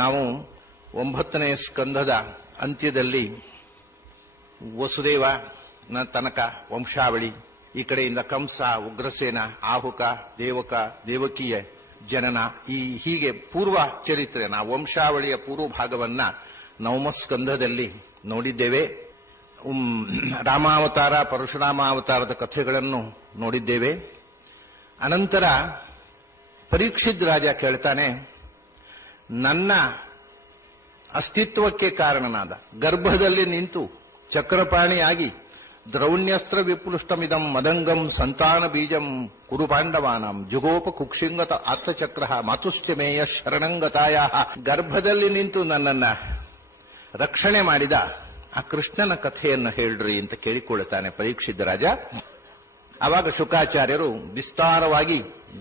ನಾವು 9ನೇ ಸ್ಕಂಧದ ಅಂತ್ಯದಲ್ಲಿ ವಸುದೇವನ ತನಕ ವಂಶಾವಳಿ, ಈ ಕಡೆಯಿಂದ ಕಂಸ, ಉಗ್ರಸೇನ, ಆಹುಕ, ದೇವಕ, ದೇವಕಿಯ ಜನನ, ಹೀಗೆ ಪೂರ್ವ ಚರಿತ್ರೆ, ನಾವು ವಂಶಾವಳಿಯ ಪೂರ್ವ ಭಾಗವನ್ನ 9ಮ ಸ್ಕಂಧದಲ್ಲಿ ನೋಡಿದ್ದೇವೆ. ರಾಮಾವತಾರ, ಪರಶುರಾಮಾವತಾರದ ಕಥೆಗಳನ್ನು ನೋಡಿದ್ದೇವೆ. ಅನಂತರ ಪರೀಕ್ಷಿತ್ ರಾಜ ಕೇಳ್ತಾನೆ, ನನ್ನ ಅಸ್ತಿತ್ವಕ್ಕೆ ಕಾರಣನಾದ, ಗರ್ಭದಲ್ಲಿ ನಿಂತು ಚಕ್ರಪಾಣಿಯಾಗಿ ದ್ರೌಣ್ಯಸ್ತ್ರ ವಿಪುಷ್ಟಮಿದಂ ಮದಂಗಂ ಸಂತಾನ ಬೀಜಂ ಕುರುಪಾಂಡವಾನಂ ಜುಗೋಪ ಕುಕ್ಷಿಂಗತ ಆತ್ಮಚಕ್ರ ಮಾತುಶ್ಚಮೇಯ ಶರಣಂಗತಾಯ, ಗರ್ಭದಲ್ಲಿ ನಿಂತು ನನ್ನನ್ನ ರಕ್ಷಣೆ ಮಾಡಿದ ಆ ಕೃಷ್ಣನ ಕಥೆಯನ್ನು ಹೇಳ್ರಿ ಅಂತ ಕೇಳಿಕೊಳ್ಳುತ್ತಾನೆ ಪರೀಕ್ಷಿತ್ ರಾಜ. ಆವಾಗ ಶುಕಾಚಾರ್ಯರು ವಿಸ್ತಾರವಾಗಿ,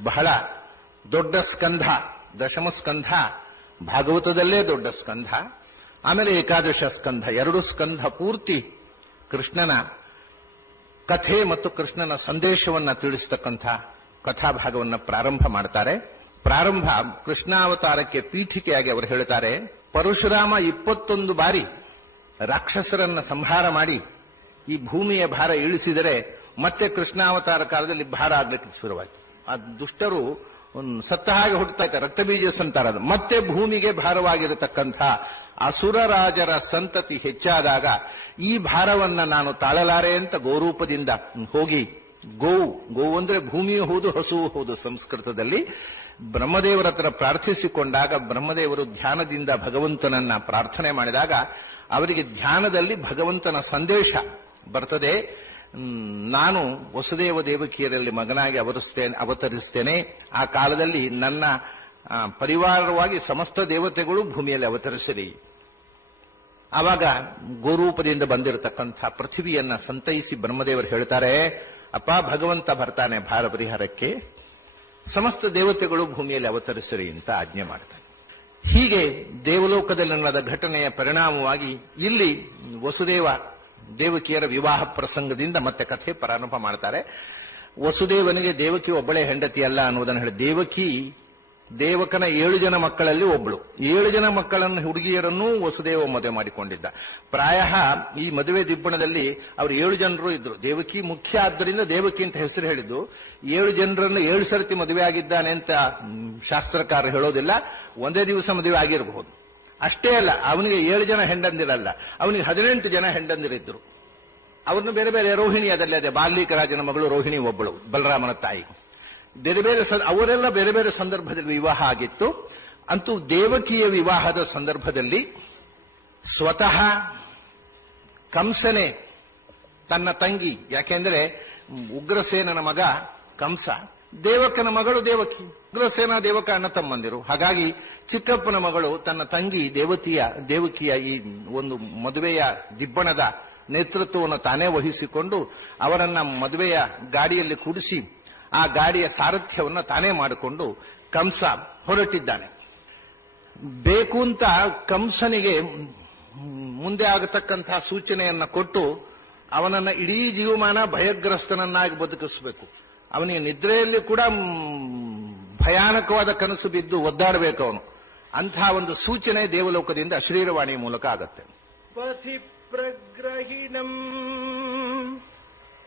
ಬಹಳ ದೊಡ್ಡ ಸ್ಕಂಧ, 10ಮ ಸ್ಕಂಧ ಭಾಗವತದಲ್ಲೇ ದೊಡ್ಡ ಸ್ಕಂಧ, ಆಮೇಲೆ ಏಕಾದಶ ಸ್ಕಂಧ, 2 ಸ್ಕಂಧ ಪೂರ್ತಿ ಕೃಷ್ಣನ ಕಥೆ ಮತ್ತು ಕೃಷ್ಣನ ಸಂದೇಶವನ್ನ ತಿಳಿಸತಕ್ಕಂಥ ಕಥಾಭಾಗವನ್ನು ಪ್ರಾರಂಭ ಮಾಡ್ತಾರೆ. ಪ್ರಾರಂಭ ಕೃಷ್ಣಾವತಾರಕ್ಕೆ ಪೀಠಿಕೆಯಾಗಿ ಅವರು ಹೇಳ್ತಾರೆ, ಪರಶುರಾಮ 21 ಬಾರಿ ರಾಕ್ಷಸರನ್ನ ಸಂಹಾರ ಮಾಡಿ ಈ ಭೂಮಿಯ ಭಾರ ಇಳಿಸಿದರೆ ಮತ್ತೆ ಕೃಷ್ಣಾವತಾರ ಕಾಲದಲ್ಲಿ ಭಾರ ಆಗ್ಲಿಕ್ಕೆ ಶುರುವಾಯಿತು. ಆ ದುಷ್ಟರು ಸತ್ತ ಹಾಗೆ ಹುಟ್ಟುತ್ತಾ ಇದ್ದಾರೆ, ರಕ್ತಬೀಜ ಸಂತಾರ, ಮತ್ತೆ ಭೂಮಿಗೆ ಭಾರವಾಗಿರತಕ್ಕಂಥ ಅಸುರರಾಜರ ಸಂತತಿ ಹೆಚ್ಚಾದಾಗ ಈ ಭಾರವನ್ನ ನಾನು ತಾಳಲಾರೆ ಅಂತ ಗೋರೂಪದಿಂದ ಹೋಗಿ, ಗೋವು ಅಂದ್ರೆ ಭೂಮಿಯೂ ಹೌದು ಹಸುವು ಹೌದು ಸಂಸ್ಕೃತದಲ್ಲಿ, ಬ್ರಹ್ಮದೇವರ ಹತ್ರ ಪ್ರಾರ್ಥಿಸಿಕೊಂಡಾಗ ಬ್ರಹ್ಮದೇವರು ಧ್ಯಾನದಿಂದ ಭಗವಂತನನ್ನ ಪ್ರಾರ್ಥನೆ ಮಾಡಿದಾಗ ಅವರಿಗೆ ಧ್ಯಾನದಲ್ಲಿ ಭಗವಂತನ ಸಂದೇಶ ಬರ್ತದೆ. ನಾನು ವಸುದೇವ ದೇವಕಿಯರಲ್ಲಿ ಮಗನಾಗಿ ಅವತರಿಸ್ತೇನೆ. ಆ ಕಾಲದಲ್ಲಿ ನನ್ನ ಪರಿವಾರವಾಗಿ ಸಮಸ್ತ ದೇವತೆಗಳು ಭೂಮಿಯಲ್ಲಿ ಅವತರಿಸಲಿ. ಆವಾಗ ಗೋರೂಪದಿಂದ ಬಂದಿರತಕ್ಕಂಥ ಪೃಥ್ವಿಯನ್ನ ಸಂತೈಸಿ ಬ್ರಹ್ಮದೇವರು ಹೇಳ್ತಾರೆ, ಅಪ್ಪ ಭಗವಂತ ಬರ್ತಾನೆ ಭಾರ ಪರಿಹಾರಕ್ಕೆ, ಸಮಸ್ತ ದೇವತೆಗಳು ಭೂಮಿಯಲ್ಲಿ ಅವತರಿಸಲಿ ಅಂತ ಆಜ್ಞೆ ಮಾಡ್ತಾರೆ. ಹೀಗೆ ದೇವಲೋಕದಲ್ಲಿ ನಡೆದ ಘಟನೆಯ ಪರಿಣಾಮವಾಗಿ ಇಲ್ಲಿ ವಸುದೇವ ದೇವಕಿಯರ ವಿವಾಹ ಪ್ರಸಂಗದಿಂದ ಮತ್ತೆ ಕಥೆ ಪ್ರಾರಂಭ ಮಾಡ್ತಾರೆ. ವಸುದೇವನಿಗೆ ದೇವಕಿ ಒಬ್ಬಳೇ ಹೆಂಡತಿ ಅಲ್ಲ ಅನ್ನುವುದನ್ನು ಹೇಳಿ, ದೇವಕನ 7 ಜನ ಮಕ್ಕಳಲ್ಲಿ ಒಬ್ಬಳು, 7 ಜನ ಮಕ್ಕಳನ್ನು ಹುಡುಗಿಯರನ್ನೂ ವಸುದೇವ ಮದುವೆ ಮಾಡಿಕೊಂಡಿದ್ದ. ಪ್ರಾಯ ಈ ಮದುವೆ ದಿಬ್ಬಣದಲ್ಲಿ ಅವರು 7 ಜನರು ಇದ್ರು. ದೇವಕಿ ಮುಖ್ಯ ಆದ್ದರಿಂದ ದೇವಕಿ ಅಂತ ಹೆಸರು ಹೇಳಿದ್ದು. 7 ಜನರನ್ನು 7 ಸರ್ತಿ ಮದುವೆ ಆಗಿದ್ದಾನೆ ಅಂತ ಶಾಸ್ತ್ರಕಾರ ಹೇಳೋದಿಲ್ಲ, ಒಂದೇ ದಿವಸ ಮದುವೆ ಆಗಿರಬಹುದು. ಅಷ್ಟೇ ಅಲ್ಲ, ಅವನಿಗೆ 7 ಜನ ಹೆಂಡಂದಿರಲ್ಲ, ಅವನಿಗೆ 18 ಜನ ಹೆಂಡಂದಿರಿದ್ರು. ಅವ್ರನ್ನು ಬೇರೆ ಬೇರೆ, ರೋಹಿಣಿ ಅದಲ್ಲೇ ಅದೇ, ಬಾಲ್ಮೀಕ ರಾಜನ ಮಗಳು ರೋಹಿಣಿ ಒಬ್ಬಳು, ಬಲರಾಮನ ತಾಯಿ, ಬೇರೆ ಬೇರೆ ಅವರೆಲ್ಲ ಬೇರೆ ಬೇರೆ ಸಂದರ್ಭದಲ್ಲಿ ವಿವಾಹ ಆಗಿತ್ತು. ಅಂತೂ ದೇವಕಿಯ ವಿವಾಹದ ಸಂದರ್ಭದಲ್ಲಿ ಸ್ವತಃ ಕಂಸನೇ ತನ್ನ ತಂಗಿ, ಯಾಕೆಂದ್ರೆ ಉಗ್ರಸೇನನ ಮಗ ಕಂಸ, ದೇವಕನ ಮಗಳು ದೇವಕಿ, ಉಗ್ರಸೇನ ದೇವಕ ಅಣ್ಣ ತಮ್ಮಂದಿರು. ಹಾಗಾಗಿ ಚಿಕ್ಕಪ್ಪನ ಮಗಳು ತನ್ನ ತಂಗಿ ದೇವಕಿಯ ಈ ಒಂದು ಮದುವೆಯ ದಿಬ್ಬಣದ ನೇತೃತ್ವವನ್ನು ತಾನೇ ವಹಿಸಿಕೊಂಡು ಅವರನ್ನ ಮದುವೆಯ ಗಾಡಿಯಲ್ಲಿ ಕೂಡಿಸಿ ಆ ಗಾಡಿಯ ಸಾರಥ್ಯವನ್ನು ತಾನೇ ಮಾಡಿಕೊಂಡು ಕಂಸ ಹೊರಟಿದ್ದಾನೆ. ಬೇಕು ಅಂತ ಕಂಸನಿಗೆ ಮುಂದೆ ಆಗತಕ್ಕಂತಹ ಸೂಚನೆಯನ್ನ ಕೊಟ್ಟು ಅವನನ್ನ ಇಡೀ ಜೀವಮಾನ ಭಯಗ್ರಸ್ತನನ್ನಾಗಿ ಬದುಕಿಸಬೇಕು. ಅವನಿಗೆ ನಿದ್ರೆಯಲ್ಲಿ ಕೂಡ ಭಯಾನಕವಾದ ಕನಸು ಬಿದ್ದು ಒದ್ದಾಡಬೇಕು ಅವನು. ಅಂತಹ ಒಂದು ಸೂಚನೆ ದೇವಲೋಕದಿಂದ ಶ್ರೀರವಾಣಿ ಮೂಲಕ ಆಗತ್ತೆ. ಪಥಿ ಪ್ರಗ್ರಹಿಣಂ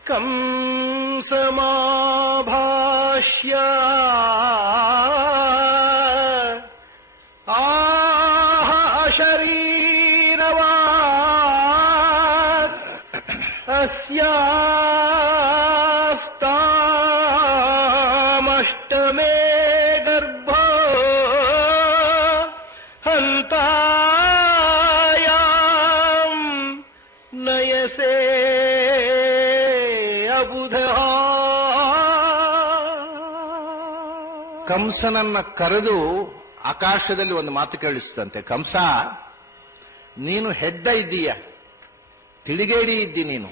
ಕಂಸಮಾಭಾಷ್ಯ ಆಹ ಅಶರೀರವಾತ್ ಅಸ್ಯಾಸ್ತಾಮಷ್ಟಮೇ ಗರ್ಭ ಹಂತಾಯಾಂ ನಯಸೇ ಕಂಸನನ್ನ ಕರೆದು ಆಕಾಶದಲ್ಲಿ ಒಂದು ಮಾತು ಕೇಳಿಸ್ತಂತೆ, ಕಂಸ ನೀನು ಹೆಡ್ಡ ಇದ್ದೀಯ, ತಿಳಿಗೇಡಿ ಇದ್ದಿ, ನೀನು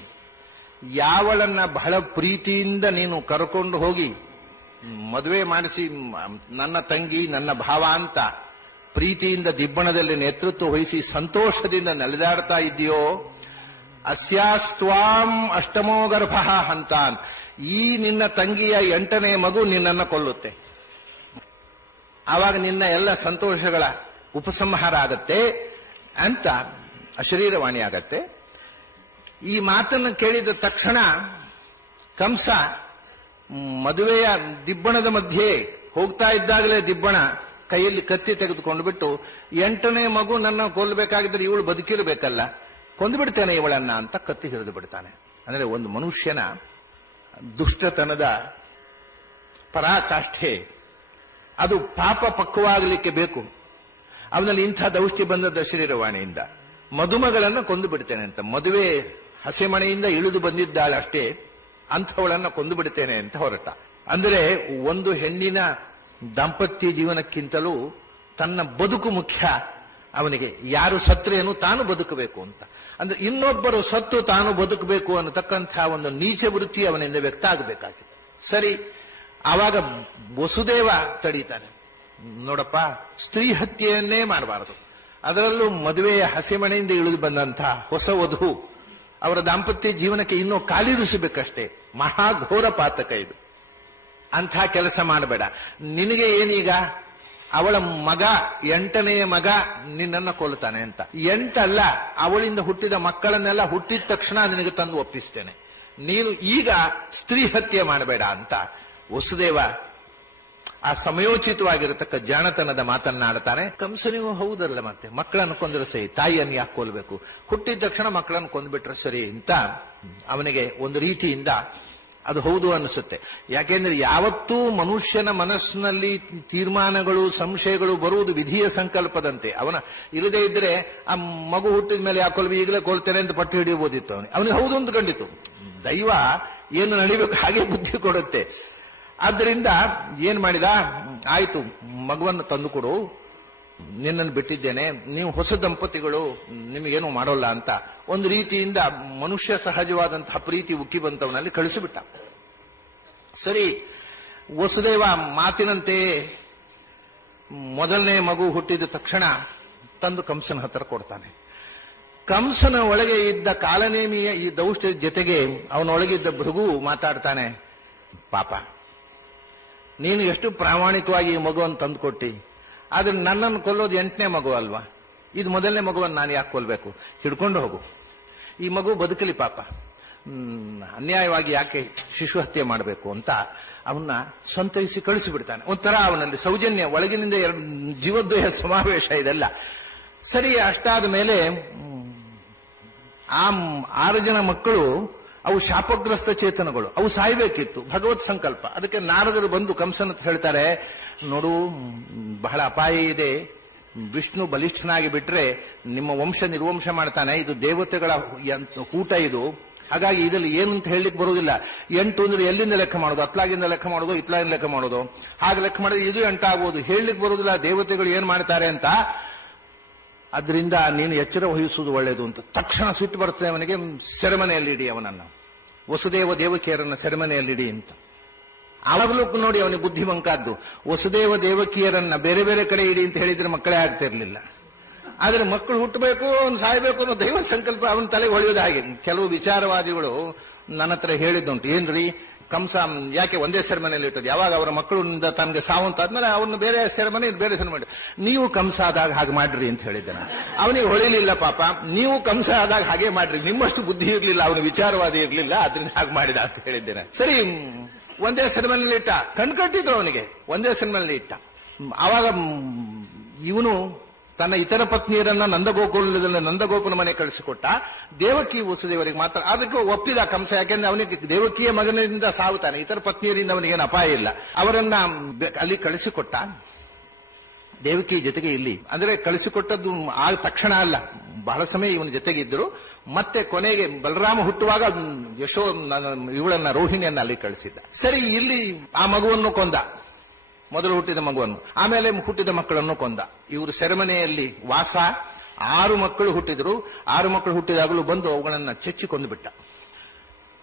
ಯಾವಳನ್ನ ಬಹಳ ಪ್ರೀತಿಯಿಂದ ನೀನು ಕರ್ಕೊಂಡು ಹೋಗಿ ಮದುವೆ ಮಾಡಿಸಿ ನನ್ನ ತಂಗಿ ನನ್ನ ಭಾವ ಅಂತ ಪ್ರೀತಿಯಿಂದ ದಿಬ್ಬಣದಲ್ಲಿ ನೇತೃತ್ವ ವಹಿಸಿ ಸಂತೋಷದಿಂದ ನಡೆದಾಡ್ತಾ ಇದ್ದೀಯೋ, ಅಸ್ಯಾಸ್ತ್ವಾಂ ಅಷ್ಟಮೋ ಗರ್ಭ ಹಂತಾನ್, ಈ ನಿನ್ನ ತಂಗಿಯ 8ನೇ ಮಗು ನಿನ್ನನ್ನು ಕೊಲ್ಲುತ್ತೆ. ಆವಾಗ ನಿನ್ನ ಎಲ್ಲ ಸಂತೋಷಗಳ ಉಪಸಂಹಾರ ಆಗತ್ತೆ ಅಂತ ಅಶರೀರವಾಣಿ ಆಗತ್ತೆ. ಈ ಮಾತನ್ನು ಕೇಳಿದ ತಕ್ಷಣ ಕಂಸ ಮದುವೆಯ ದಿಬ್ಬಣದ ಮಧ್ಯೆ ಹೋಗ್ತಾ ಇದ್ದಾಗಲೇ ದಿಬ್ಬಣ ಕೈಯಲ್ಲಿ ಕತ್ತಿ ತೆಗೆದುಕೊಂಡು ಬಿಟ್ಟು 8ನೇ ಮಗು ನನ್ನ ಕೊಲ್ಲಬೇಕಾಗಿದ್ರೆ ಇವಳು ಬದುಕಿರಬೇಕಲ್ಲ, ಕೊಂದುಬಿಡ್ತೇನೆ ಇವಳನ್ನ ಅಂತ ಕತ್ತಿ ಹಿಡಿದು ಬಿಡ್ತಾನೆ. ಅಂದ್ರೆ ಒಂದು ಮನುಷ್ಯನ ದುಷ್ಟತನದ ಪರಾಕಾಷ್ಠೆ ಅದು ಪಾಪ ಪಕ್ವವಾಗಲಿಕ್ಕೆ ಬೇಕು. ಅವನಲ್ಲಿ ಇಂಥ ದೌಷ್ಟಿ ಬಂದದ್ದು ಅಶರೀರವಾಣಿಯಿಂದ. ಮದುಮಗಳನ್ನು ಕೊಂದು ಬಿಡ್ತೇನೆ ಅಂತ, ಮದುವೆ ಹಸೆಮಣೆಯಿಂದ ಇಳಿದು ಬಂದಿದ್ದಾಳಷ್ಟೇ, ಅಂಥವಳನ್ನ ಕೊಂದು ಬಿಡ್ತೇನೆ ಅಂತ ಹೊರಟ. ಅಂದರೆ ಒಂದು ಹೆಣ್ಣಿನ ದಾಂಪತ್ಯ ಜೀವನಕ್ಕಿಂತಲೂ ತನ್ನ ಬದುಕು ಮುಖ್ಯ ಅವನಿಗೆ. ಯಾರು ಸತ್ರೇನು ತಾನು ಬದುಕಬೇಕು ಅಂತ. ಅಂದ್ರೆ ಇನ್ನೊಬ್ಬರು ಸತ್ತು ತಾನು ಬದುಕಬೇಕು ಅನ್ನತಕ್ಕಂಥ ಒಂದು ನೀಚ ವೃತ್ತಿ ಅವನಿಂದ ವ್ಯಕ್ತ ಆಗಬೇಕಾಗಿದೆ. ಸರಿ, ಆವಾಗ ವಸುದೇವ ತಡೀತಾನೆ. ನೋಡಪ್ಪ, ಸ್ತ್ರೀ ಹತ್ಯೆಯನ್ನೇ ಮಾಡಬಾರದು, ಅದರಲ್ಲೂ ಮದುವೆಯ ಹಸೆಮಣೆಯಿಂದ ಇಳಿದು ಬಂದಂತಹ ಹೊಸ ವಧು ಅವರ ದಾಂಪತ್ಯ ಜೀವನಕ್ಕೆ ಇನ್ನೂ ಕಾಲಿರಿಸಬೇಕಷ್ಟೇ. ಮಹಾಘೋರ ಪಾತಕ ಇದು. ಅಂಥ ಕೆಲಸ ಮಾಡಬೇಡ. ನಿನಗೆ ಏನೀಗ, ಅವಳ ಮಗ 8ನೇ ಮಗ ನಿನ್ನನ್ನು ಕೊಲ್ತಾನೆ ಅಂತ. 8 ಅಲ್ಲ, ಅವಳಿಂದ ಹುಟ್ಟಿದ ಮಕ್ಕಳನ್ನೆಲ್ಲ ಹುಟ್ಟಿದ ತಕ್ಷಣ ನಿನಗೆ ತಂದು ಒಪ್ಪಿಸ್ತೇನೆ. ನೀನು ಈಗ ಸ್ತ್ರೀ ಹತ್ಯೆ ಮಾಡಬೇಡ ಅಂತ ವಸುದೇವ ಆ ಸಮಯೋಚಿತವಾಗಿರತಕ್ಕ ಜಾಣತನದ ಮಾತನ್ನಾಡ್ತಾನೆ. ಕಂಸನಿಗೂ ಹೌದಲ್ಲ, ಮತ್ತೆ ಮಕ್ಕಳನ್ನು ಕೊಂದರೆ ಸರಿ, ತಾಯಿಯನ್ನು ಯಾಕೆ ಕೊಲ್ಲಬೇಕು, ಹುಟ್ಟಿದ ತಕ್ಷಣ ಮಕ್ಕಳನ್ನು ಕೊಂದ್ಬಿಟ್ರೆ ಸರಿ ಅಂತ ಅವನಿಗೆ ಒಂದು ರೀತಿಯಿಂದ ಅದು ಹೌದು ಅನಿಸುತ್ತೆ. ಯಾಕೆಂದ್ರೆ ಯಾವತ್ತೂ ಮನುಷ್ಯನ ಮನಸ್ಸಿನಲ್ಲಿ ತೀರ್ಮಾನಗಳು ಸಂಶಯಗಳು ಬರುವುದು ವಿಧಿಯ ಸಂಕಲ್ಪದಂತೆ. ಅವನ ಇಲ್ಲದೇ ಇದ್ರೆ ಆ ಮಗು ಹುಟ್ಟಿದ ಮೇಲೆ ಯಾಕೊಲ್ವಿ ಈಗಲೇ ಕೊಲ್ತೇನೆ ಅಂತ ಪಟ್ಟು ಹಿಡಿಯಬಹುದಿತ್ತು. ಅವನಿಗೆ ಹೌದು ಅಂತ ಕಂಡಿತು. ದೈವ ಏನು ನಡಿಬೇಕು ಹಾಗೆ ಬುದ್ಧಿ ಕೊಡುತ್ತೆ. ಆದ್ದರಿಂದ ಏನ್ ಮಾಡಿದ, ಆಯ್ತು ಮಗುವನ್ನು ತಂದುಕೊಡು, ನಿನ್ನನ್ನು ಬಿಟ್ಟಿದ್ದೇನೆ, ನೀವು ಹೊಸ ದಂಪತಿಗಳು, ನಿಮಗೇನು ಮಾಡೋಲ್ಲ ಅಂತ ಒಂದು ರೀತಿಯಿಂದ ಮನುಷ್ಯ ಸಹಜವಾದಂತಹ ಪ್ರೀತಿ ಉಕ್ಕಿ ಬಂತವನಲ್ಲಿ ಕಳಿಸಿಬಿಟ್ಟ. ಸರಿ, ವಸುದೇವ ಮಾತಿನಂತೆ ಮೊದಲನೇ ಮಗು ಹುಟ್ಟಿದ ತಕ್ಷಣ ತಂದು ಕಂಸನ ಹತ್ತಿರ ಕೊಡ್ತಾನೆ. ಕಂಸನ ಒಳಗೆ ಇದ್ದ ಕಾಲನೇಮಿಯ ಈ ದೌಷ್ಟ್ಯ ಜೊತೆಗೆ ಅವನೊಳಗಿದ್ದ ಭೃಗು ಮಾತಾಡ್ತಾನೆ. ಪಾಪ, ನೀನು ಎಷ್ಟು ಪ್ರಾಮಾಣಿಕವಾಗಿ ಈ ಮಗುವನ್ನು ತಂದುಕೊಟ್ಟಿ, ಆದ್ರೆ ನನ್ನನ್ನು ಕೊಲ್ಲೋದು 8ನೇ ಮಗು ಅಲ್ವಾ, ಇದು ಮೊದಲನೇ ಮಗುವನ್ನು ನಾನು ಯಾಕೆ ಕೊಲ್ಬೇಕು, ಹಿಡ್ಕೊಂಡು ಹೋಗು, ಈ ಮಗು ಬದುಕಲಿ ಪಾಪ, ಅನ್ಯಾಯವಾಗಿ ಯಾಕೆ ಶಿಶು ಹತ್ಯೆ ಮಾಡಬೇಕು ಅಂತ ಅವನ್ನ ಸಂತೈಸಿ ಕಳಿಸಿಬಿಡ್ತಾನೆ. ಒಂಥರ ಅವನಲ್ಲಿ ಸೌಜನ್ಯ, ಒಳಗಿನಿಂದ ಜೀವದ್ವಯ ಸಮಾವೇಶ ಇದೆಲ್ಲ. ಸರಿ, ಅಷ್ಟಾದ ಮೇಲೆ ಆ 6 ಜನ ಮಕ್ಕಳು ಅವು ಶಾಪಗ್ರಸ್ತ ಚೇತನಗಳು, ಅವು ಸಾಯ್ಬೇಕಿತ್ತು, ಭಗವತ್ ಸಂಕಲ್ಪ. ಅದಕ್ಕೆ ನಾರದರು ಬಂದು ಕಂಸನ ಹೇಳ್ತಾರೆ, ನೋಡು ಬಹಳ ಅಪಾಯ ಇದೆ, ವಿಷ್ಣು ಬಲಿಷ್ಠನಾಗಿ ಬಿಟ್ರೆ ನಿಮ್ಮ ವಂಶ ನಿರ್ವಂಶ ಮಾಡ್ತಾನೆ, ಇದು ದೇವತೆಗಳ ಕೂಟ ಇದು, ಹಾಗಾಗಿ ಇದರಲ್ಲಿ ಏನು ಅಂತ ಹೇಳಲಿಕ್ಕೆ ಬರುವುದಿಲ್ಲ. 8 ಅಂದ್ರೆ ಎಲ್ಲಿಂದ ಲೆಕ್ಕ ಮಾಡೋದು, ಅತ್ಲಾಗಿಂದ ಲೆಕ್ಕ ಮಾಡೋದು, ಇತ್ಲಾಗಿಂದ ಲೆಕ್ಕ ಮಾಡೋದು, ಹಾಗೆ ಲೆಕ್ಕ ಮಾಡಿದ್ರೆ ಇದು 8 ಆಗ್ಬೋದು, ಹೇಳಲಿಕ್ಕೆ ಬರುವುದಿಲ್ಲ ದೇವತೆಗಳು ಏನ್ ಮಾಡ್ತಾರೆ ಅಂತ. ಅದರಿಂದ ನೀನು ಎಚ್ಚರ ವಹಿಸುವುದು ಒಳ್ಳೆಯದು ಅಂತ ತಕ್ಷಣ ಸಿಟ್ಟು ಬರ್ತದೆ ಅವನಿಗೆ. ಸೆರೆಮನೆಯಲ್ಲಿಡಿ ಅವನನ್ನು, ವಸುದೇವ ದೇವಕಿಯರನ್ನ ಸೆರೆಮನೆಯಲ್ಲಿಡಿ ಅಂತ. ಆವಾಗಲೂ ನೋಡಿ ಅವನಿಗೆ ಬುದ್ಧಿವಂಕಾದ್ದು. ವಸುದೇವ ದೇವಕಿಯರನ್ನ ಬೇರೆ ಬೇರೆ ಕಡೆ ಇಡಿ ಅಂತ ಹೇಳಿದ್ರೆ ಮಕ್ಕಳೇ ಆಗ್ತಿರ್ಲಿಲ್ಲ. ಆದ್ರೆ ಮಕ್ಕಳು ಹುಟ್ಟಬೇಕು, ಅವನು ಸಾಯ್ಬೇಕು ಅನ್ನೋ ದೈವ ಸಂಕಲ್ಪ ಅವನ ತಲೆಗೆ ಹೊಳೆಯೋದು. ಹಾಗೆ ಕೆಲವು ವಿಚಾರವಾದಿಗಳು ನನ್ನ ಹತ್ರ ಹೇಳಿದ್ದುಂಟು, ಏನ್ರಿ ಕಂಸ ಯಾಕೆ ಒಂದೇ ಸೆರೆಮನೆಯಲ್ಲಿ ಇಟ್ಟದ್ದು, ಯಾವಾಗ ಅವರ ಮಕ್ಕಳಿಂದ ತನಗೆ ಸಾವಂತಾದ್ಮೇಲೆ ಅವ್ರನ್ನ ಬೇರೆ ಸೆರೆಮನೆ ಬೇರೆ ಸೆರೆಮನೆ, ನೀವು ಕಂಸ ಆದಾಗ ಹಾಗೆ ಮಾಡ್ರಿ ಅಂತ ಹೇಳಿದ್ದಾನೆ. ಅವನಿಗೆ ಹೊಳಿಲಿಲ್ಲ ಪಾಪ, ನೀವು ಕಂಸ ಆದಾಗ ಹಾಗೆ ಮಾಡ್ರಿ, ನಿಮ್ಮಷ್ಟು ಬುದ್ಧಿ ಇರ್ಲಿಲ್ಲ, ಅವನ ವಿಚಾರವಾದಿ ಇರ್ಲಿಲ್ಲ, ಅದರಿಂದ ಹಾಗೆ ಮಾಡಿದ ಅಂತ ಹೇಳಿದ್ದೇನೆ. ಸರಿ, ಒಂದೇ ಸೆರೆಮನೆಯಲ್ಲಿ ಇಟ್ಟ, ಕಣ್ಕಟ್ಟಿದ್ರು ಅವನಿಗೆ, ಒಂದೇ ಸೆರೆಮನೆಯಲ್ಲಿ ಇಟ್ಟ. ಆವಾಗ ಇವನು ತನ್ನ ಇತರ ಪತ್ನಿಯರನ್ನ ನಂದಗೋಪನ ಮನೆ ಕಳಿಸಿಕೊಟ್ಟ. ದೇವಕಿ ವಸುದೇವರಿಗೆ ಮಾತ್ರ ಅದಕ್ಕೆ ಒಪ್ಪಿದ ಕಂಸ, ಯಾಕೆಂದ್ರೆ ಅವನಿಗೆ ದೇವಕಿಯ ಮಗನಿಂದ ಸಾವುತ್ತಾನೆ, ಇತರ ಪತ್ನಿಯರಿಂದ ಅವನಿಗೇನು ಅಪಾಯ ಇಲ್ಲ. ಅವರನ್ನ ಅಲ್ಲಿ ಕಳಿಸಿಕೊಟ್ಟ. ದೇವಕಿ ಜೊತೆಗೆ ಇಲ್ಲಿ ಅಂದ್ರೆ ಕಳಿಸಿಕೊಟ್ಟದ್ದು ಆ ತಕ್ಷಣ ಅಲ್ಲ, ಬಹಳ ಸಮಯ ಇವನ ಜೊತೆಗೆ ಇದ್ದರು. ಮತ್ತೆ ಕೊನೆಗೆ ಬಲರಾಮ ಹುಟ್ಟುವಾಗ ಇವಳನ್ನ ರೋಹಿಣಿಯನ್ನ ಅಲ್ಲಿ ಕಳಿಸಿದ್ದ. ಸರಿ, ಇಲ್ಲಿ ಆ ಮಗುವನ್ನು ಕೊಂದ, ಮೊದಲು ಹುಟ್ಟಿದ ಮಗುವನ್ನು, ಆಮೇಲೆ ಹುಟ್ಟಿದ ಮಕ್ಕಳನ್ನು ಕೊಂದ. ಇವರು ಸೆರೆಮನೆಯಲ್ಲಿ ವಾಸ. 6 ಮಕ್ಕಳು ಹುಟ್ಟಿದ್ರು. 6 ಮಕ್ಕಳು ಹುಟ್ಟಿದಾಗಲೂ ಬಂದು ಅವುಗಳನ್ನ ಚೆಚ್ಚಿಕೊಂಡು ಬಿಟ್ಟ.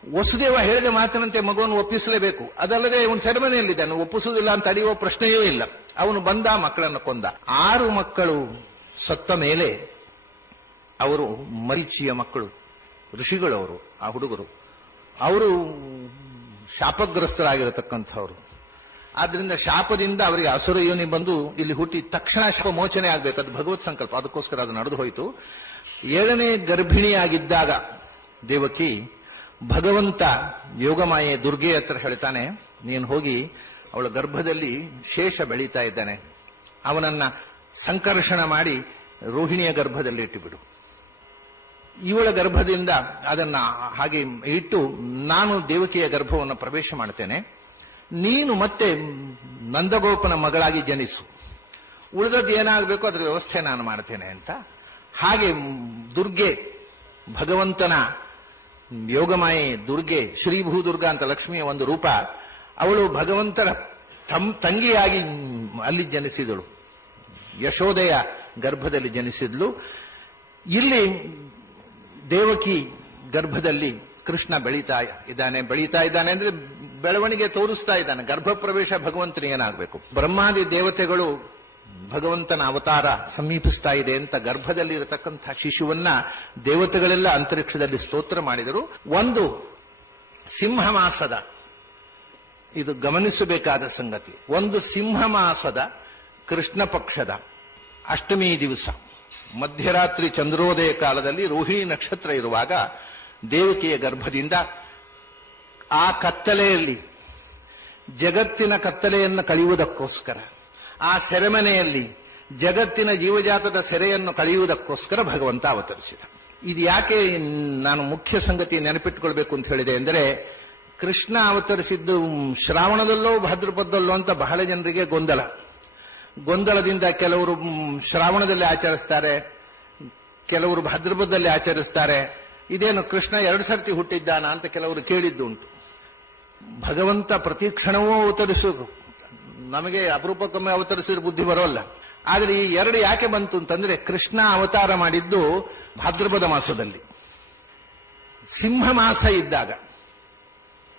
ವಸುದೇವ ಹೇಳಿದ ಮಾತಿನಂತೆ ಮಗುವನ್ನು ಒಪ್ಪಿಸಲೇಬೇಕು, ಅದಲ್ಲದೆ ಇವನು ಸೆರೆಮನೆಯಲ್ಲಿದ್ದಾನೆ, ಒಪ್ಪಿಸುವುದಿಲ್ಲ ಅಂತ ಅಡಿಯುವ ಪ್ರಶ್ನೆಯೇ ಇಲ್ಲ. ಅವನು ಬಂದ, ಮಕ್ಕಳನ್ನು ಕೊಂದ. 6 ಮಕ್ಕಳು ಸತ್ತ ಮೇಲೆ ಅವರು ಮರೀಚಿಯ ಮಕ್ಕಳು, ಋಷಿಗಳವರು, ಆ ಹುಡುಗರು, ಅವರು ಶಾಪಗ್ರಸ್ತರಾಗಿರತಕ್ಕಂಥವ್ರು. ಆದ್ರಿಂದ ಶಾಪದಿಂದ ಅವರಿಗೆ ಅಸುರ ಯೋನಿ ಬಂದು ಇಲ್ಲಿ ಹುಟ್ಟಿ ತಕ್ಷಣ ಶಾಪ ಮೋಚನೆ ಆಗ್ಬೇಕು, ಅದು ಭಗವತ್ ಸಂಕಲ್ಪ, ಅದಕ್ಕೋಸ್ಕರ ಅದು ನಡೆದು ಹೋಯಿತು. 7ನೇ ಗರ್ಭಿಣಿಯಾಗಿದ್ದಾಗ ದೇವಕಿ ಭಗವಂತ ಯೋಗಮಾಯೆ ದುರ್ಗೆ ಹತ್ರ ಹೇಳ್ತಾನೆ, ನೀನು ಹೋಗಿ ಅವಳ ಗರ್ಭದಲ್ಲಿ ಶೇಷ ಬೆಳೀತಾ ಇದ್ದಾನೆ, ಅವನನ್ನ ಸಂಕರ್ಷಣ ಮಾಡಿ ರೋಹಿಣಿಯ ಗರ್ಭದಲ್ಲಿ ಇಟ್ಟುಬಿಡು. ಇವಳ ಗರ್ಭದಿಂದ ಅದನ್ನ ಹಾಗೆ ಇಟ್ಟು ನಾನು ದೇವಕಿಯ ಗರ್ಭವನ್ನು ಪ್ರವೇಶ ಮಾಡ್ತೇನೆ, ನೀನು ಮತ್ತೆ ನಂದಗೋಪನ ಮಗಳಾಗಿ ಜನಿಸು, ಉಳಿದದ್ದು ಏನಾಗಬೇಕು ಅದರ ವ್ಯವಸ್ಥೆ ನಾನು ಮಾಡ್ತೇನೆ ಅಂತ. ಹಾಗೆ ದುರ್ಗೆ, ಭಗವಂತನ ಯೋಗಮಾಯೆ ದುರ್ಗೆ, ಶ್ರೀಭೂದುರ್ಗ ಅಂತ ಲಕ್ಷ್ಮಿಯ ಒಂದು ರೂಪ, ಅವಳು ಭಗವಂತನ ತಂಗಿಯಾಗಿ ಅಲ್ಲಿ ಜನಿಸಿದಳು, ಯಶೋದೆಯ ಗರ್ಭದಲ್ಲಿ ಜನಿಸಿದ್ಲು. ಇಲ್ಲಿ ದೇವಕಿ ಗರ್ಭದಲ್ಲಿ ಕೃಷ್ಣ ಬೆಳೀತಾ ಇದ್ದಾನೆ ಅಂದ್ರೆ ಬೆಳವಣಿಗೆ ತೋರಿಸ್ತಾ ಇದ್ದಾನೆ. ಗರ್ಭ ಪ್ರವೇಶ ಭಗವಂತನಿಗೆ ಏನಾಗಬೇಕು. ಬ್ರಹ್ಮಾದಿ ದೇವತೆಗಳು ಭಗವಂತನ ಅವತಾರ ಸಮೀಪಿಸ್ತಾ ಇದೆ ಅಂತ ಗರ್ಭದಲ್ಲಿ ಇರತಕ್ಕಂಥ ಶಿಶುವನ್ನ ದೇವತೆಗಳೆಲ್ಲ ಅಂತರಿಕ್ಷದಲ್ಲಿ ಸ್ತೋತ್ರ ಮಾಡಿದರು. ಒಂದು ಸಿಂಹ ಮಾಸದ, ಇದು ಗಮನಿಸಬೇಕಾದ ಸಂಗತಿ, ಒಂದು ಸಿಂಹ ಮಾಸದ ಕೃಷ್ಣ ಪಕ್ಷದ ಅಷ್ಟಮಿ ದಿವಸ ಮಧ್ಯರಾತ್ರಿ ಚಂದ್ರೋದಯ ಕಾಲದಲ್ಲಿ ರೋಹಿಣಿ ನಕ್ಷತ್ರ ಇರುವಾಗ ದೇವಕಿಯ ಗರ್ಭದಿಂದ ಆ ಕತ್ತಲೆಯಲ್ಲಿ ಜಗತ್ತಿನ ಕತ್ತಲೆಯನ್ನು ಕಳೆಯುವುದಕ್ಕೋಸ್ಕರ, ಆ ಸೆರೆಮನೆಯಲ್ಲಿ ಜಗತ್ತಿನ ಜೀವಜಾತದ ಸೆರೆಯನ್ನು ಕಳೆಯುವುದಕ್ಕೋಸ್ಕರ ಭಗವಂತ ಅವತರಿಸಿದ. ಇದು ಯಾಕೆ ನಾನು ಮುಖ್ಯ ಸಂಗತಿ ನೆನಪಿಟ್ಟುಕೊಳ್ಬೇಕು ಅಂತ ಹೇಳಿದೆ ಅಂದರೆ, ಕೃಷ್ಣ ಅವತರಿಸಿದ್ದು ಶ್ರಾವಣದಲ್ಲೋ ಭಾದ್ರಪದಲ್ಲೋ ಅಂತ ಬಹಳ ಜನರಿಗೆ ಗೊಂದಲದಿಂದ ಕೆಲವರು ಶ್ರಾವಣದಲ್ಲಿ ಆಚರಿಸ್ತಾರೆ, ಕೆಲವರು ಭಾದ್ರಪದದಲ್ಲಿ ಆಚರಿಸ್ತಾರೆ. ಇದೇನು ಕೃಷ್ಣ 2 ಸರ್ತಿ ಹುಟ್ಟಿದ್ದಾನ ಅಂತ ಕೆಲವರು ಕೇಳಿದ್ದು ಉಂಟು. ಭಗವಂತ ಪ್ರತಿ ಕ್ಷಣವೂ ಅವತರಿಸೋದು, ನಮಗೆ ಅಪರೂಪಕ್ಕೊಮ್ಮೆ ಅವತರಿಸಿದ್ರೆ ಬುದ್ಧಿ ಬರೋಲ್ಲ. ಆದರೆ ಈ 2 ಯಾಕೆ ಬಂತು ಅಂತಂದ್ರೆ, ಕೃಷ್ಣ ಅವತಾರ ಮಾಡಿದ್ದು ಭಾದ್ರಪದ ಮಾಸದಲ್ಲಿ, ಸಿಂಹ ಮಾಸ ಇದ್ದಾಗ.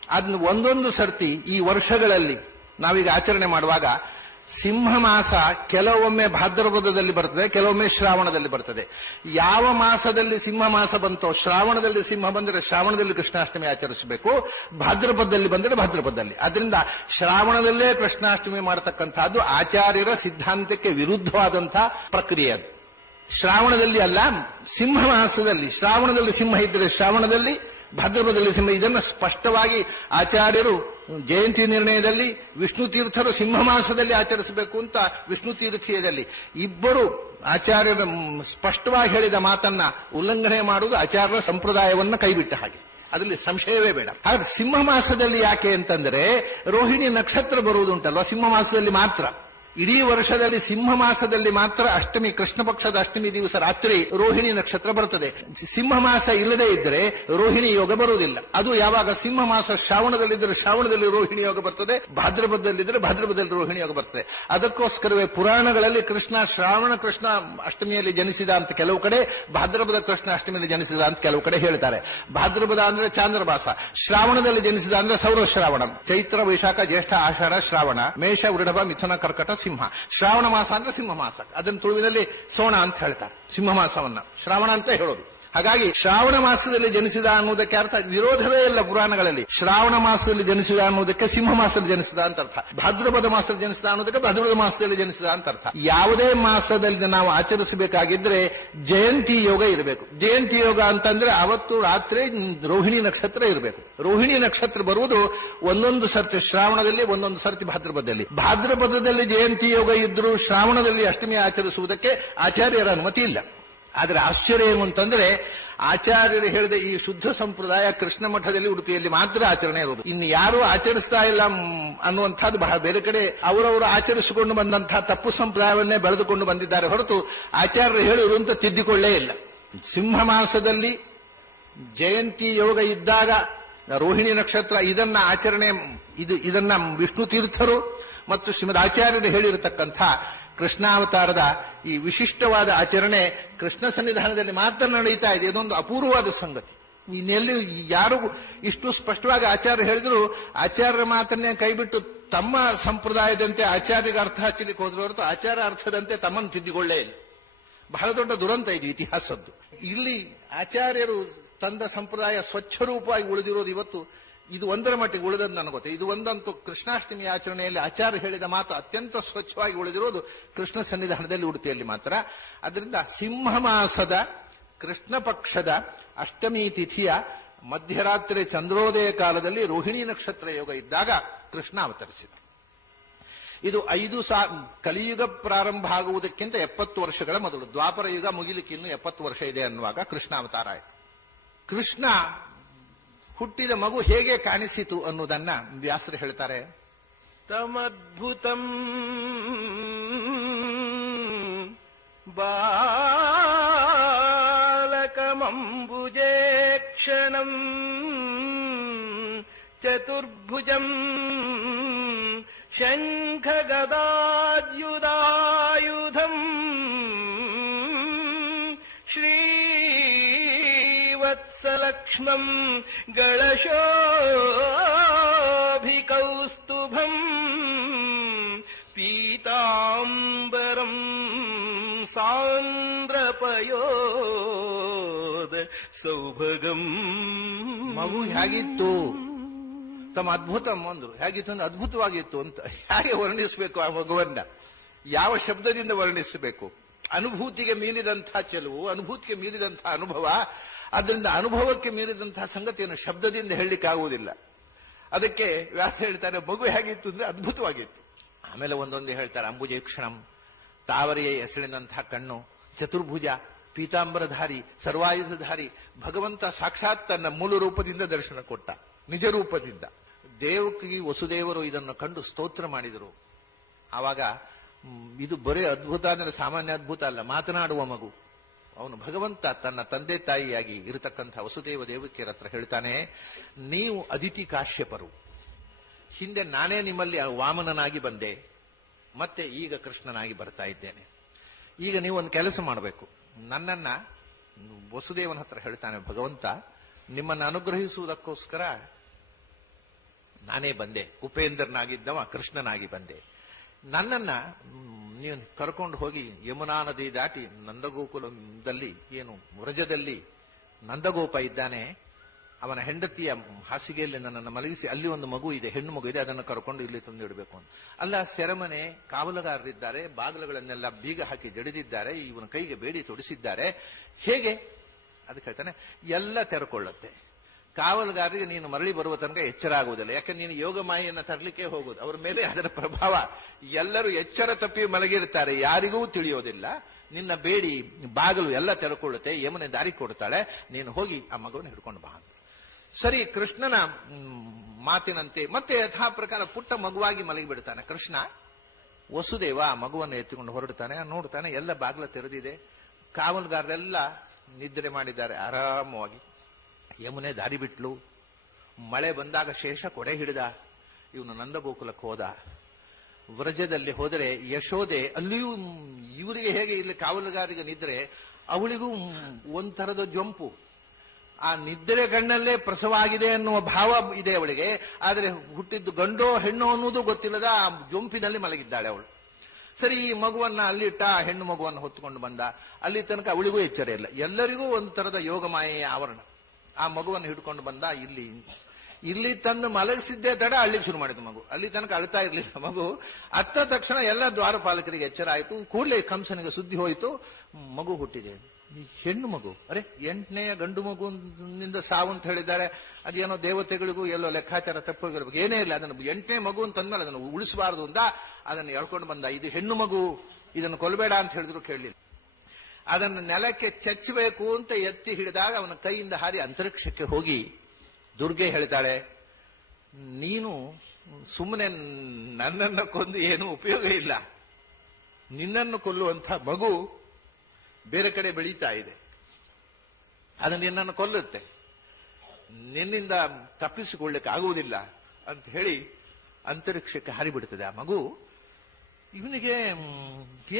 ಅದನ್ನ ಒಂದೊಂದು ಸರ್ತಿ ಈ ವರ್ಷಗಳಲ್ಲಿ ನಾವೀಗ ಆಚರಣೆ ಮಾಡುವಾಗ ಸಿಂಹ ಮಾಸ ಕೆಲವೊಮ್ಮೆ ಭಾದ್ರಪದದಲ್ಲಿ ಬರ್ತದೆ, ಕೆಲವೊಮ್ಮೆ ಶ್ರಾವಣದಲ್ಲಿ ಬರ್ತದೆ. ಯಾವ ಮಾಸದಲ್ಲಿ ಸಿಂಹ ಮಾಸ ಬಂತೋ, ಶ್ರಾವಣದಲ್ಲಿ ಸಿಂಹ ಬಂದರೆ ಶ್ರಾವಣದಲ್ಲಿ ಕೃಷ್ಣಾಷ್ಟಮಿ ಆಚರಿಸಬೇಕು, ಭಾದ್ರಪದದಲ್ಲಿ ಬಂದರೆ ಭಾದ್ರಪದದಲ್ಲಿ. ಅದರಿಂದ ಶ್ರಾವಣದಲ್ಲೇ ಕೃಷ್ಣಾಷ್ಟಮಿ ಮಾಡತಕ್ಕಂಥದ್ದು ಆಚಾರ್ಯರ ಸಿದ್ಧಾಂತಕ್ಕೆ ವಿರುದ್ಧವಾದಂತಹ ಪ್ರಕ್ರಿಯೆ. ಅದು ಶ್ರಾವಣದಲ್ಲಿ ಅಲ್ಲ, ಸಿಂಹ ಮಾಸದಲ್ಲಿ. ಶ್ರಾವಣದಲ್ಲಿ ಸಿಂಹ ಇದ್ದರೆ ಶ್ರಾವಣದಲ್ಲಿ, ಭಾದ್ರಪದದಲ್ಲಿ ಸಿಂಹ. ಇದನ್ನು ಸ್ಪಷ್ಟವಾಗಿ ಆಚಾರ್ಯರು ಜಯಂತಿ ನಿರ್ಣಯದಲ್ಲಿ, ವಿಷ್ಣು ತೀರ್ಥರು ಸಿಂಹ ಮಾಸದಲ್ಲಿ ಆಚರಿಸಬೇಕು ಅಂತ ವಿಷ್ಣು ತೀರ್ಥೀಯದಲ್ಲಿ ಇಬ್ಬರು ಆಚಾರ್ಯರ ಸ್ಪಷ್ಟವಾಗಿ ಹೇಳಿದ ಮಾತನ್ನ ಉಲ್ಲಂಘನೆ ಮಾಡುವುದು ಆಚಾರ್ಯರ ಸಂಪ್ರದಾಯವನ್ನ ಕೈಬಿಟ್ಟ ಹಾಗೆ, ಅದರಲ್ಲಿ ಸಂಶಯವೇ ಬೇಡ. ಹಾಗೆ ಸಿಂಹ ಮಾಸದಲ್ಲಿ ಯಾಕೆ ಅಂತಂದ್ರೆ, ರೋಹಿಣಿ ನಕ್ಷತ್ರ ಬರುವುದುಂಟಲ್ವಾ ಸಿಂಹ ಮಾಸದಲ್ಲಿ ಮಾತ್ರ. ಇಡೀ ವರ್ಷದಲ್ಲಿ ಸಿಂಹ ಮಾಸದಲ್ಲಿ ಮಾತ್ರ ಅಷ್ಟಮಿ, ಕೃಷ್ಣ ಪಕ್ಷದ ಅಷ್ಟಮಿ ದಿವಸ ರಾತ್ರಿ ರೋಹಿಣಿ ನಕ್ಷತ್ರ ಬರ್ತದೆ. ಸಿಂಹ ಮಾಸ ಇಲ್ಲದೇ ಇದ್ರೆ ರೋಹಿಣಿ ಯೋಗ ಬರುವುದಿಲ್ಲ. ಅದು ಯಾವಾಗ ಸಿಂಹ ಮಾಸ ಶ್ರಾವಣದಲ್ಲಿದ್ದರೆ ಶ್ರಾವಣದಲ್ಲಿ ರೋಹಿಣಿ ಯೋಗ ಬರ್ತದೆ, ಭಾದ್ರಪದಲ್ಲಿದ್ದರೆ ಭಾದ್ರಪದದಲ್ಲಿ ರೋಹಿಣಿ ಯೋಗ ಬರ್ತದೆ. ಅದಕ್ಕೋಸ್ಕರವೇ ಪುರಾಣಗಳಲ್ಲಿ ಕೃಷ್ಣ ಶ್ರಾವಣ ಕೃಷ್ಣ ಅಷ್ಟಮಿಯಲ್ಲಿ ಜನಿಸಿದ ಅಂತ ಕೆಲವು ಕಡೆ, ಭಾದ್ರಪದ ಕೃಷ್ಣ ಅಷ್ಟಮಿಯಲ್ಲಿ ಜನಿಸಿದ ಅಂತ ಕೆಲವು ಕಡೆ ಹೇಳ್ತಾರೆ. ಭಾದ್ರಪದ ಅಂದ್ರೆ ಚಾಂದ್ರಮಾಸ, ಶ್ರಾವಣದಲ್ಲಿ ಜನಿಸಿದ ಅಂದ್ರೆ ಸೌರಶ್ರಾವಣ. ಚೈತ್ರ ವೈಶಾಖ ಜ್ಯೇಷ್ಠ ಆಷಾಢ ಶ್ರಾವಣ, ಮೇಷ ವೃಷಭ ಮಿಥುನ ಕರ್ಕಟ ಸಿಂಹ. ಶ್ರಾವಣ ಮಾಸ ಅಂದ್ರೆ ಸಿಂಹ ಮಾಸ, ಅದನ್ನು ತುಳುವಿನಲ್ಲಿ ಸೋಣ ಅಂತ ಹೇಳ್ತಾರೆ. ಸಿಂಹ ಮಾಸವನ್ನ ಶ್ರಾವಣ ಅಂತ ಹೇಳೋದು. ಹಾಗಾಗಿ ಶ್ರಾವಣ ಮಾಸದಲ್ಲಿ ಜನಿಸಿದ ಅನ್ನುವುದಕ್ಕೆ ಅರ್ಥ ವಿರೋಧವೇ ಇಲ್ಲ ಪುರಾಣಗಳಲ್ಲಿ. ಶ್ರಾವಣ ಮಾಸದಲ್ಲಿ ಜನಿಸಿದ ಅನ್ನುವುದಕ್ಕೆ ಸಿಂಹ ಮಾಸದಲ್ಲಿ ಜನಿಸಿದ ಅಂತ ಅರ್ಥ, ಭಾದ್ರಪದ ಮಾಸದಲ್ಲಿ ಜನಿಸಿದ ಅನ್ನೋದಕ್ಕೆ ಭಾದ್ರಪದ ಮಾಸದಲ್ಲಿ ಜನಿಸಿದ ಅಂತ ಅರ್ಥ. ಯಾವುದೇ ಮಾಸದಲ್ಲಿ ನಾವು ಆಚರಿಸಬೇಕಾಗಿದ್ರೆ ಜಯಂತಿ ಯೋಗ ಇರಬೇಕು. ಜಯಂತಿ ಯೋಗ ಅಂತಂದ್ರೆ ಅವತ್ತು ರಾತ್ರಿ ರೋಹಿಣಿ ನಕ್ಷತ್ರ ಇರಬೇಕು. ರೋಹಿಣಿ ನಕ್ಷತ್ರ ಬರುವುದು ಒಂದೊಂದು ಸರ್ತಿ ಶ್ರಾವಣದಲ್ಲಿ, ಒಂದೊಂದು ಸರ್ತಿ ಭಾದ್ರಪದದಲ್ಲಿ. ಭಾದ್ರಪದದಲ್ಲಿ ಜಯಂತಿ ಯೋಗ ಇದ್ರೂ ಶ್ರಾವಣದಲ್ಲಿ ಅಷ್ಟಮಿ ಆಚರಿಸುವುದಕ್ಕೆ ಆಚಾರ್ಯರ ಅನುಮತಿ ಇಲ್ಲ. ಆದರೆ ಆಶ್ಚರ್ಯ ಏನು ಅಂತಂದ್ರೆ, ಆಚಾರ್ಯರು ಹೇಳಿದ ಈ ಶುದ್ಧ ಸಂಪ್ರದಾಯ ಕೃಷ್ಣ ಮಠದಲ್ಲಿ ಉಡುಪಿಯಲ್ಲಿ ಮಾತ್ರ ಆಚರಣೆ ಇರುವುದು. ಇನ್ನು ಯಾರೂ ಆಚರಿಸ್ತಾ ಇಲ್ಲ ಅನ್ನುವಂಥದ್ದು ಬಹಳ ಬೇರೆ ಕಡೆ ಅವರವರು ಆಚರಿಸಿಕೊಂಡು ಬಂದಂತಹ ತಪ್ಪು ಸಂಪ್ರದಾಯವನ್ನೇ ಬೆಳೆದುಕೊಂಡು ಬಂದಿದ್ದಾರೆ ಹೊರತು ಆಚಾರ್ಯರು ಹೇಳಿರು ಅಂತ ತಿದ್ದಿಕೊಳ್ಳೇ ಇಲ್ಲ. ಸಿಂಹ ಮಾಸದಲ್ಲಿ ಜಯಂತಿ ಯೋಗ ಇದ್ದಾಗ ರೋಹಿಣಿ ನಕ್ಷತ್ರ ಇದನ್ನ ಆಚರಣೆ, ಇದನ್ನ ವಿಷ್ಣು ತೀರ್ಥರು ಮತ್ತು ಶ್ರೀಮದ್ ಆಚಾರ್ಯರು ಹೇಳಿರತಕ್ಕಂಥ ಕೃಷ್ಣಾವತಾರದ ಈ ವಿಶಿಷ್ಟವಾದ ಆಚರಣೆ ಕೃಷ್ಣ ಸನ್ನಿಧಾನದಲ್ಲಿ ಮಾತ್ರ ನಡೀತಾ ಇದೆ. ಇದೊಂದು ಅಪೂರ್ವವಾದ ಸಂಗತಿ. ಇನ್ನೆಲ್ಲಿ ಯಾರು ಇಷ್ಟು ಸ್ಪಷ್ಟವಾಗಿ ಆಚಾರ್ಯ ಹೇಳಿದ್ರು, ಆಚಾರ್ಯರ ಮಾತನ್ನೇ ಕೈಬಿಟ್ಟು ತಮ್ಮ ಸಂಪ್ರದಾಯದಂತೆ ಆಚಾರ್ಯಗೆ ಅರ್ಥ ಹಚ್ಚಲಿಕ್ಕೆ ಹೋದ್ರು ಹೊರತು ಆಚಾರ್ಯ ಅರ್ಥದಂತೆ ತಮ್ಮನ್ನು ತಿದ್ದಿಕೊಳ್ಳೇ ಇಲ್ಲ. ಬಹಳ ದೊಡ್ಡ ದುರಂತ ಇದು ಇತಿಹಾಸದ್ದು. ಇಲ್ಲಿ ಆಚಾರ್ಯರು ತಂದ ಸಂಪ್ರದಾಯ ಸ್ವಚ್ಛ ರೂಪವಾಗಿ ಉಳಿದಿರೋದು ಇವತ್ತು ಇದು ಒಂದರ ಮಟ್ಟಿಗೆ ಉಳಿದದ್ದು ನನಗೆ ಗೊತ್ತೆ. ಇದು ಒಂದಂತೂ ಕೃಷ್ಣಾಷ್ಟಮಿ ಆಚರಣೆಯಲ್ಲಿ ಆಚಾರ್ಯ ಹೇಳಿದ ಮಾತು ಅತ್ಯಂತ ಸ್ವಚ್ಛವಾಗಿ ಉಳಿದಿರೋದು ಕೃಷ್ಣ ಸನ್ನಿಧಾನದಲ್ಲಿ ಉಡುಪಿಯಲ್ಲಿ ಮಾತ್ರ. ಅದರಿಂದ ಸಿಂಹ ಮಾಸದ ಕೃಷ್ಣ ಪಕ್ಷದ ಅಷ್ಟಮಿ ತಿಥಿಯ ಮಧ್ಯರಾತ್ರಿ ಚಂದ್ರೋದಯ ಕಾಲದಲ್ಲಿ ರೋಹಿಣಿ ನಕ್ಷತ್ರ ಯೋಗ ಇದ್ದಾಗ ಕೃಷ್ಣ ಅವತರಿಸಿದ. ಇದು ಕಲಿಯುಗ ಪ್ರಾರಂಭ ಆಗುವುದಕ್ಕಿಂತ 70 ವರ್ಷಗಳ ಮೊದಲು, ದ್ವಾಪರ ಯುಗ ಮುಗಿಲಿಕ್ಕೆ ಇನ್ನು 70 ವರ್ಷ ಇದೆ ಅನ್ನುವಾಗ ಕೃಷ್ಣ ಅವತಾರ ಆಯಿತು. ಕೃಷ್ಣ ಹುಟ್ಟಿದ ಮಗು ಹೇಗೆ ಕಾಣಿಸಿತು ಅನ್ನುವುದನ್ನ ವ್ಯಾಸರು ಹೇಳ್ತಾರೆ. ತಮದ್ಭುತಂ ಬಾಲಕಮಂಬುಜೇಕ್ಷಣಂ ಚತುರ್ಭುಜಂ ಶಂಖಗದಾದ್ಯುಧಾಯುಧಂ ಶ್ರೀವತ್ಸಲಕ್ಷ್ಮಂ ಗಳಶೋಭಿಕೌಸ್ತುಭಂ ಪೀತಾಂಬರಂ ಸಾಂದ್ರಪಯೋದ ಸೌಭಗಂ. ಮಗು ಹೇಗಿತ್ತು? ತಮ್ಮ ಅದ್ಭುತಂ ಅಂದ್ರು. ಹೇಗಿತ್ತು ಅಂದ್ರೆ ಅದ್ಭುತವಾಗಿತ್ತು ಅಂತ. ಹೇಗೆ ವರ್ಣಿಸಬೇಕು ಆ ಮಗುವನ್ನ? ಯಾವ ಶಬ್ದದಿಂದ ವರ್ಣಿಸಬೇಕು? ಅನುಭೂತಿಗೆ ಮೀರಿದಂತಹ ಚೆಲುವು, ಅನುಭೂತಿಗೆ ಮೀರಿದಂತಹ ಅನುಭವ. ಅದರಿಂದ ಅನುಭವಕ್ಕೆ ಮೀರಿದಂತಹ ಸಂಗತಿಯನ್ನು ಶಬ್ದದಿಂದ ಹೇಳಲಿಕ್ಕಾಗುವುದಿಲ್ಲ. ಅದಕ್ಕೆ ವ್ಯಾಸ ಹೇಳ್ತಾರೆ ಮಗು ಹೇಗಿತ್ತು ಅಂದ್ರೆ ಅದ್ಭುತವಾಗಿತ್ತು. ಆಮೇಲೆ ಒಂದೊಂದು ಹೇಳ್ತಾರೆ ಅಂಬುಜೇಕ್ಷಣಂ, ತಾವರೆಯ ಹೆಸರಿನಂತಹ ಕಣ್ಣು, ಚತುರ್ಭುಜ, ಪೀತಾಂಬರಧಾರಿ, ಸರ್ವಾಯುಧಧಾರಿ. ಭಗವಂತ ಸಾಕ್ಷಾತ್ ತನ್ನ ಮೂಲ ರೂಪದಿಂದ ದರ್ಶನ ಕೊಟ್ಟ, ನಿಜ ರೂಪದಿಂದ. ದೇವಕಿ ವಸುದೇವರು ಇದನ್ನು ಕಂಡು ಸ್ತೋತ್ರ ಮಾಡಿದರು. ಆವಾಗ ಇದು ಬರೀ ಅದ್ಭುತ ಅಂದ್ರೆ ಸಾಮಾನ್ಯ ಅದ್ಭುತ ಅಲ್ಲ, ಮಾತನಾಡುವ ಮಗು. ಅವನು ಭಗವಂತ ತನ್ನ ತಂದೆ ತಾಯಿಯಾಗಿ ಇರತಕ್ಕಂಥ ವಸುದೇವ ದೇವಕಿಯರ ಹತ್ರ ಹೇಳ್ತಾನೆ, ನೀವು ಅದಿತಿ ಕಾಶ್ಯಪರು, ಹಿಂದೆ ನಾನೇ ನಿಮ್ಮಲ್ಲಿ ವಾಮನನಾಗಿ ಬಂದೆ, ಮತ್ತೆ ಈಗ ಕೃಷ್ಣನಾಗಿ ಬರ್ತಾ ಇದ್ದೇನೆ. ಈಗ ನೀವು ಒಂದು ಕೆಲಸ ಮಾಡಬೇಕು. ನನ್ನನ್ನ ವಸುದೇವನ ಹತ್ರ ಹೇಳ್ತಾನೆ ಭಗವಂತ, ನಿಮ್ಮನ್ನು ಅನುಗ್ರಹಿಸುವುದಕ್ಕೋಸ್ಕರ ನಾನೇ ಬಂದೆ, ಉಪೇಂದ್ರನಾಗಿದ್ದವ ಕೃಷ್ಣನಾಗಿ ಬಂದೆ. ನನ್ನನ್ನ ನೀವು ಕರ್ಕೊಂಡು ಹೋಗಿ ಯಮುನಾ ನದಿ ದಾಟಿ ನಂದಗೋಕುಲದಲ್ಲಿ, ಏನು ವ್ರಜದಲ್ಲಿ ನಂದಗೋಪ ಇದ್ದಾನೆ, ಅವನ ಹೆಂಡತಿಯ ಹಾಸಿಗೆಯಲ್ಲಿ ನನ್ನನ್ನು ಮಲಗಿಸಿ, ಅಲ್ಲಿ ಒಂದು ಮಗು ಇದೆ, ಹೆಣ್ಣು ಮಗು ಇದೆ, ಅದನ್ನು ಕರ್ಕೊಂಡು ಇಲ್ಲಿ ತಂದಿಡಬೇಕು ಅಂತ. ಅಲ್ಲ, ಸೆರೆಮನೆ ಕಾವಲುಗಾರರಿದ್ದಾರೆ, ಬಾಗಿಲುಗಳನ್ನೆಲ್ಲ ಬೀಗ ಹಾಕಿ ಜಡಿದಿದ್ದಾರೆ, ಇವನ ಕೈಗೆ ಬೇಡಿ ತೊಡಿಸಿದ್ದಾರೆ, ಹೇಗೆ? ಅದಕ್ಕೆ ಹೇಳ್ತಾನೆ ಎಲ್ಲ ತೆರಕೊಳ್ಳುತ್ತೆ. ಕಾವಲುಗಾರರಿಗೆ ನೀನು ಮರಳಿ ಬರುವ ತನಕ ಎಚ್ಚರ ಆಗುವುದಿಲ್ಲ. ಯಾಕಂದ್ರೆ ನೀನು ಯೋಗ ಮಾಯೆಯನ್ನು ತರಲಿಕ್ಕೆ ಹೋಗುದು, ಅವರ ಮೇಲೆ ಅದರ ಪ್ರಭಾವ. ಎಲ್ಲರೂ ಎಚ್ಚರ ತಪ್ಪಿ ಮಲಗಿರ್ತಾರೆ, ಯಾರಿಗೂ ತಿಳಿಯೋದಿಲ್ಲ. ನಿನ್ನ ಬೇಡಿ ಬಾಗಿಲು ಎಲ್ಲ ತೆರಕೊಳ್ಳುತ್ತೆ, ಯಮುನೆ ದಾರಿ ಕೊಡ್ತಾಳೆ, ನೀನು ಹೋಗಿ ಆ ಮಗುವನ್ನು ಹಿಡ್ಕೊಂಡು ಬಾ ಅಂತ. ಸರಿ, ಕೃಷ್ಣನ ಮಾತಿನಂತೆ ಮತ್ತೆ ಯಥಾ ಪ್ರಕಾರ ಪುಟ್ಟ ಮಗುವಾಗಿ ಮಲಗಿಬಿಡ್ತಾನೆ ಕೃಷ್ಣ. ವಸುದೇವ ಆ ಮಗುವನ್ನು ಎತ್ತಿಕೊಂಡು ಹೊರಡ್ತಾನೆ, ನೋಡ್ತಾನೆ ಎಲ್ಲ ಬಾಗಿಲು ತೆರೆದಿದೆ, ಕಾವಲುಗಾರರೆಲ್ಲ ನಿದ್ರೆ ಮಾಡಿದ್ದಾರೆ ಆರಾಮವಾಗಿ. ಯಮುನೆ ದಾರಿ ಬಿಟ್ಲು, ಮಳೆ ಬಂದಾಗ ಶೇಷ ಕೊಡೆ ಹಿಡಿದ, ಇವನು ನಂದಗೋಕುಲಕ್ಕೆ ಹೋದ. ವ್ರಜದಲ್ಲಿ ಹೋದರೆ ಯಶೋದೆ, ಅಲ್ಲಿಯೂ ಇವರಿಗೆ ಹೇಗೆ ಇಲ್ಲಿ ಕಾವಲುಗಾರಿಗೆ ನಿದ್ರೆ, ಅವಳಿಗೂ ಒಂಥರದ ಜೊಂಪು. ಆ ನಿದ್ರೆ ಗಣ್ಣಲ್ಲೇ ಪ್ರಸವ ಆಗಿದೆ ಅನ್ನುವ ಭಾವ ಇದೆ ಅವಳಿಗೆ, ಆದರೆ ಹುಟ್ಟಿದ್ದು ಗಂಡೋ ಹೆಣ್ಣೋ ಅನ್ನೋದು ಗೊತ್ತಿಲ್ಲದ ಆ ಜೊಂಪಿನಲ್ಲಿ ಮಲಗಿದ್ದಾಳೆ ಅವಳು. ಸರಿ, ಈ ಮಗುವನ್ನ ಅಲ್ಲಿಟ್ಟ, ಹೆಣ್ಣು ಮಗುವನ್ನು ಹೊತ್ತುಕೊಂಡು ಬಂದ. ಅಲ್ಲಿ ತನಕ ಅವಳಿಗೂ ಎಚ್ಚರ ಇಲ್ಲ, ಎಲ್ಲರಿಗೂ ಒಂಥರದ ಯೋಗ ಮಾಯೆಯ ಆವರಣ. ಆ ಮಗುವನ್ನು ಹಿಡ್ಕೊಂಡು ಬಂದ, ಇಲ್ಲಿ ತಂದು ಮಲಗಿಸಿದ್ದೇ ತಡ ಅಳ್ಳಿಗೆ ಶುರು ಮಾಡಿದ ಮಗು. ಅಲ್ಲಿ ತನಕ ಅಳ್ತಾ ಇರ್ಲಿಲ್ಲ ಮಗು. ಅತ್ತ ತಕ್ಷಣ ಎಲ್ಲ ದ್ವಾರಪಾಲಕರಿಗೆ ಎಚ್ಚರ ಆಯಿತು. ಕೂಡಲೇ ಕಂಸನಿಗೆ ಸುದ್ದಿ ಹೋಯಿತು, ಮಗು ಹುಟ್ಟಿದೆ. ಹೆಣ್ಣು ಮಗು, ಅರೆ 8ನೇ ಗಂಡು ಮಗುವಿನಿಂದ ಸಾವು ಅಂತ ಹೇಳಿದ್ದಾರೆ. ಅದೇನೋ ದೇವತೆಗಳಿಗೂ ಎಲ್ಲೋ ಲೆಕ್ಕಾಚಾರ ತಪ್ಪೋಗಿರ್ಬೇಕು, ಏನೇ ಇಲ್ಲ. ಅದನ್ನು 8ನೇ ಮಗು ಅಂತಂದ್ಮೇಲೆ ಅದನ್ನು ಉಳಿಸಬಾರದು ಅಂತ ಅದನ್ನು ಎಳ್ಕೊಂಡು ಬಂದ. ಇದು ಹೆಣ್ಣು ಮಗು, ಇದನ್ನು ಕೊಲ್ಲಬೇಡ ಅಂತ ಹೇಳಿದ್ರು ಕೇಳಲಿಲ್ಲ. ಅದನ್ನು ನೆಲಕ್ಕೆ ಚಚ್ಚಬೇಕು ಅಂತ ಎತ್ತಿ ಹಿಡಿದಾಗ ಅವನ ಕೈಯಿಂದ ಹಾರಿ ಅಂತರಿಕ್ಷಕ್ಕೆ ಹೋಗಿ ದುರ್ಗೆ ಹೇಳ್ತಾಳೆ, ನೀನು ಸುಮ್ಮನೆ ನನ್ನನ್ನು ಕೊಂದು ಏನೂ ಉಪಯೋಗ ಇಲ್ಲ, ನಿನ್ನನ್ನು ಕೊಲ್ಲುವಂಥ ಮಗು ಬೇರೆ ಕಡೆ ಬೆಳೀತಾ ಇದೆ, ಅದು ನಿನ್ನನ್ನು ಕೊಲ್ಲುತ್ತೆ, ನಿನ್ನಿಂದ ತಪ್ಪಿಸಿಕೊಳ್ಳಕ್ಕೆ ಆಗುವುದಿಲ್ಲ ಅಂತ ಹೇಳಿ ಅಂತರಿಕ್ಷಕ್ಕೆ ಹಾರಿಬಿಡ್ತದೆ ಆ ಮಗು. ಇವನಿಗೆ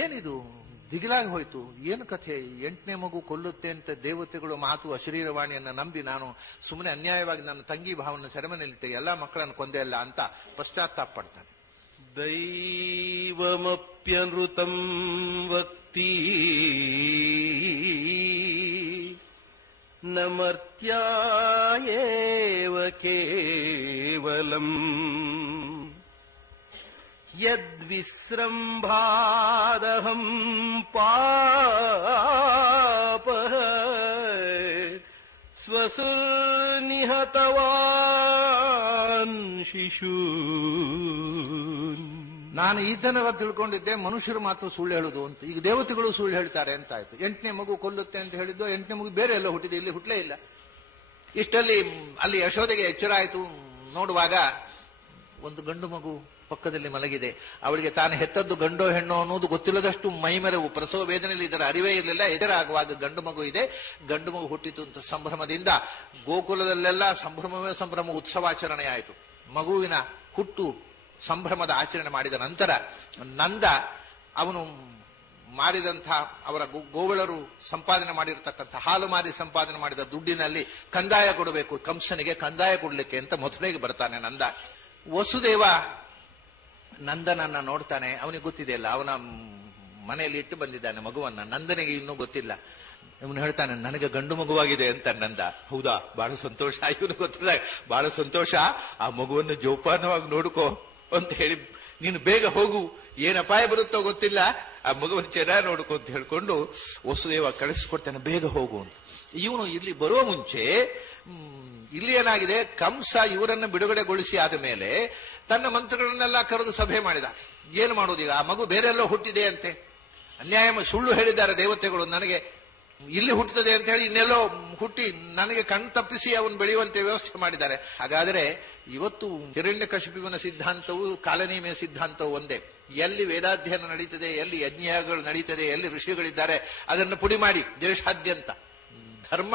ಏನಿದು ದಿಗಿಲಾಗಿ ಹೋಯ್ತು, ಏನು ಕಥೆ, 8ನೇ ಮಗು ಕೊಲ್ಲುತ್ತೆ ಅಂತ ದೇವತೆಗಳು ಮಾತು ಅಶರೀರವಾಣಿಯನ್ನು ನಂಬಿ ನಾನು ಸುಮ್ಮನೆ ಅನ್ಯಾಯವಾಗಿ ನನ್ನ ತಂಗಿ ಭಾವನ ಸೆರೆಮನೆಯಲ್ಲಿಟ್ಟೆ, ಎಲ್ಲಾ ಮಕ್ಕಳನ್ನು ಕೊಂದೆ ಅಲ್ಲ ಅಂತ ಪಶ್ಚಾತ್ತಾಪ ಪಡ್ತಾನೆ. ದೈವಮಪ್ಯನೃತಂ ವಕ್ತಿ ನ ಮರ್ತ್ಯಾಯೇವ ಕೇವಲಂ ಯದ್ವಿಸ್ರಂಭಾದಹಂ ಪಾಪಃ ಸ್ವಸುರ್ನಿಹತವಾನ್ ಶಿಶೂನ್. ನಾನು ಈ ತನಕ ತಿಳ್ಕೊಂಡಿದ್ದೆ ಮನುಷ್ಯರು ಮಾತ್ರ ಸುಳ್ಳು ಹೇಳುದು ಅಂತ. ಈಗ ದೇವತೆಗಳು ಸುಳ್ಳು ಹೇಳ್ತಾರೆ ಅಂತ ಆಯ್ತು. 8ನೇ ಮಗು ಕೊಲ್ಲುತ್ತೆ ಅಂತ ಹೇಳಿದ್ದು, 8ನೇ ಮಗು ಬೇರೆ ಎಲ್ಲೋ ಹುಟ್ಟಿದೆ, ಇಲ್ಲಿ ಹುಟ್ಟಲೇ ಇಲ್ಲ. ಇಷ್ಟಲ್ಲಿ ಅಲ್ಲಿ ಯಶೋದೆಗೆ ಎಚ್ಚರ ಆಯಿತು. ನೋಡುವಾಗ ಒಂದು ಗಂಡು ಮಗು ಪಕ್ಕದಲ್ಲಿ ಮಲಗಿದೆ. ಅವಳಿಗೆ ತಾನು ಹೆತ್ತದ್ದು ಗಂಡೋ ಹೆಣ್ಣೋ ಅನ್ನೋದು ಗೊತ್ತಿಲ್ಲದಷ್ಟು ಮೈಮೆರವು, ಪ್ರಸವ ವೇದನೆಯಲ್ಲಿ ಇದರ ಅರಿವೇ ಇರಲಿಲ್ಲ. ಎದುರ ಆಗುವಾಗ ಗಂಡು ಮಗು ಇದೆ, ಗಂಡು ಮಗು ಹುಟ್ಟಿತು ಅಂತ ಸಂಭ್ರಮದಿಂದ ಗೋಕುಲದಲ್ಲೆಲ್ಲ ಸಂಭ್ರಮವೇ ಸಂಭ್ರಮ, ಉತ್ಸವಾಚರಣೆ ಆಯಿತು. ಮಗುವಿನ ಹುಟ್ಟು ಸಂಭ್ರಮದ ಆಚರಣೆ ಮಾಡಿದ ನಂತರ ನಂದ ಅವನು ಮಾರಿದಂಥ ಅವರ ಗೋವಳರು ಸಂಪಾದನೆ ಮಾಡಿರತಕ್ಕಂಥ ಹಾಲು ಮಾರಿ ಸಂಪಾದನೆ ಮಾಡಿದ ದುಡ್ಡಿನಲ್ಲಿ ಕಂದಾಯ ಕೊಡಬೇಕು, ಕಂಸನಿಗೆ ಕಂದಾಯ ಕೊಡ್ಲಿಕ್ಕೆ ಅಂತ ಮಥುರೆಗೆ ಬರ್ತಾನೆ ನಂದ. ವಸುದೇವ ನಂದನನ್ನ ನೋಡ್ತಾನೆ. ಅವನಿಗೆ ಗೊತ್ತಿದೆಯಲ್ಲ, ಅವನ ಮನೆಯಲ್ಲಿ ಇಟ್ಟು ಬಂದಿದ್ದಾನೆ ಮಗುವನ್ನ. ನಂದನಿಗೆ ಇನ್ನೂ ಗೊತ್ತಿಲ್ಲ. ಇವನು ಹೇಳ್ತಾನೆ, ನನಗೆ ಗಂಡು ಮಗುವಾಗಿದೆ ಅಂತ. ನಂದ, ಹೌದಾ, ಬಹಳ ಸಂತೋಷ. ಇವನು ಗೊತ್ತಿಲ್ಲ, ಬಹಳ ಸಂತೋಷ, ಆ ಮಗುವನ್ನು ಜೋಪಾನವಾಗಿ ನೋಡ್ಕೋ ಅಂತ ಹೇಳಿ, ನೀನು ಬೇಗ ಹೋಗು, ಏನ್ ಅಪಾಯ ಬರುತ್ತೋ ಗೊತ್ತಿಲ್ಲ, ಆ ಮಗುವನ್ನು ಚೆನ್ನಾಗಿ ನೋಡ್ಕೋ ಅಂತ ಹೇಳ್ಕೊಂಡು ವಸುದೇವ ಕಳಿಸ್ಕೊಡ್ತಾನೆ, ಬೇಗ ಹೋಗು ಅಂತ. ಇವನು ಇಲ್ಲಿ ಬರುವ ಮುಂಚೆ ಇಲ್ಲಿ ಏನಾಗಿದೆ, ಕಂಸ ಇವರನ್ನು ಬಿಡುಗಡೆಗೊಳಿಸಿ ಆದ ಮೇಲೆ ತನ್ನ ಮಂತ್ರಿಗಳನ್ನೆಲ್ಲ ಕರೆದು ಸಭೆ ಮಾಡಿದ. ಏನು ಮಾಡೋದೀಗ, ಆ ಮಗು ಬೇರೆಲ್ಲೋ ಹುಟ್ಟಿದೆ ಅಂತೆ, ಅನ್ಯಾಯ ಸುಳ್ಳು ಹೇಳಿದ್ದಾರೆ ದೇವತೆಗಳು, ನನಗೆ ಇಲ್ಲಿ ಹುಟ್ಟುತ್ತದೆ ಅಂತ ಹೇಳಿ ಇನ್ನೆಲ್ಲೋ ಹುಟ್ಟಿ ನನಗೆ ಕಣ್ಣು ತಪ್ಪಿಸಿ ಅವನು ಬೆಳೆಯುವಂತೆ ವ್ಯವಸ್ಥೆ ಮಾಡಿದ್ದಾರೆ. ಹಾಗಾದರೆ ಇವತ್ತು ಹಿರಣ್ಯಕಶಿಪುವಿನ ಸಿದ್ಧಾಂತವು ಕಾಲನೇಮಿಯ ಸಿದ್ಧಾಂತವು ಒಂದೇ. ಎಲ್ಲಿ ವೇದಾಧ್ಯಯನ ನಡೀತದೆ, ಎಲ್ಲಿ ಯಜ್ಞಗಳು ನಡೀತದೆ, ಎಲ್ಲಿ ಋಷಿಗಳಿದ್ದಾರೆ, ಅದನ್ನು ಪುಡಿ ಮಾಡಿ ದೇಶಾದ್ಯಂತ ಧರ್ಮ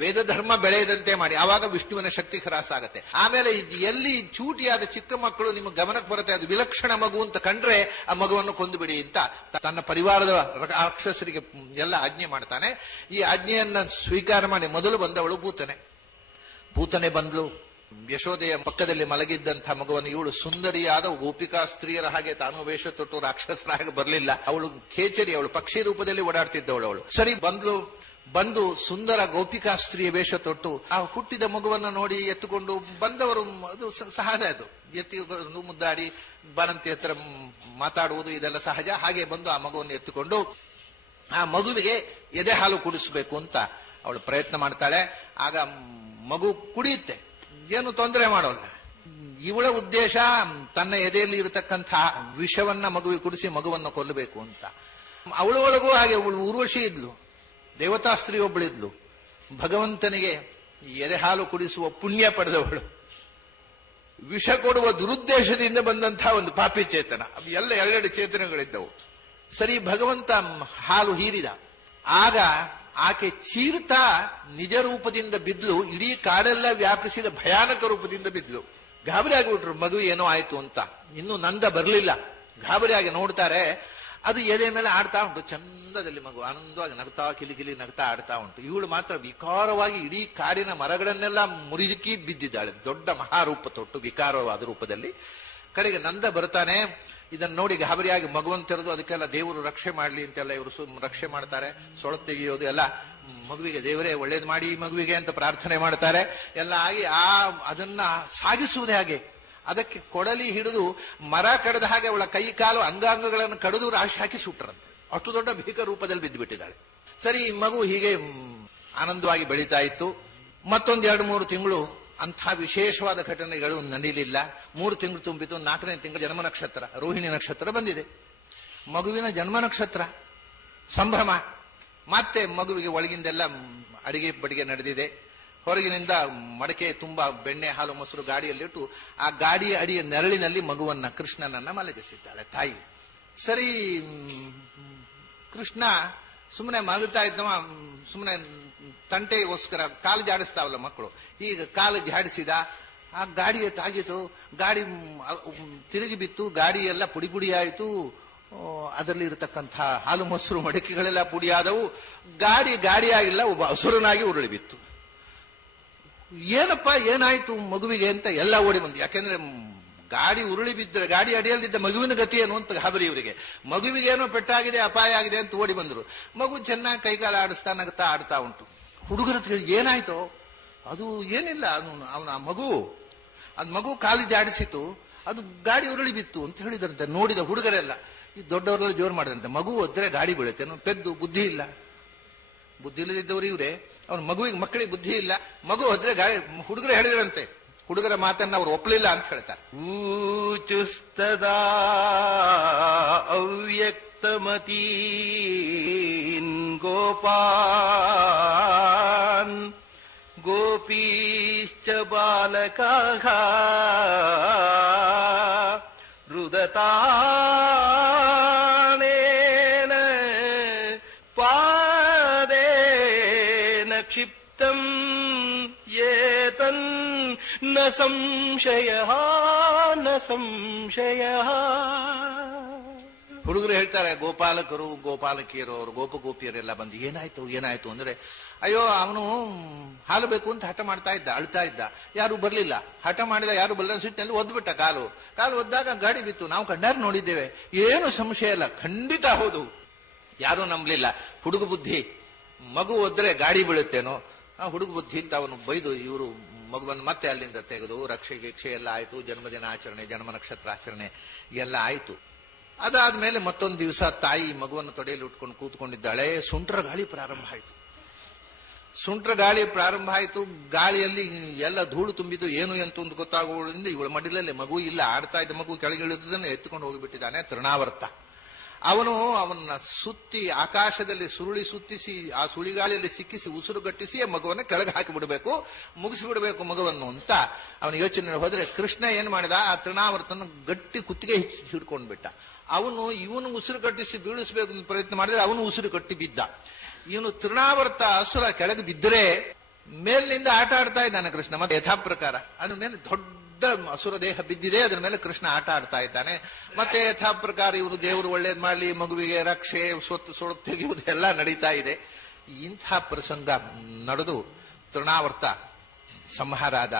ವೇದ ಧರ್ಮ ಬೆಳೆಯದಂತೆ ಮಾಡಿ, ಆವಾಗ ವಿಷ್ಣುವಿನ ಶಕ್ತಿ ಹ್ರಾಸ ಆಗತ್ತೆ. ಆಮೇಲೆ ಎಲ್ಲಿ ಚೂಟಿಯಾದ ಚಿಕ್ಕ ಮಕ್ಕಳು ನಿಮಗೆ ಗಮನಕ್ಕೆ ಬರುತ್ತೆ, ಅದು ವಿಲಕ್ಷಣ ಮಗು ಅಂತ ಕಂಡ್ರೆ ಆ ಮಗುವನ್ನು ಕೊಂದು ಬಿಡಿ ಅಂತ ತನ್ನ ಪರಿವಾರದ ರಾಕ್ಷಸರಿಗೆ ಎಲ್ಲ ಆಜ್ಞೆ ಮಾಡ್ತಾನೆ. ಈ ಆಜ್ಞೆಯನ್ನ ಸ್ವೀಕಾರ ಮಾಡಿ ಮೊದಲು ಬಂದವಳು ಪೂತನೆ ಬಂದ್ಲು. ಯಶೋದೆಯ ಪಕ್ಕದಲ್ಲಿ ಮಲಗಿದ್ದಂಥ ಮಗುವನ್ನು ಇವಳು ಸುಂದರಿಯಾದ ಗೋಪಿಕಾ ಸ್ತ್ರೀಯರ ಹಾಗೆ ತಾನು ವೇಷ ತೊಟ್ಟು ರಾಕ್ಷಸರ ಹಾಗೆ ಬರಲಿಲ್ಲ. ಅವಳು ಖೇಚರಿ, ಅವಳು ಪಕ್ಷಿ ರೂಪದಲ್ಲಿ ಓಡಾಡ್ತಿದ್ದವಳು. ಅವಳು ಸರಿ ಬಂದು ಸುಂದರ ಗೋಪಿಕಾ ಸ್ತ್ರೀಯ ವೇಷ ತೊಟ್ಟು ಆ ಹುಟ್ಟಿದ ಮಗುವನ್ನು ನೋಡಿ ಎತ್ತುಕೊಂಡು ಬಂದವರು, ಅದು ಸಹಜ, ಅದು ಎತ್ತಿ ಮುದ್ದಾಡಿ ಬಾಣಂತಿ ಹತ್ರ ಮಾತಾಡುವುದು ಇದೆಲ್ಲ ಸಹಜ. ಹಾಗೆ ಬಂದು ಆ ಮಗುವನ್ನು ಎತ್ತುಕೊಂಡು ಆ ಮಗುವಿಗೆ ಎದೆ ಹಾಲು ಕುಡಿಸಬೇಕು ಅಂತ ಅವಳು ಪ್ರಯತ್ನ ಮಾಡ್ತಾಳೆ. ಆಗ ಮಗು ಕುಡಿಯುತ್ತೆ, ಏನು ತೊಂದರೆ ಮಾಡೋಲ್ಲ. ಇವಳ ಉದ್ದೇಶ ತನ್ನ ಎದೆಯಲ್ಲಿ ಇರತಕ್ಕಂಥ ವಿಷವನ್ನ ಮಗುವಿಗೆ ಕುಡಿಸಿ ಮಗುವನ್ನು ಕೊಲ್ಲಬೇಕು ಅಂತ. ಅವಳೊಳಗೂ ಹಾಗೆ ಊರ್ವಶಿ ಇದ್ಲು, ದೇವತಾ ಸ್ತ್ರೀ ಒಬ್ಬಳಿದ್ಲು, ಭಗವಂತನಿಗೆ ಎದೆ ಹಾಲು ಕುಡಿಸುವ ಪುಣ್ಯ ಪಡೆದವಳು. ವಿಷ ಕೊಡುವ ದುರುದ್ದೇಶದಿಂದ ಬಂದಂತಹ ಒಂದು ಪಾಪಿ ಚೇತನ. ಎಲ್ಲ ಎರಡೆರಡು ಚೇತನಗಳಿದ್ದವು. ಸರಿ, ಭಗವಂತ ಹಾಲು ಹೀರಿದ. ಆಗ ಆಕೆ ಚೀರ್ತಾ ನಿಜ ರೂಪದಿಂದ ಬಿದ್ಲು, ಇಡೀ ಕಾಡೆಲ್ಲ ವ್ಯಾಪಿಸಿದ ಭಯಾನಕ ರೂಪದಿಂದ ಬಿದ್ಲು. ಗಾಬರಿ ಆಗಿಬಿಟ್ರು, ಮಗು ಏನೋ ಆಯ್ತು ಅಂತ. ಇನ್ನು ನಂದ ಬರಲಿಲ್ಲ, ಗಾಬರಿಯಾಗಿ ನೋಡ್ತಾರೆ, ಅದು ಎದೆ ಮೇಲೆ ಆಡ್ತಾ ಉಂಟು. ಚಂದದಲ್ಲಿ ಮಗು ಆನಂದವಾಗಿ ನಗ್ತಾ ಕಿಲಿಕಿಲಿ ನಗ್ತಾ ಆಡ್ತಾ ಉಂಟು. ಇವಳು ಮಾತ್ರ ವಿಕಾರವಾಗಿ ಇಡೀ ಕಾಡಿನ ಮರಗಳನ್ನೆಲ್ಲ ಮುರಿದುಕಿ ಬಿದ್ದಿದ್ದಾಳೆ, ದೊಡ್ಡ ಮಹಾರೂಪ ತೊಟ್ಟು ವಿಕಾರವಾದ ರೂಪದಲ್ಲಿ. ಕಡೆಗೆ ನಂದ ಬರ್ತಾನೆ. ಇದನ್ನು ನೋಡಿ ಗಾಬರಿಯಾಗಿ ಮಗುವನ್ನು ತೆರೆದು ಅದಕ್ಕೆಲ್ಲ ದೇವರು ರಕ್ಷೆ ಮಾಡ್ಲಿ ಅಂತೆಲ್ಲ ಇವರು ರಕ್ಷೆ ಮಾಡ್ತಾರೆ. ಸೊಳ ತೆಗೆಯೋದು ಎಲ್ಲ ಮಗುವಿಗೆ, ದೇವರೇ ಒಳ್ಳೇದು ಮಾಡಿ ಮಗುವಿಗೆ ಅಂತ ಪ್ರಾರ್ಥನೆ ಮಾಡ್ತಾರೆ. ಎಲ್ಲ ಆಗಿ ಅದನ್ನ ಸಾಗಿಸುವುದೇ ಹಾಗೆ. ಅದಕ್ಕೆ ಕೊಡಲಿ ಹಿಡಿದು ಮರ ಕಡದ ಹಾಗೆ ಅವಳ ಕೈ ಕಾಲು ಅಂಗಾಂಗಗಳನ್ನು ಕಡಿದು ರಾಶಿ ಹಾಕಿ ಸುಟ್ಟರಂತೆ. ಅಷ್ಟು ದೊಡ್ಡ ಭೀಕರ ರೂಪದಲ್ಲಿ ಬಿದ್ದು ಬಿಟ್ಟಿದ್ದಾಳೆ. ಸರಿ, ಮಗು ಹೀಗೆ ಆನಂದವಾಗಿ ಬೆಳೀತಾ ಇತ್ತು. ಮತ್ತೊಂದು 2-3 ತಿಂಗಳು ಅಂಥ ವಿಶೇಷವಾದ ಘಟನೆಗಳು ನಡೀಲಿಲ್ಲ. 3 ತಿಂಗಳು ತುಂಬಿತು. 4ನೇ ತಿಂಗಳು ಜನ್ಮ ನಕ್ಷತ್ರ, ರೋಹಿಣಿ ನಕ್ಷತ್ರ ಬಂದಿದೆ. ಮಗುವಿನ ಜನ್ಮ ನಕ್ಷತ್ರ, ಸಂಭ್ರಮ. ಮತ್ತೆ ಮಗುವಿಗೆ ಒಳಗಿಂದೆಲ್ಲ ಅಡಿಗೆ ಬಡಿಗೆ ನಡೆದಿದೆ. ಹೊರಗಿನಿಂದ ಮಡಕೆ ತುಂಬಾ ಬೆಣ್ಣೆ ಹಾಲು ಮೊಸರು ಗಾಡಿಯಲ್ಲಿಟ್ಟು ಆ ಗಾಡಿಯ ಅಡಿಯ ನೆರಳಿನಲ್ಲಿ ಮಗುವನ್ನ, ಕೃಷ್ಣನನ್ನ ಮಲಗಿಸಿದ್ದಾಳೆ ತಾಯಿ. ಸರಿ, ಕೃಷ್ಣ ಸುಮ್ಮನೆ ಮಲಗ್ತಾ ಇದ್ದವ, ಸುಮ್ಮನೆ ತಂಟೆಗೋಸ್ಕರ ಕಾಲು ಜಾಡಿಸ್ತಾವಲ್ಲ ಮಕ್ಕಳು, ಈಗ ಕಾಲು ಜಾಡಿಸಿದ. ಆ ಗಾಡಿ ತಾಗಿತು, ಗಾಡಿ ತಿರುಗಿ ಬಿತ್ತು, ಗಾಡಿ ಎಲ್ಲ ಪುಡಿ ಪುಡಿ ಆಯಿತು. ಅದರಲ್ಲಿ ಇರತಕ್ಕಂಥ ಹಾಲು ಮೊಸರು ಮಡಕೆಗಳೆಲ್ಲ ಪುಡಿಯಾದವು. ಗಾಡಿ ಆಗಿಲ್ಲ, ಒಬ್ಬ ಹಸುರನಾಗಿ ಉರುಳಿ ಬಿತ್ತು. ಏನಪ್ಪ ಏನಾಯ್ತು ಮಗುವಿಗೆ ಅಂತ ಎಲ್ಲ ಓಡಿ ಬಂದು. ಯಾಕೆಂದ್ರೆ ಗಾಡಿ ಉರುಳಿ ಬಿದ್ದರೆ ಗಾಡಿ ಅಡಿಯಲ್ಲಿದ್ದ ಮಗುವಿನ ಗತಿ ಏನು ಅಂತ ಗಾಬರಿ ಇವರಿಗೆ. ಮಗುವಿಗೆ ಏನೋ ಪೆಟ್ಟಾಗಿದೆ, ಅಪಾಯ ಆಗಿದೆ ಅಂತ ಓಡಿ ಬಂದರು. ಮಗು ಚೆನ್ನಾಗಿ ಕೈಕಾಲ ಆಡಿಸ್ತಾ ನಗ್ತಾ ಆಡ್ತಾ ಉಂಟು. ಹುಡುಗರ ಹತ್ರ ಹೇಳಿ ಏನಾಯ್ತು? ಅದು ಏನಿಲ್ಲ, ಅವನ ಮಗು ಕಾಲು ಜಾಡಿಸಿತು, ಅದು ಗಾಡಿ ಉರುಳಿ ಬಿತ್ತು ಅಂತ ಹೇಳಿದ್ರಂತೆ. ನೋಡಿದ ಹುಡುಗರೆಲ್ಲ ಈ ದೊಡ್ಡವರೆಲ್ಲ ಜೋರು ಮಾಡಿದಂತೆ, ಮಗು ಒದ್ರೆ ಗಾಡಿ ಬೀಳುತ್ತೆ, ಪೆದ್ದು ಬುದ್ಧಿ ಇಲ್ಲದಿದ್ದವರು ಇವರೇ, ಅವನ ಮಕ್ಕಳಿಗೆ ಬುದ್ಧಿ ಇಲ್ಲ, ಮಗು ಒದ್ರೆ ಗಾಡಿ. ಹುಡುಗರು ಹೇಳಿದ್ರಂತೆ, ಹುಡುಗರ ಮಾತನ್ನ ಅವ್ರು ಒಪ್ಪಲಿಲ್ಲ ಅಂತ ಹೇಳ್ತಾರೆ. ಊಚುಸ್ತದಾ ಅವ್ಯಕ್ತಮತೀನ್ ಗೋಪಾನ್ ಗೋಪೀಶ್ಚ ಬಾಲಕಾಃ ರುದತಾನೇನ ಪಾದೇನ ಕ್ಷಿಪ್ತಂ ಯೇತನ್ ನ ಸಂಶಯಃ ನ ಸಂಶಯಃ. ಹುಡುಗರು ಹೇಳ್ತಾರೆ, ಗೋಪಾಲಕರು ಗೋಪಾಲಕಿಯರು ಅವರು ಗೋಪಿಯರೆಲ್ಲ ಬಂದು ಏನಾಯ್ತು ಅಂದ್ರೆ, ಅಯ್ಯೋ ಅವನು ಹಾಲು ಬೇಕು ಅಂತ ಹಠ ಮಾಡ್ತಾ ಇದ್ದ, ಅಳ್ತಾ ಇದ್ದ, ಯಾರು ಬರ್ಲಿಲ್ಲ, ಹಠ ಮಾಡಿದ ಯಾರು ಬರಲಿಲ್ಲ, ಸಿಟ್ಟಿನಲ್ಲಿ ಒದ್ಬಿಟ್ಟ, ಕಾಲು ಒದ್ದಾಗ ಗಾಡಿ ಬಿತ್ತು, ನಾವು ಕಣ್ಣಾರು ನೋಡಿದ್ದೇವೆ, ಏನು ಸಂಶಯ ಇಲ್ಲ, ಖಂಡಿತ ಹೌದು. ಯಾರೂ ನಂಬಲಿಲ್ಲ. ಹುಡುಗ ಬುದ್ಧಿ, ಮಗು ಒದ್ರೆ ಗಾಡಿ ಬೀಳುತ್ತೇನೋ, ಆ ಹುಡುಗ ಬುದ್ಧಿ ಅಂತ ಅವನು ಬೈದು ಇವರು ಮಗುವನ್ನು ಮತ್ತೆ ಅಲ್ಲಿಂದ ತೆಗೆದು ರಕ್ಷೆ ಎಲ್ಲ ಆಯ್ತು, ಜನ್ಮದಿನಾಚರಣೆ, ಜನ್ಮ ನಕ್ಷತ್ರ ಆಚರಣೆ ಎಲ್ಲ ಆಯ್ತು. ಅದಾದ್ಮೇಲೆ ಮತ್ತೊಂದು ದಿವಸ ತಾಯಿ ಮಗುವನ್ನು ತೊಡೆಯಲ್ಲಿ ಉಟ್ಕೊಂಡು ಕೂತ್ಕೊಂಡಿದ್ದಾಳೆ. ಸುಂಟ್ರ ಗಾಳಿ ಪ್ರಾರಂಭ ಆಯಿತು. ಗಾಳಿಯಲ್ಲಿ ಎಲ್ಲ ಧೂಳು ತುಂಬಿದ್ದು, ಏನು ಎಂತ ಒಂದು ಗೊತ್ತಾಗುವುದರಿಂದ ಇವಳ ಮಡಿಲಲ್ಲಿ ಮಗು ಇಲ್ಲ, ಆಡ್ತಾ ಇದ್ದ ಮಗು ಕೆಳಗಿಳಿದುದನ್ನು ಎತ್ತುಕೊಂಡು ಹೋಗಿಬಿಟ್ಟಿದ್ದಾನೆ ತೃಣಾವರ್ತ. ಅವನ್ನ ಸುತ್ತಿ ಆಕಾಶದಲ್ಲಿ ಸುತ್ತಿಸಿ ಆ ಸುಳಿಗಾಳಿಯಲ್ಲಿ ಸಿಕ್ಕಿಸಿ ಉಸಿರುಗಟ್ಟಿಸಿ ಮಗುವನ್ನು ಕೆಳಗೆ ಹಾಕಿ ಬಿಡಬೇಕು, ಮುಗಿಸಿಬಿಡಬೇಕು ಮಗುವನ್ನು ಅಂತ ಅವನ ಯೋಚನೆ ಹೋದ್ರೆ, ಕೃಷ್ಣ ಏನ್ ಮಾಡಿದ, ಆ ತೃಣಾವರ್ತನ ಗಟ್ಟಿ ಕುತ್ತಿಗೆ ಹಿಡ್ಕೊಂಡ್ಬಿಟ್ಟ. ಇವನು ಉಸಿರು ಕಟ್ಟಿಸಿ ಬೀಳಿಸಬೇಕು ಪ್ರಯತ್ನ ಮಾಡಿದ್ರೆ ಅವನು ಉಸಿರು ಕಟ್ಟಿ ಬಿದ್ದ. ಇವನು ತೃಣಾವರ್ತ ಅಸುರ ಕೆಳಗೆ ಬಿದ್ದರೆ ಮೇಲಿನಿಂದ ಆಟ ಆಡ್ತಾ ಇದ್ದಾನೆ ಕೃಷ್ಣ. ಮತ್ತೆ ಯಥಾ ಪ್ರಕಾರ ಅದ್ರ ಮೇಲೆ ದೊಡ್ಡ ಅಸುರ ದೇಹ ಬಿದ್ದಿದೆ, ಅದರ ಮೇಲೆ ಕೃಷ್ಣ ಆಟ ಆಡ್ತಾ ಇದ್ದಾನೆ. ಮತ್ತೆ ಯಥಾ ಪ್ರಕಾರ ಇವನು ದೇವರು ಒಳ್ಳೇದ್ ಮಾಡ್ಲಿ, ಮಗುವಿಗೆ ರಕ್ಷೆ ಸೊತ್ತು ತೆಗೆಯುವುದು ಎಲ್ಲ ನಡೀತಾ ಇದೆ. ಇಂಥ ಪ್ರಸಂಗ ನಡೆದು ತೃಣಾವರ್ತ ಸಂಹಾರ ಆದ.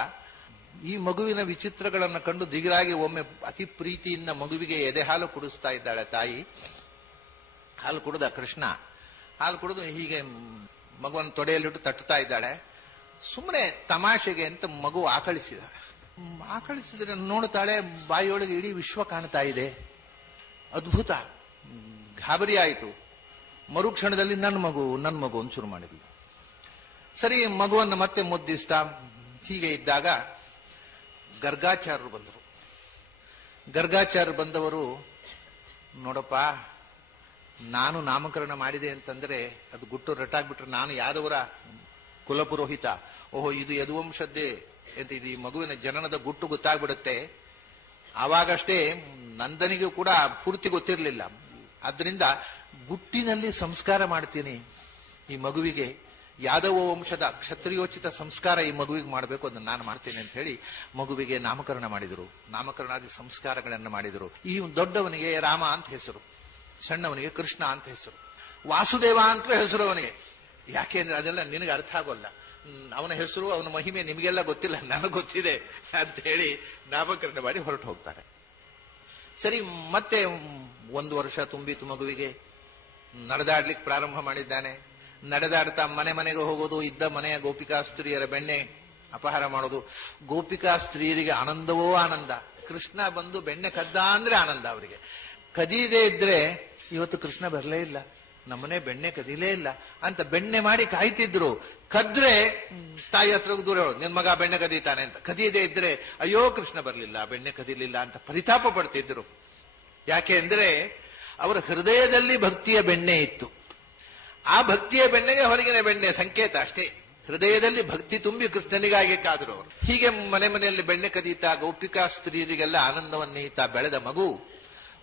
ಈ ಮಗುವಿನ ವಿಚಿತ್ರಗಳನ್ನು ಕಂಡು ದಿಗಿರಾಗಿ ಒಮ್ಮೆ ಅತಿ ಪ್ರೀತಿಯಿಂದ ಮಗುವಿಗೆ ಎದೆ ಹಾಲು ಕುಡಿಸ್ತಾ ಇದ್ದಾಳೆ ತಾಯಿ. ಹಾಲು ಕುಡಿದ ಕೃಷ್ಣ, ಹಾಲು ಕುಡಿದು ಹೀಗೆ ಮಗುವನ್ನು ತೊಡೆಯಲ್ಲಿಟ್ಟು ತಟ್ಟುತ್ತಾ ಇದ್ದಾಳೆ. ಸುಮ್ಮನೆ ತಮಾಷೆಗೆ ಅಂತ ಮಗು ಆಕಳಿಸಿದ್ರೆ ನೋಡುತ್ತಾಳೆ, ಬಾಯಿಯೊಳಗೆ ಇಡೀ ವಿಶ್ವ ಕಾಣ್ತಾ ಇದೆ. ಅದ್ಭುತ, ಗಾಬರಿ ಆಯಿತು. ಮರುಕ್ಷಣದಲ್ಲಿ ನನ್ನ ಮಗು ಅಂತ ಶುರು ಮಾಡಿದ್ಲು. ಸರಿ, ಮಗುವನ್ನು ಮತ್ತೆ ಮುದ್ದಿಸ್ತಾ ಹೀಗೆ ಇದ್ದಾಗ ಗರ್ಗಾಚಾರ್ಯರು ಬಂದವರು, ನೋಡಪ್ಪ, ನಾನು ನಾಮಕರಣ ಮಾಡಿದೆ ಅಂತಂದ್ರೆ ಅದು ಗುಟ್ಟು ರಟ್ಟಾಗ್ಬಿಟ್ರೆ ನಾನು ಯಾದವರ ಕುಲಪುರೋಹಿತ, ಓಹೋ ಇದು ಯದುವಂಶದ್ದೇ ಅಂತ ಇದು ಈ ಮಗುವಿನ ಜನನದ ಗುಟ್ಟು ಗೊತ್ತಾಗ್ಬಿಡುತ್ತೆ. ಆವಾಗಷ್ಟೇ ನಂದನಿಗೂ ಕೂಡ ಪೂರ್ತಿ ಗೊತ್ತಿರಲಿಲ್ಲ. ಆದ್ರಿಂದ ಗುಟ್ಟಿನಲ್ಲಿ ಸಂಸ್ಕಾರ ಮಾಡ್ತೀನಿ ಈ ಮಗುವಿಗೆ, ಯಾದವ ವಂಶದ ಕ್ಷತ್ರಿಯೋಚಿತ ಸಂಸ್ಕಾರ ಈ ಮಗುವಿಗೆ ಮಾಡಬೇಕು, ಅದನ್ನು ನಾನು ಮಾಡ್ತೇನೆ ಅಂತ ಹೇಳಿ ಮಗುವಿಗೆ ನಾಮಕರಣ ಮಾಡಿದರು. ನಾಮಕರಣಾದಿ ಸಂಸ್ಕಾರಗಳನ್ನು ಮಾಡಿದರು. ಈ ದೊಡ್ಡವನಿಗೆ ರಾಮ ಅಂತ ಹೆಸರು, ಸಣ್ಣವನಿಗೆ ಕೃಷ್ಣ ಅಂತ ಹೆಸರು, ವಾಸುದೇವ ಅಂತ ಹೆಸರು ಅವನಿಗೆ. ಯಾಕೆಂದ್ರೆ ಅದೆಲ್ಲ ನಿನಗೆ ಅರ್ಥ ಆಗೋಲ್ಲ, ಅವನ ಹೆಸರು ಅವನ ಮಹಿಮೆ ನಿಮಗೆಲ್ಲ ಗೊತ್ತಿಲ್ಲ, ನನಗೆ ಗೊತ್ತಿದೆ ಅಂತ ಹೇಳಿ ನಾಮಕರಣ ಮಾಡಿ ಹೊರಟು ಹೋಗ್ತಾರೆ. ಸರಿ, ಮತ್ತೆ 1 ವರ್ಷ ತುಂಬಿತು ಮಗುವಿಗೆ. ನಡೆದಾಡ್ಲಿಕ್ಕೆ ಪ್ರಾರಂಭ ಮಾಡಿದ್ದಾನೆ. ನಡೆದಾಡ್ತಾ ಮನೆಗೆ ಹೋಗೋದು, ಇದ್ದ ಮನೆಯ ಗೋಪಿಕಾ ಸ್ತ್ರೀಯರ ಬೆಣ್ಣೆ ಅಪಹಾರ ಮಾಡೋದು. ಗೋಪಿಕಾ ಸ್ತ್ರೀಯರಿಗೆ ಆನಂದವೋ ಆನಂದ. ಕೃಷ್ಣ ಬಂದು ಬೆಣ್ಣೆ ಕದ್ದ ಅಂದ್ರೆ ಆನಂದ ಅವರಿಗೆ. ಕದೀದೇ ಇದ್ರೆ ಇವತ್ತು ಕೃಷ್ಣ ಬರಲೇ ಇಲ್ಲ, ನಮ್ಮನೆ ಬೆಣ್ಣೆ ಕದೀಲೇ ಇಲ್ಲ ಅಂತ ಬೆಣ್ಣೆ ಮಾಡಿ ಕಾಯ್ತಿದ್ರು. ಕದ್ರೆ ತಾಯಿ ಹತ್ರ ದೂರ ಹೇಳೋದು, ನಿನ್ ಮಗ ಬೆಣ್ಣೆ ಕದೀತಾನೆ ಅಂತ. ಕದೀದೇ ಇದ್ರೆ ಅಯ್ಯೋ ಕೃಷ್ಣ ಬರಲಿಲ್ಲ, ಬೆಣ್ಣೆ ಕದೀಲಿಲ್ಲ ಅಂತ ಪರಿತಾಪ ಪಡ್ತಿದ್ರು. ಯಾಕೆ ಅಂದ್ರೆ ಅವರ ಹೃದಯದಲ್ಲಿ ಭಕ್ತಿಯ ಬೆಣ್ಣೆ ಇತ್ತು. ಆ ಭಕ್ತಿಯ ಬೆಣ್ಣೆಗೆ ಹೊರಗಿನ ಬೆಣ್ಣೆ ಸಂಕೇತ ಅಷ್ಟೇ. ಹೃದಯದಲ್ಲಿ ಭಕ್ತಿ ತುಂಬಿ ಕೃಷ್ಣನಿಗಾಗಿ ಕಾದ್ರು ಅವರು. ಹೀಗೆ ಮನೆಯಲ್ಲಿ ಬೆಣ್ಣೆ ಕದೀತಾ ಗೋಪಿಕಾ ಸ್ತ್ರೀಯರಿಗೆಲ್ಲ ಆನಂದವನ್ನೀತಾ ಬೆಳೆದ ಮಗು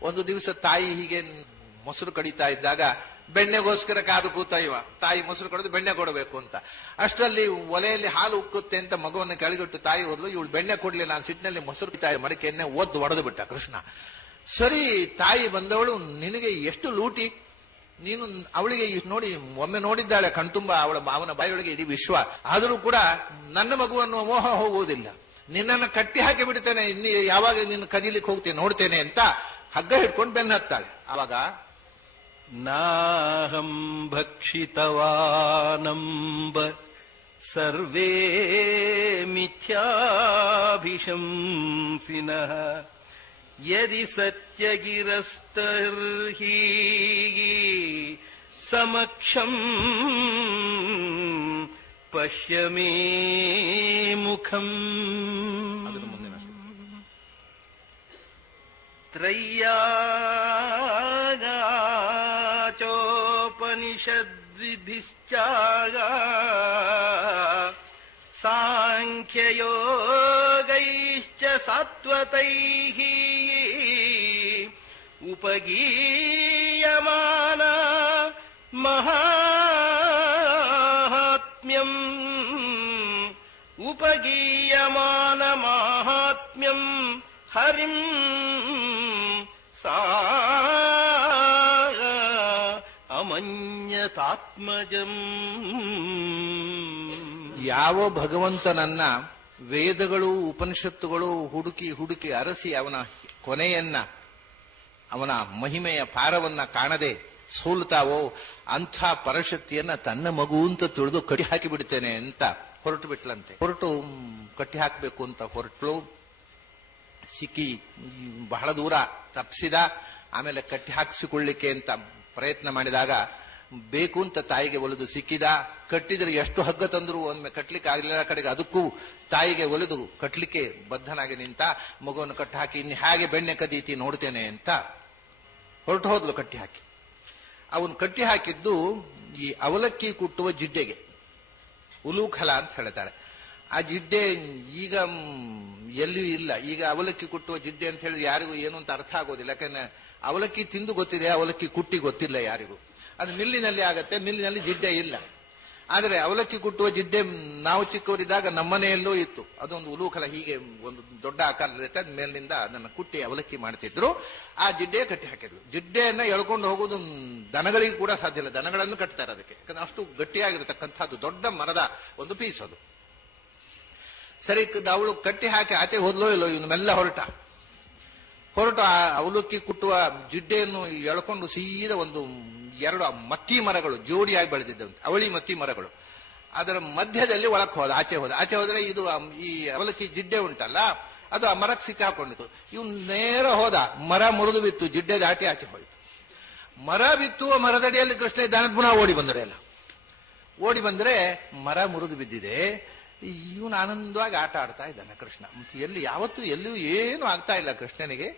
ಒಂದು ದಿವಸ ತಾಯಿ ಹೀಗೆ ಮೊಸರು ಕಡಿತಾ ಇದ್ದಾಗ ಬೆಣ್ಣೆಗೋಸ್ಕರ ಕಾದು ಕೂತ ಇವ. ತಾಯಿ ಮೊಸರು ಕಡಿದು ಬೆಣ್ಣೆ ಕೊಡಬೇಕು ಅಂತ. ಅಷ್ಟರಲ್ಲಿ ಒಲೆಯಲ್ಲಿ ಹಾಲು ಉಕ್ಕುತ್ತೆ ಅಂತ ಮಗುವನ್ನು ಕೆಳಗಿಟ್ಟು ತಾಯಿ ಹೋದ್ಲು. ಇವಳು ಬೆಣ್ಣೆ ಕೊಡ್ಲಿಲ್ಲ, ನಾನು ಸಿಟ್ಟಿನಲ್ಲಿ ಮೊಸರು ತಾಯಿ ಮಡಿಕೆಯನ್ನೇ ಒಡೆದು ಬಿಟ್ಟ ಕೃಷ್ಣ. ಸರಿ, ತಾಯಿ ಬಂದವಳು, ನಿನಗೆ ಎಷ್ಟು ಲೂಟಿ, ನೀನು ಅವಳಿಗೆ ನೋಡಿ ಒಮ್ಮೆ ನೋಡಿದ್ದಾಳೆ ಕಣ್ತುಂಬ ಅವನ ಬಾಯಿಯೊಳಗೆ ಇಡೀ ವಿಶ್ವ, ಆದರೂ ಕೂಡ ನನ್ನ ಮಗುವನ್ನು ಮೋಹ ಹೋಗುವುದಿಲ್ಲ, ನಿನ್ನನ್ನು ಕಟ್ಟಿ ಹಾಕಿ ಬಿಡ್ತೇನೆ, ಯಾವಾಗ ನಿನ್ನ ಕದೀಲಿಕ್ಕೆ ಹೋಗ್ತೇನೆ ನೋಡ್ತೇನೆ ಅಂತ ಹಗ್ಗ ಹಿಡ್ಕೊಂಡು ಬೆನ್ನ ಹತ್ತಾಳೆ. ಆವಾಗ ನಾಹಂ ಭಕ್ಷಿತವಾನಂಬ ಸರ್ವೇ ಮಿಥ್ಯಾಭಿಶಂಸಿನಃ ಯದಿ ಸತ್ಯಗಿರಸ್ತರ್ಹಿ ಸಮಕ್ಷಂ ಪಶ್ಯ ಮೇ ಮುಖಂ. ತ್ರಯ್ಯಾಗಾಚೋಪನಿಷದ್ವಿಧಿಶ್ಚಾಗ ಸಾಂಖ್ಯಯೋಗೈಶ್ಚ ಸಾತ್ವತೈಃ ಉಪಗೀಯಮಾನ ಮಹಾತ್ಮ್ಯಂ ಉಪಗೀಯಮಾನ ಮಾಹಾತ್ಮ್ಯಂ ಹರಿಂ ಸಾ ಅಮನ್ಯತಾತ್ಮಜಂ. ಯಾವ ಭಗವಂತನನ್ನ ವೇದಗಳು ಉಪನಿಷತ್ತುಗಳು ಹುಡುಕಿ ಅರಸಿ ಅವನ ಕೊನೆಯನ್ನ ಅವನ ಮಹಿಮೆಯ ಪಾರವನ್ನ ಕಾಣದೆ ಸೋಲ್ತಾವೋ ಅಂಥ ಪರಶಕ್ತಿಯನ್ನ ತನ್ನ ಮಗು ಅಂತ ತಿಳಿದು ಕಟ್ಟಿ ಹಾಕಿ ಬಿಡ್ತೇನೆ ಅಂತ ಹೊರಟು ಬಿಟ್ಲಂತೆ. ಕಟ್ಟಿ ಹಾಕಬೇಕು ಅಂತ ಹೊರಟಳು. ಸಿಕ್ಕಿ ಬಹಳ ದೂರ ತಪ್ಪಿಸಿದ. ಆಮೇಲೆ ಕಟ್ಟಿ ಹಾಕಿಸಿಕೊಳ್ಳಿಕ್ಕೆ ಅಂತ ಪ್ರಯತ್ನ ಮಾಡಿದಾಗ ಬೇಕು ಅಂತ ತಾಯಿಗೆ ಒಲಿದು ಸಿಕ್ಕಿದ. ಕಟ್ಟಿದ್ರೆ ಎಷ್ಟು ಹಗ್ಗ ತಂದ್ರು ಒಮ್ಮೆ ಕಟ್ಲಿಕ್ಕೆ ಆಗಲಿಲ್ಲ. ಕಡೆಗೆ ಅದಕ್ಕೂ ತಾಯಿಗೆ ಒಲಿದು ಕಟ್ಲಿಕ್ಕೆ ಬದ್ಧನಾಗಿ ನಿಂತ. ಮಗುವನ್ನು ಕಟ್ಟಿ ಹಾಕಿ ಇನ್ನು ಹೇಗೆ ಬೆಣ್ಣೆ ಕದೀತಿ ನೋಡ್ತೇನೆ ಅಂತ ಹೊರಟು ಹೋದ್ಲು ಕಟ್ಟಿ ಹಾಕಿ. ಅವನು ಕಟ್ಟಿ ಹಾಕಿದ್ದು ಈ ಅವಲಕ್ಕಿ ಕುಟ್ಟುವ ಜಿಡ್ಡೆಗೆ, ಉಲೂಖಲ ಅಂತ ಹೇಳ್ತಾರೆ. ಆ ಜಿಡ್ಡೆ ಈಗ ಎಲ್ಲಿಯೂ ಇಲ್ಲ. ಈಗ ಅವಲಕ್ಕಿ ಕುಟ್ಟುವ ಜಿಡ್ಡೆ ಅಂತ ಹೇಳಿದ್ರೆ ಯಾರಿಗೂ ಏನು ಅಂತ ಅರ್ಥ ಆಗೋದಿಲ್ಲ. ಯಾಕಂದ್ರೆ ಅವಲಕ್ಕಿ ತಿಂದು ಗೊತ್ತಿದೆ, ಅವಲಕ್ಕಿ ಕುಟ್ಟಿ ಗೊತ್ತಿಲ್ಲ ಯಾರಿಗೂ. ಅದು ಮಿಲ್ಲಿನಲ್ಲಿ ಆಗತ್ತೆ, ಮಿಲ್ಲಿನಲ್ಲಿ ಜಿಡ್ಡೆ ಇಲ್ಲ. ಆದರೆ ಅವಲಕ್ಕಿ ಕುಟ್ಟುವ ಜಿಡ್ಡೆ ನಾವು ಚಿಕ್ಕವರಿದ್ದಾಗ ನಮ್ಮನೆಯಲ್ಲೂ ಇತ್ತು. ಅದೊಂದು ಉಲೂಖಲ, ಹೀಗೆ ಒಂದು ದೊಡ್ಡ ಆಕಾರದಲ್ಲಿರುತ್ತೆ. ಅದ ಮೇಲಿನಿಂದ ಅದನ್ನು ಕುಟ್ಟಿ ಅವಲಕ್ಕಿ ಮಾಡ್ತಿದ್ರು. ಆ ಜಿಡ್ಡೆ ಕಟ್ಟಿ ಹಾಕಿದ್ರು. ಜಿಡ್ಡೆಯನ್ನ ಎಳ್ಕೊಂಡು ಹೋಗೋದು ದನಗಳಿಗೆ ಕೂಡ ಸಾಧ್ಯ ಇಲ್ಲ. ದನಗಳನ್ನು ಕಟ್ತಾರೆ ಅದಕ್ಕೆ, ಯಾಕಂದ್ರೆ ಅಷ್ಟು ಗಟ್ಟಿಯಾಗಿರತಕ್ಕಂಥದ್ದು ದೊಡ್ಡ ಮರದ ಒಂದು ಪೀಸ್ ಅದು. ಸರಿ, ಅವಳು ಕಟ್ಟಿ ಹಾಕಿ ಆಚೆ ಹೋದ್ಲೋ ಇಲ್ಲೋ, ಇವನು ಮೆಲ್ಲ ಹೊರಟು ಆ ಅವಲಕ್ಕಿ ಕುಟ್ಟುವ ಜಿಡ್ಡೆಯನ್ನು ಎಳ್ಕೊಂಡು ಸೀದಾ ಒಂದು ಎರಡು ಮತ್ತಿ ಮರಗಳು ಜೋಡಿಯಾಗಿ ಬೆಳೆದಿದ್ದಂತೆ, ಅವಳಿ ಮತ್ತಿ ಮರಗಳು, ಅದರ ಮಧ್ಯದಲ್ಲಿ ಒಳಕ್ಕೆ ಹೋದ. ಆಚೆ ಹೋದ್ರೆ ಇದು ಈ ಅವಲಕ್ಕಿ ಜಿಡ್ಡೆ ಉಂಟಲ್ಲ, ಅದು ಆ ಮರಕ್ಕೆ ಸಿಕ್ಕಾಕೊಂಡಿತು. ಇವನು ನೇರ ಹೋದ, ಮರ ಮುರಿದು ಬಿತ್ತು, ಜಿಡ್ಡೆ ದಾಟಿ ಆಚೆ ಹೋಯಿತು. ಮರ ಬಿತ್ತು, ಮರದಡಿಯಲ್ಲಿ ಕೃಷ್ಣ ಇದ್ದಾನೆ. ಪುನಃ ಓಡಿ ಬಂದ್ರೆ ಮರ ಮುರಿದು ಬಿದ್ದಿದೆ. ಇವನು ಆನಂದವಾಗಿ ಆಟ ಆಡ್ತಾ ಇದ್ದಾನೆ ಕೃಷ್ಣ. ಎಲ್ಲಿ ಯಾವತ್ತೂ ಎಲ್ಲಿಯೂ ಏನು ಆಗ್ತಾ ಇಲ್ಲ ಕೃಷ್ಣನಿಗೆ.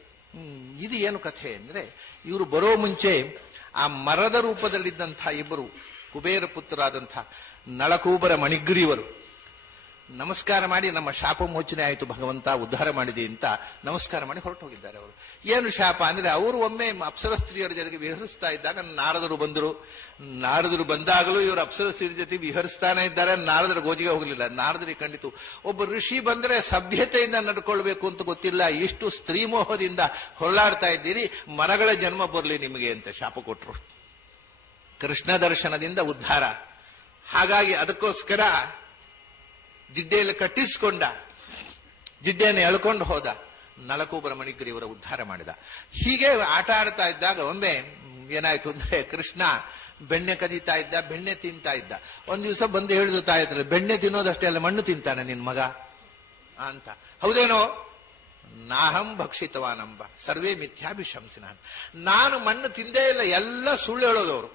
ಇದು ಏನು ಕಥೆ ಅಂದ್ರೆ, ಇವರು ಬರೋ ಮುಂಚೆ ಆ ಮರದ ರೂಪದಲ್ಲಿದ್ದಂಥ ಇಬ್ಬರು ಕುಬೇರ ಪುತ್ರರಾದಂಥ ನಳಕೂಬರ ಮಣಿಗ್ರೀವರು ನಮಸ್ಕಾರ ಮಾಡಿ, ನಮ್ಮ ಶಾಪ ಮೋಚನೆ ಆಯಿತು ಭಗವಂತ, ಉದ್ಧಾರ ಮಾಡಿದೆ ಅಂತ ನಮಸ್ಕಾರ ಮಾಡಿ ಹೊರಟು ಹೋಗಿದ್ದಾರೆ. ಅವರು ಏನು ಶಾಪ ಅಂದ್ರೆ, ಅವರು ಒಮ್ಮೆ ಅಪ್ಸರ ಸ್ತ್ರೀಯರ ಜೊತೆಗೆ ವಿಹರಿಸ್ತಾ ಇದ್ದಾಗ ನಾರದರು ಬಂದರು. ನಾರದರು ಬಂದಾಗಲೂ ಇವರು ಅಪ್ಸರ ಸ್ತ್ರೀಯರ ಜೊತೆ ವಿಹರಿಸ್ತಾನೆ ಇದ್ದಾರೆ. ನಾರದರ ಗೋಜಿಗೆ ಹೋಗಲಿಲ್ಲ. ನಾರದರಿಗೆ ಕಂಡಿತು, ಒಬ್ಬ ಋಷಿ ಬಂದ್ರೆ ಸಭ್ಯತೆಯಿಂದ ನಡ್ಕೊಳ್ಬೇಕು ಅಂತ ಗೊತ್ತಿಲ್ಲ, ಇಷ್ಟು ಸ್ತ್ರೀ ಮೋಹದಿಂದ ಹೊರಳಾಡ್ತಾ ಇದ್ದೀರಿ, ಮರಗಳ ಜನ್ಮ ಬರಲಿ ನಿಮಗೆ ಅಂತ ಶಾಪ ಕೊಟ್ಟರು. ಕೃಷ್ಣ ದರ್ಶನದಿಂದ ಉದ್ಧಾರ. ಹಾಗಾಗಿ ಅದಕ್ಕೋಸ್ಕರ ಜಿಡ್ಡೆಯಲ್ಲಿ ಕಟ್ಟಿಸಿಕೊಂಡ, ಜಿಡ್ಡೆಯನ್ನು ಎಳ್ಕೊಂಡು ಹೋದ. ನಳಕೂಬರ ಮಣಿಗ್ರೀವರ ಉದ್ಧಾರ ಮಾಡಿದ. ಹೀಗೆ ಆಟ ಆಡ್ತಾ ಇದ್ದಾಗ ಒಮ್ಮೆ ಏನಾಯ್ತು ಅಂದ್ರೆ, ಕೃಷ್ಣ ಬೆಣ್ಣೆ ಕದೀತಾ ಇದ್ದ, ಬೆಣ್ಣೆ ತಿಂತಾ ಇದ್ದ. ಒಂದ್ ದಿವಸ ಬಂದು ಹೇಳಿದ್ರು ತಾಯಿ ಹತ್ರ, ಬೆಣ್ಣೆ ತಿನ್ನೋದಷ್ಟೇ ಅಲ್ಲ, ಮಣ್ಣು ತಿಂತಾನೆ ನಿನ್ ಮಗ ಅಂತ. ಹೌದೇನೋ? ನಾಹಂ ಭಕ್ಷಿತವಾನಂಬ ಸರ್ವೇ ಮಿಥ್ಯಾಭಿಶಂಸಿನ. ನಾನು ಮಣ್ಣು ತಿಂದೇ ಇಲ್ಲ, ಎಲ್ಲ ಸುಳ್ಳು ಹೇಳೋದವರು.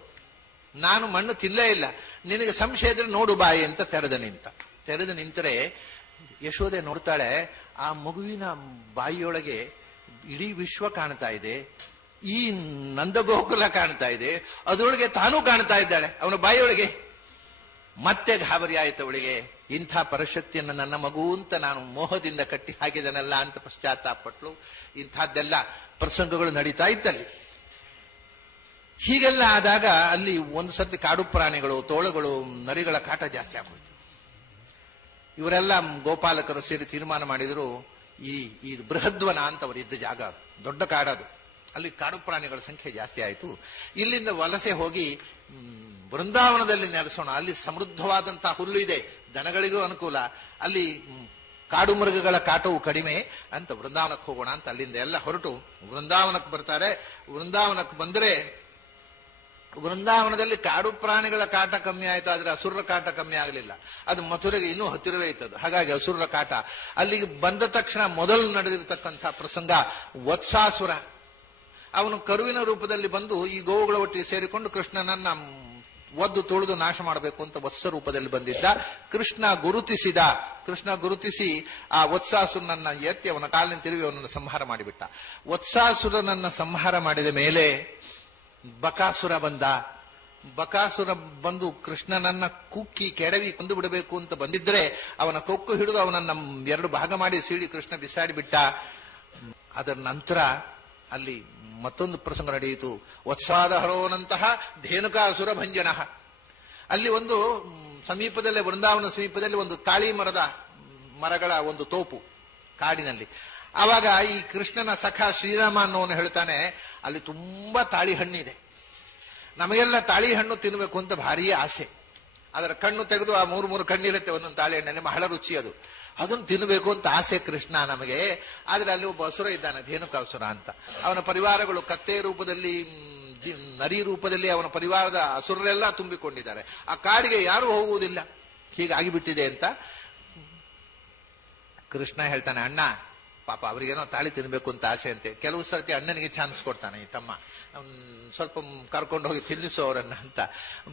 ನಾನು ಮಣ್ಣು ತಿನ್ನಲೇ ಇಲ್ಲ, ನಿನಗೆ ಸಂಶಯ ಇದ್ರೆ ನೋಡು ಬಾಯಿ ಅಂತ ತೆರೆದು ನಿಂತರೆ ಯಶೋದೆ ನೋಡ್ತಾಳೆ, ಆ ಮಗುವಿನ ಬಾಯಿಯೊಳಗೆ ಇಡೀ ವಿಶ್ವ ಕಾಣ್ತಾ ಇದೆ, ಈ ನಂದಗೋಕುಲ ಕಾಣ್ತಾ ಇದೆ, ಅದರೊಳಗೆ ತಾನೂ ಕಾಣ್ತಾ ಇದ್ದಾಳೆ ಅವನ ಬಾಯಿಯೊಳಗೆ. ಮತ್ತೆ ಗಾಬರಿ ಆಯ್ತು ಅವಳಿಗೆ. ಇಂಥ ಪರಶಕ್ತಿಯನ್ನು ನನ್ನ ಮಗು ಅಂತ ನಾನು ಮೋಹದಿಂದ ಕಟ್ಟಿ ಹಾಕಿದನಲ್ಲ ಅಂತ ಪಶ್ಚಾತ್ತಾಪಟ್ಲು. ಇಂಥದ್ದೆಲ್ಲ ಪ್ರಸಂಗಗಳು ನಡೀತಾ ಇತ್ತಲ್ಲಿ. ಹೀಗೆಲ್ಲ ಆದಾಗ ಅಲ್ಲಿ ಒಂದು ಸರ್ತಿ ಕಾಡು ಪ್ರಾಣಿಗಳು, ತೋಳಗಳು, ನರಿಗಳ ಕಾಟ ಜಾಸ್ತಿ ಆಗೋಯ್ತು. ಇವರೆಲ್ಲ ಗೋಪಾಲಕರು ಸೇರಿ ತೀರ್ಮಾನ ಮಾಡಿದ್ರು, ಈ ಬೃಹದ್ವನ ಅಂತ ಅವರಿದ್ದ ಜಾಗ, ದೊಡ್ಡ ಕಾಡದು, ಅಲ್ಲಿ ಕಾಡು ಪ್ರಾಣಿಗಳ ಸಂಖ್ಯೆ ಜಾಸ್ತಿ ಆಯಿತು. ಇಲ್ಲಿಂದ ವಲಸೆ ಹೋಗಿ ಬೃಂದಾವನದಲ್ಲಿ ನೆಲೆಸೋಣ, ಅಲ್ಲಿ ಸಮೃದ್ಧವಾದಂತಹ ಹುಲ್ಲು ಇದೆ, ದನಗಳಿಗೂ ಅನುಕೂಲ, ಅಲ್ಲಿ ಕಾಡು ಮೃಗಗಳ ಕಾಟವು ಕಡಿಮೆ ಅಂತ ವೃಂದಾವನಕ್ಕೆ ಹೋಗೋಣ ಅಂತ ಅಲ್ಲಿಂದ ಎಲ್ಲ ಹೊರಟು ವೃಂದಾವನಕ್ಕೆ ಬರ್ತಾರೆ. ವೃಂದಾವನಕ್ಕೆ ಬಂದರೆ ವೃಂದಾವನದಲ್ಲಿ ಕಾಡು ಪ್ರಾಣಿಗಳ ಕಾಟ ಕಮ್ಮಿ ಆಯ್ತು, ಆದ್ರೆ ಅಸುರರ ಕಾಟ ಕಮ್ಮಿ ಆಗಲಿಲ್ಲ. ಅದು ಮಥುರೆಗೆ ಇನ್ನೂ ಹತ್ತಿರವೇ ಇತ್ತದು. ಹಾಗಾಗಿ ಅಸುರರ ಕಾಟ ಅಲ್ಲಿಗೆ ಬಂದ ತಕ್ಷಣ ಮೊದಲು ನಡೆದಿರತಕ್ಕಂಥ ಪ್ರಸಂಗ ವತ್ಸಾಸುರ. ಅವನು ಕರುವಿನ ರೂಪದಲ್ಲಿ ಬಂದು ಈ ಗೋವುಗಳ ಒಟ್ಟಿಗೆ ಸೇರಿಕೊಂಡು ಕೃಷ್ಣನನ್ನ ಒದ್ದು ತುಳಿದು ನಾಶ ಮಾಡಬೇಕು ಅಂತ ವತ್ಸ ರೂಪದಲ್ಲಿ ಬಂದಿದ್ದ. ಕೃಷ್ಣ ಗುರುತಿಸಿ ಆ ವತ್ಸಾಸುರನನ್ನ ಎತ್ತಿ ಅವನ ಕಾಲಿನ ತಿರುಗಿ ಅವನನ್ನು ಸಂಹಾರ ಮಾಡಿಬಿಟ್ಟ. ವತ್ಸಾಸುರನನ್ನ ಸಂಹಾರ ಮಾಡಿದ ಮೇಲೆ ಬಕಾಸುರ ಬಂದು ಕೃಷ್ಣನನ್ನ ಕುಕ್ಕಿ ಕೆಡವಿ ಕೊಂದು ಬಿಡಬೇಕು ಅಂತ ಬಂದಿದ್ರೆ ಅವನ ಕೊಕ್ಕು ಹಿಡಿದು ಅವನನ್ನ 2 ಭಾಗ ಮಾಡಿ ಸೀಳಿ ಕೃಷ್ಣ ಬಿಸಾಡಿಬಿಟ್ಟ. ಅದರ ನಂತರ ಅಲ್ಲಿ ಮತ್ತೊಂದು ಪ್ರಸಂಗ ನಡೆಯಿತು. ವತ್ಸಾದಹರೋನಂತಹ ಧೇನುಕಾಸುರ ಭಂಜನ. ಅಲ್ಲಿ ಒಂದು ಸಮೀಪದಲ್ಲೇ, ವೃಂದಾವನ ಸಮೀಪದಲ್ಲಿ ಒಂದು ತಾಳಿ ಮರಗಳ ಒಂದು ತೋಪು ಕಾಡಿನಲ್ಲಿ. ಆವಾಗ ಈ ಕೃಷ್ಣನ ಸಖ ಶ್ರೀರಾಮ ಅನ್ನೋನು ಹೇಳ್ತಾನೆ, ಅಲ್ಲಿ ತುಂಬಾ ತಾಳಿ ಹಣ್ಣಿದೆ, ನಮಗೆಲ್ಲ ತಾಳಿ ಹಣ್ಣು ತಿನ್ನಬೇಕು ಅಂತ ಭಾರಿ ಆಸೆ. ಅದರ ಕಣ್ಣು ತೆಗೆದು ಆ 3 ಕಣ್ಣಿರುತ್ತೆ ಒಂದೊಂದು ತಾಳಿ ಹಣ್ಣಲ್ಲಿ, ಬಹಳ ರುಚಿ ಅದು. ಅದನ್ನು ತಿನ್ನಬೇಕು ಅಂತ ಆಸೆ ಕೃಷ್ಣ ನಮಗೆ. ಆದ್ರೆ ಅಲ್ಲಿ ಒಬ್ಬ ಅಸುರ ಇದ್ದಾನೆ, ಧೇನುಕಾಸುರ ಅಂತ. ಅವನ ಪರಿವಾರಗಳು ಕತ್ತೆ ರೂಪದಲ್ಲಿ, ನರಿ ರೂಪದಲ್ಲಿ ಅವನ ಪರಿವಾರದ ಅಸುರರೆಲ್ಲ ತುಂಬಿಕೊಂಡಿದ್ದಾರೆ. ಆ ಕಾಡಿಗೆ ಯಾರೂ ಹೋಗುವುದಿಲ್ಲ, ಹೀಗಾಗಿಬಿಟ್ಟಿದೆ ಅಂತ ಕೃಷ್ಣ ಹೇಳ್ತಾನೆ, ಅಣ್ಣ ಪಾಪ ಅವರಿಗೇನೋ ತಾಳಿ ತಿನ್ಬೇಕು ಅಂತ ಆಸೆ ಅಂತೆ. ಕೆಲವು ಸರ್ತಿ ಅಣ್ಣನಿಗೆ ಚಾನ್ಸ್ ಕೊಡ್ತಾನೆ ಈ ತಮ್ಮ, ಸ್ವಲ್ಪ ಕರ್ಕೊಂಡು ಹೋಗಿ ತಿನ್ನಿಸು ಅವರನ್ನ ಅಂತ.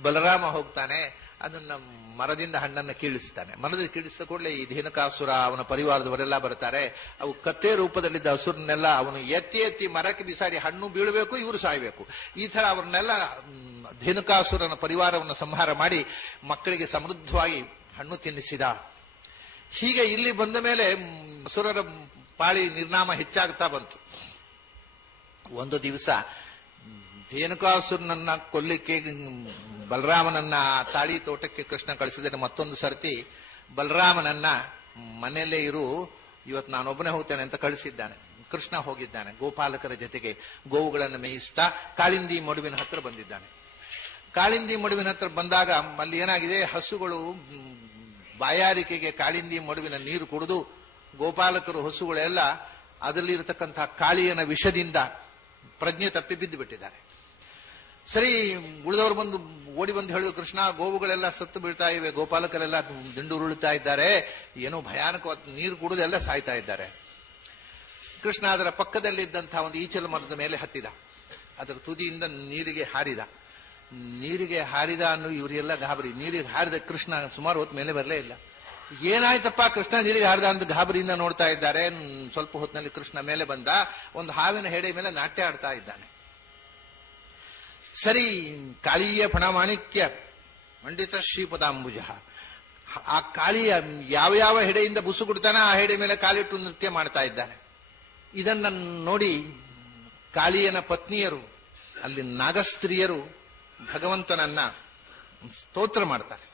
ಬಲರಾಮ ಹೋಗ್ತಾನೆ, ಅದನ್ನ ಮರದಿಂದ ಹಣ್ಣನ್ನು ಕೀಳಿಸ್ತಾನೆ. ಮರದಿಂದ ಕೀಳಿಸಿದ ಕೂಡಲೇ ಈ ಧೇನುಕಾಸುರ ಅವನ ಪರಿವಾರದವರೆಲ್ಲ ಬರ್ತಾರೆ. ಅವು ಕತ್ತೆ ರೂಪದಲ್ಲಿದ್ದ ಹಸುರನ್ನೆಲ್ಲ ಅವನು ಎತ್ತಿ ಮರಕ್ಕೆ ಬಿಸಾಡಿ ಹಣ್ಣು ಬೀಳಬೇಕು, ಇವರು ಸಾಯ್ಬೇಕು. ಈ ತರ ಅವ್ರನ್ನೆಲ್ಲ ಧೇನುಕಾಸುರನ ಪರಿವಾರವನ್ನು ಸಂಹಾರ ಮಾಡಿ ಮಕ್ಕಳಿಗೆ ಸಮೃದ್ಧವಾಗಿ ಹಣ್ಣು ತಿನ್ನಿಸಿದ. ಹೀಗೆ ಇಲ್ಲಿ ಬಂದ ಮೇಲೆ ಅಸುರರ ಪಾಳಿ ನಿರ್ನಾಮ ಹೆಚ್ಚಾಗ್ತಾ ಬಂತು. ಒಂದು ದಿವಸ ಧೇನುಕಾಸುರನನ್ನ ಕೊಲ್ಲಿಕ್ಕೆ ಬಲರಾಮನನ್ನ ತಾಳಿ ತೋಟಕ್ಕೆ ಕೃಷ್ಣ ಕಳಿಸಿದರೆ, ಮತ್ತೊಂದು ಸರ್ತಿ ಬಲರಾಮನನ್ನ ಮನೆಯಲ್ಲೇ ಇರು, ಇವತ್ತು ನಾನೊಬ್ಬನೇ ಹೋಗ್ತೇನೆ ಅಂತ ಕಳಿಸಿದ್ದಾನೆ. ಕೃಷ್ಣ ಹೋಗಿದ್ದಾನೆ ಗೋಪಾಲಕರ ಜೊತೆಗೆ ಗೋವುಗಳನ್ನು ಮೇಯಿಸ್ತಾ ಕಾಳಿಂದಿ ಮಡುವಿನ ಹತ್ರ ಬಂದಿದ್ದಾನೆ. ಕಾಳಿಂದಿ ಮಡುವಿನ ಹತ್ರ ಬಂದಾಗ ಅಲ್ಲಿ ಏನಾಗಿದೆ, ಹಸುಗಳು ಬಾಯಾರಿಕೆಗೆ ಕಾಳಿಂದಿ ಮಡುವಿನ ನೀರು ಕುಡಿದು ಗೋಪಾಲಕರು ಹಸುಗಳೆಲ್ಲ ಅದರಲ್ಲಿರತಕ್ಕಂತಹ ಕಾಳಿಯನ ವಿಷದಿಂದ ಪ್ರಜ್ಞೆ ತಪ್ಪಿ ಬಿದ್ದು ಬಿಟ್ಟಿದ್ದಾರೆ. ಸರಿ, ಉಳಿದವರು ಓಡಿ ಬಂದು ಹೇಳಿದ್ರು, ಕೃಷ್ಣ ಗೋವುಗಳೆಲ್ಲ ಸತ್ತು ಬೀಳ್ತಾ ಇವೆ, ಗೋಪಾಲಕರೆಲ್ಲ ದಿಂಡುರುಳುತ್ತಾ ಇದ್ದಾರೆ, ಏನೋ ಭಯಾನಕವಾದ ನೀರು ಕುಡಿದೆಲ್ಲ ಸಾಯ್ತಾ ಇದ್ದಾರೆ. ಕೃಷ್ಣ ಅದರ ಪಕ್ಕದಲ್ಲಿದ್ದಂತಹ ಒಂದು ಈಚಲ ಮರದ ಮೇಲೆ ಹತ್ತಿದ, ಅದರ ತುದಿಯಿಂದ ನೀರಿಗೆ ಹಾರಿದ ಅನ್ನೋ ಇವರೆಲ್ಲ ಗಾಬರಿ. ನೀರಿಗೆ ಹಾರಿದ ಕೃಷ್ಣ ಸುಮಾರು ಹೊತ್ತು ಮೇಲೆ ಬರಲೇ ಇಲ್ಲ. ಏನಾಯ್ತಪ್ಪ ಕೃಷ್ಣ ನೀರಿಗೆ ಹಾರಿದ ಅಂತ ಗಾಬರಿಯಿಂದ ನೋಡ್ತಾ ಇದ್ದಾರೆ. ಸ್ವಲ್ಪ ಹೊತ್ತಿನಲ್ಲಿ ಕೃಷ್ಣ ಮೇಲೆ ಬಂದ, ಒಂದು ಹಾವಿನ ಹೆಡೆ ಮೇಲೆ ನಾಟ್ಯ ಆಡ್ತಾ ಇದ್ದಾನೆ. ಸರಿ, ಕಾಳಿಯ ಫಣಮಾಣಿಕ್ಯ ಮಂಡಿತ ಶ್ರೀಪದಾಂಬುಜ, ಆ ಕಾಳಿಯ ಯಾವ ಹೆಡೆಯಿಂದ ಬುಸುಗುಡ್ತಾನೆ ಆ ಹೆಡೆ ಮೇಲೆ ಕಾಲಿಟ್ಟು ನೃತ್ಯ ಮಾಡ್ತಾ ಇದ್ದಾನೆ. ಇದನ್ನ ನೋಡಿ ಕಾಳಿಯನ ಪತ್ನಿಯರು, ಅಲ್ಲಿ ನಾಗಸ್ತ್ರೀಯರು ಭಗವಂತನನ್ನ ಸ್ತೋತ್ರ ಮಾಡ್ತಾರೆ.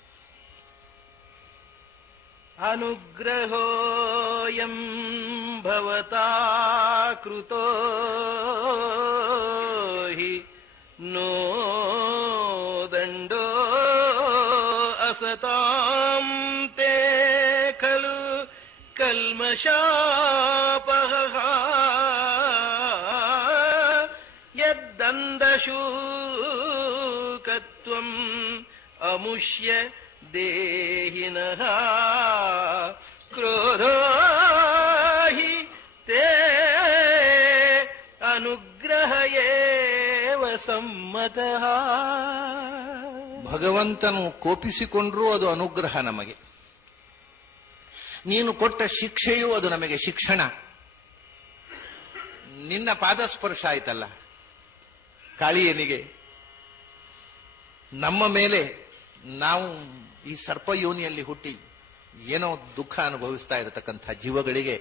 ಅನುಗ್ರಹೋಯಂ ಭವತಾ ಕೃತೋ ಹಿ ನೋ ದಂಡೋ ಅಸತಾಂ ತೇ ಖಲು ಕಲ್ಮಷಾಪಃ ಯದ್ದಂದಶೂಕತ್ವಂ ಅಮುಷ್ಯ ದೇಹಿನಃ ಕ್ರೋಧೋ ಹಿ ತೇ ಅನುಗ್ರಹ ಏವ ಸಮ್ಮತಃ. ಭಗವಂತನು ಕೋಪಿಸಿಕೊಂಡ್ರೂ ಅದು ಅನುಗ್ರಹ ನಮಗೆ. ನೀನು ಕೊಟ್ಟ ಶಿಕ್ಷೆಯೂ ಅದು ನಮಗೆ ಶಿಕ್ಷಣ. ನಿನ್ನ ಪಾದಸ್ಪರ್ಶ ಆಯ್ತಲ್ಲ ಕಾಳಿಯನಿಗೆ, ನಮ್ಮ ಮೇಲೆ ನಾವು ಈ ಸರ್ಪಯೋನಿಯಲ್ಲಿ ಹುಟ್ಟಿ ಏನೋ ದುಃಖ ಅನುಭವಿಸ್ತಾ ಇರತಕ್ಕಂಥ ಜೀವಗಳಿಗೆ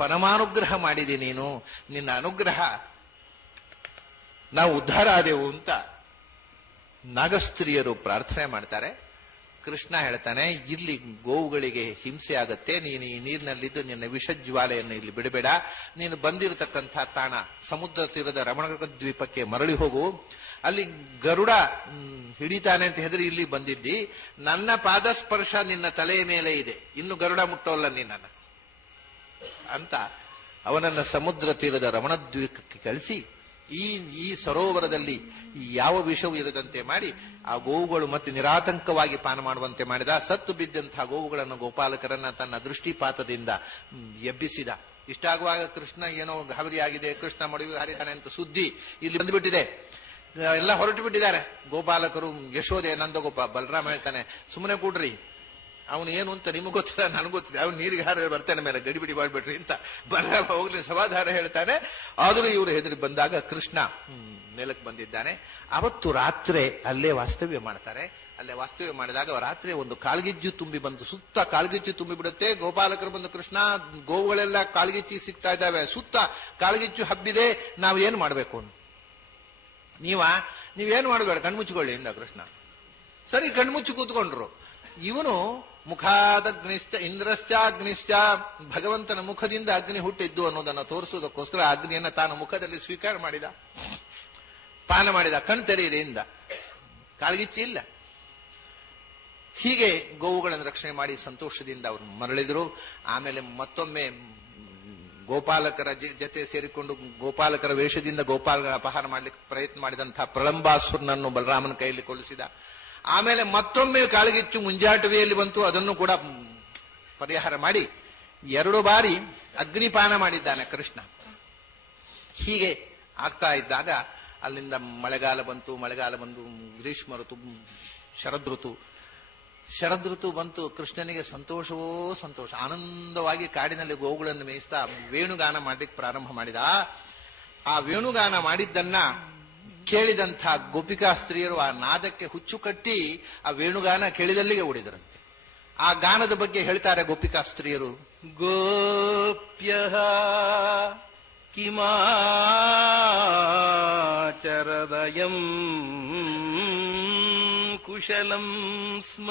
ಪರಮಾನುಗ್ರಹ ಮಾಡಿದೆ ನೀನು. ನಿನ್ನ ಅನುಗ್ರಹ ನಾವು ಉದ್ಧಾರ ಆದೆವು ಅಂತ ನಾಗಸ್ತ್ರೀಯರು ಪ್ರಾರ್ಥನೆ ಮಾಡ್ತಾರೆ. ಕೃಷ್ಣ ಹೇಳ್ತಾನೆ, ಇಲ್ಲಿ ಗೋವುಗಳಿಗೆ ಹಿಂಸೆ ಆಗತ್ತೆ, ನೀನು ಈ ನೀರಿನಲ್ಲಿದ್ದು ನಿನ್ನ ವಿಷಜ್ವಾಲೆಯನ್ನು ಇಲ್ಲಿ ಬಿಡಬೇಡ. ನೀನು ಬಂದಿರತಕ್ಕಂಥ ತಾಣ ಸಮುದ್ರ ತೀರದ ರಮಣ ದ್ವೀಪಕ್ಕೆ ಮರಳಿ ಹೋಗು. ಅಲ್ಲಿ ಗರುಡ ಹಿಡಿತಾನೆ ಅಂತ ಹೆದರಿ ಇಲ್ಲಿ ಬಂದಿದ್ದಿ. ನನ್ನ ಪಾದಸ್ಪರ್ಶ ನಿನ್ನ ತಲೆಯ ಮೇಲೆ ಇದೆ, ಇನ್ನು ಗರುಡ ಮುಟ್ಟೋಲ್ಲ ನಿನ್ನನ್ನು ಅಂತ ಅವನನ್ನ ಸಮುದ್ರ ತೀರದ ರಮಣ ದ್ವೀಪಕ್ಕೆ ಕಳಿಸಿ ಈ ಸರೋವರದಲ್ಲಿ ಯಾವ ವಿಷವೂ ಇರದಂತೆ ಮಾಡಿ ಆ ಗೋವುಗಳು ಮತ್ತೆ ನಿರಾತಂಕವಾಗಿ ಪಾನ ಮಾಡುವಂತೆ ಮಾಡಿದ. ಸತ್ತು ಬಿದ್ದಂತಹ ಗೋವುಗಳನ್ನು ಗೋಪಾಲಕರನ್ನ ತನ್ನ ದೃಷ್ಟಿಪಾತದಿಂದ ಎಬ್ಬಿಸಿದ. ಇಷ್ಟಾಗುವಾಗ ಕೃಷ್ಣ ಏನೋ ಗಾಬರಿ ಆಗಿದೆ, ಕೃಷ್ಣ ಮಡುವೆ ಹಾರಿದ್ದಾನೆ ಅಂತ ಸುದ್ದಿ ಇಲ್ಲಿ ಬಂದ್ಬಿಟ್ಟಿದೆ. ಎಲ್ಲ ಹೊರಟು ಬಿಟ್ಟಿದ್ದಾರೆ ಗೋಪಾಲಕರು. ಯಶೋದೆ, ನಂದಗೋಪ, ಬಲರಾಮ ಹೇಳ್ತಾನೆ, ಸುಮ್ಮನೆ ಕೂಡ್ರಿ, ಅವನು ಏನು ಅಂತ ನಿಮಗೆ ಗೊತ್ತಿಲ್ಲ, ನನಗೆ ಗೊತ್ತಿದೆ, ಅವ್ನು ನೀರಿಗೆ ಹಾರ ಬರ್ತಾನೆ ಮೇಲೆ, ಗಡಿಬಿಡಿ ಮಾಡ್ಬಿಟ್ರಿ ಅಂತ ಬಲರಾಮ ಹೋಗ್ಲಿ ಸಮಾಧಾನ ಹೇಳ್ತಾನೆ. ಆದರೂ ಇವರು ಹೆದರಿ ಬಂದಾಗ ಕೃಷ್ಣ ಮೇಲಕ್ಕೆ ಬಂದಿದ್ದಾನೆ. ಅವತ್ತು ರಾತ್ರಿ ಅಲ್ಲೇ ವಾಸ್ತವ್ಯ ಮಾಡ್ತಾರೆ. ಅಲ್ಲೇ ವಾಸ್ತವ್ಯ ಮಾಡಿದಾಗ ರಾತ್ರಿ ಒಂದು ಕಾಳ್ಗಿಜ್ಜು ತುಂಬಿ ಬಂದು ಸುತ್ತ ಕಾಳ್ಗಿಜ್ಜು ತುಂಬಿ ಬಿಡುತ್ತೆ. ಗೋಪಾಲಕರು ಬಂದು, ಕೃಷ್ಣ ಗೋವುಗಳೆಲ್ಲ ಕಾಳ್ಗಿಚ್ಚಿ ಸಿಗ್ತಾ ಇದ್ದಾವೆ, ಸುತ್ತ ಕಾಳ್ಗಿಚ್ಚು ಹಬ್ಬಿದೆ, ನಾವು ಏನ್ ಮಾಡ್ಬೇಕು ಅಂತ. ನೀವೇನು ಮಾಡಬೇಡ, ಕಣ್ಮುಚ್ಚಿಕೊಳ್ಳಿ ಇಂದ ಕೃಷ್ಣ. ಸರಿ, ಕಣ್ಮುಚ್ಚಿ ಕೂತ್ಕೊಂಡ್ರು. ಇವನು ಮುಖಾದಗ್ನಿಶ್ಚ ಇಂದ್ರಶ್ಚಾಗ್ನಿಶ್ಚ, ಭಗವಂತನ ಮುಖದಿಂದ ಅಗ್ನಿ ಹುಟ್ಟಿದ್ದು ಅನ್ನೋದನ್ನು ತೋರಿಸುವುದಕ್ಕೋಸ್ಕರ ಅಗ್ನಿಯನ್ನ ತಾನು ಮುಖದಲ್ಲಿ ಸ್ವೀಕಾರ ಮಾಡಿದ, ಪಾನ ಮಾಡಿದ. ಕಣ್ ತೆರೆಯಿರಿಯಿಂದ, ಕಾಳ್ಗಿಚ್ಚಿ ಇಲ್ಲ. ಹೀಗೆ ಗೋವುಗಳನ್ನು ರಕ್ಷಣೆ ಮಾಡಿ ಸಂತೋಷದಿಂದ ಅವರು ಮರಳಿದರು. ಆಮೇಲೆ ಮತ್ತೊಮ್ಮೆ ಗೋಪಾಲಕರ ಜೊತೆ ಸೇರಿಕೊಂಡು ಗೋಪಾಲಕರ ವೇಷದಿಂದ ಗೋಪಾಲಕರ ಅಪಹಾರ ಮಾಡಲಿಕ್ಕೆ ಪ್ರಯತ್ನ ಮಾಡಿದಂತಹ ಪ್ರಳಂಬಾಸುರನನ್ನು ಬಲರಾಮನ ಕೈಯಲ್ಲಿ ಕೊಲ್ಲಿಸಿದ. ಆಮೇಲೆ ಮತ್ತೊಮ್ಮೆ ಕಾಳ್ಗಿಚ್ಚು ಮುಂಜಾಟುವೆಯಲ್ಲಿ ಬಂತು, ಅದನ್ನು ಕೂಡ ಪರಿಹಾರ ಮಾಡಿ 2 ಬಾರಿ ಅಗ್ನಿಪಾನ ಮಾಡಿದ್ದಾನೆ ಕೃಷ್ಣ. ಹೀಗೆ ಆಗ್ತಾ ಇದ್ದಾಗ ಅಲ್ಲಿಂದ ಮಳೆಗಾಲ ಬಂದು ಗ್ರೀಷ್ಮ ಋತು, ಶರದೃತು ಬಂತು. ಕೃಷ್ಣನಿಗೆ ಸಂತೋಷವೋ ಸಂತೋಷ, ಆನಂದವಾಗಿ ಕಾಡಿನಲ್ಲಿ ಗೋವುಗಳನ್ನು ಮೇಯಿಸ್ತಾ ವೇಣುಗಾನ ಮಾಡ್ಲಿಕ್ಕೆ ಪ್ರಾರಂಭ ಮಾಡಿದ. ಆ ವೇಣುಗಾನ ಮಾಡಿದ್ದನ್ನ ಕೇಳಿದಂಥ ಗೋಪಿಕಾ ಸ್ತ್ರೀಯರು ಆ ನಾದಕ್ಕೆ ಹುಚ್ಚು ಕಟ್ಟಿ ಆ ವೇಣುಗಾನ ಕೇಳಿದಲ್ಲಿಗೆ ಓಡಿದರಂತೆ. ಆ ಗಾನದ ಬಗ್ಗೆ ಹೇಳ್ತಾರೆ ಗೋಪಿಕಾ ಸ್ತ್ರೀಯರು. ಗೋಪ್ಯಃ ಕಿಮಾಚರದಯಂ ಕುಶಲಂ ಸ್ಮ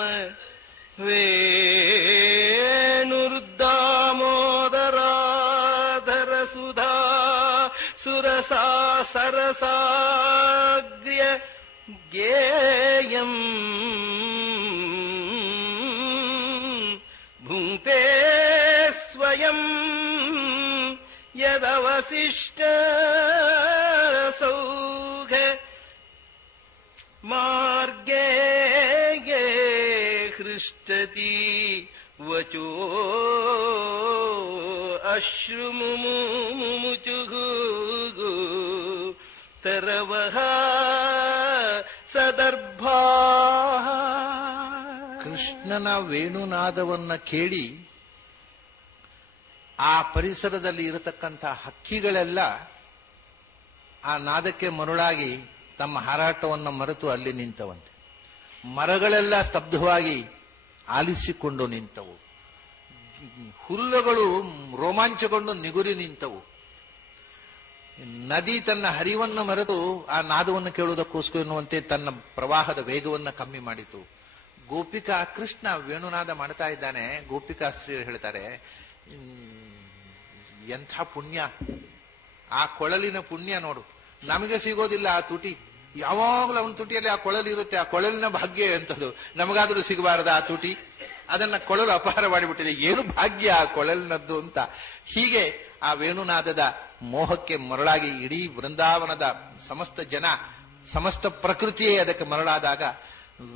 ವೇಣುರ್ದಾಮೋದರಾಧರ ಸುಧಾ ಸುರಸಾ ಸರಸಾಗ್ರ್ಯ ಗೇಯಂ ಭುಂಕ್ತೆ ಸ್ವಯಂ ಯದವಸಿಷ್ಟ ಸೌಘ ಮಾರ್ಗೇ ಹೃಷ್ಟತಿ ವಚೋ ಅಶ್ರುಮುಮುಚುಃ ತರವಃ ಸದರ್ಭಾ. ಕೃಷ್ಣನ ವೇಣುನಾದವನ್ನ ಕೇಳಿ ಆ ಪರಿಸರದಲ್ಲಿ ಇರತಕ್ಕಂಥ ಹಕ್ಕಿಗಳೆಲ್ಲ ಆ ನಾದಕ್ಕೆ ಮರುಳಾಗಿ ತಮ್ಮ ಹಾರಾಟವನ್ನು ಮರೆತು ಅಲ್ಲಿ ನಿಂತವಂತೆ. ಮರಗಳೆಲ್ಲ ಸ್ತಬ್ಧವಾಗಿ ಆಲಿಸಿಕೊಂಡು ನಿಂತವು. ಹುಲ್ಲುಗಳು ರೋಮಾಂಚಗೊಂಡು ನಿಗುರಿ ನಿಂತವು. ನದಿ ತನ್ನ ಹರಿವನ್ನು ಮರೆತು ಆ ನಾದವನ್ನು ಕೇಳುವುದಕ್ಕೋಸ್ಕರ ಎನ್ನುವಂತೆ ತನ್ನ ಪ್ರವಾಹದ ವೇಗವನ್ನು ಕಮ್ಮಿ ಮಾಡಿತು. ಗೋಪಿಕಾ ಕೃಷ್ಣ ವೇಣುನಾದ ಮಾಡ್ತಾ ಇದ್ದಾನೆ. ಗೋಪಿಕಾ ಸ್ತ್ರೀಯರು ಹೇಳ್ತಾರೆ, ಎಂಥ ಪುಣ್ಯ, ಆ ಕೊಳಲಿನ ಪುಣ್ಯ ನೋಡು, ನಮಗೆ ಸಿಗೋದಿಲ್ಲ ಆ ತುಟಿ. ಯಾವಾಗಲೂ ಅವನ ತುಟಿಯಲ್ಲಿ ಆ ಕೊಳಲು ಇರುತ್ತೆ, ಆ ಕೊಳಲಿನ ಭಾಗ್ಯ ಎಂಥದ್ದು, ನಮಗಾದ್ರೂ ಸಿಗಬಾರದ ಆ ತುಟಿ, ಅದನ್ನ ಕೊಳಲು ಅಪಹಾರ ಮಾಡಿಬಿಟ್ಟಿದೆ. ಏನು ಭಾಗ್ಯ ಆ ಕೊಳಲಿನದ್ದು ಅಂತ. ಹೀಗೆ ಆ ವೇಣುನಾದದ ಮೋಹಕ್ಕೆ ಮರಳಾಗಿ ಇಡೀ ವೃಂದಾವನದ ಸಮಸ್ತ ಜನ, ಸಮಸ್ತ ಪ್ರಕೃತಿಯೇ ಅದಕ್ಕೆ ಮರಳಾದಾಗ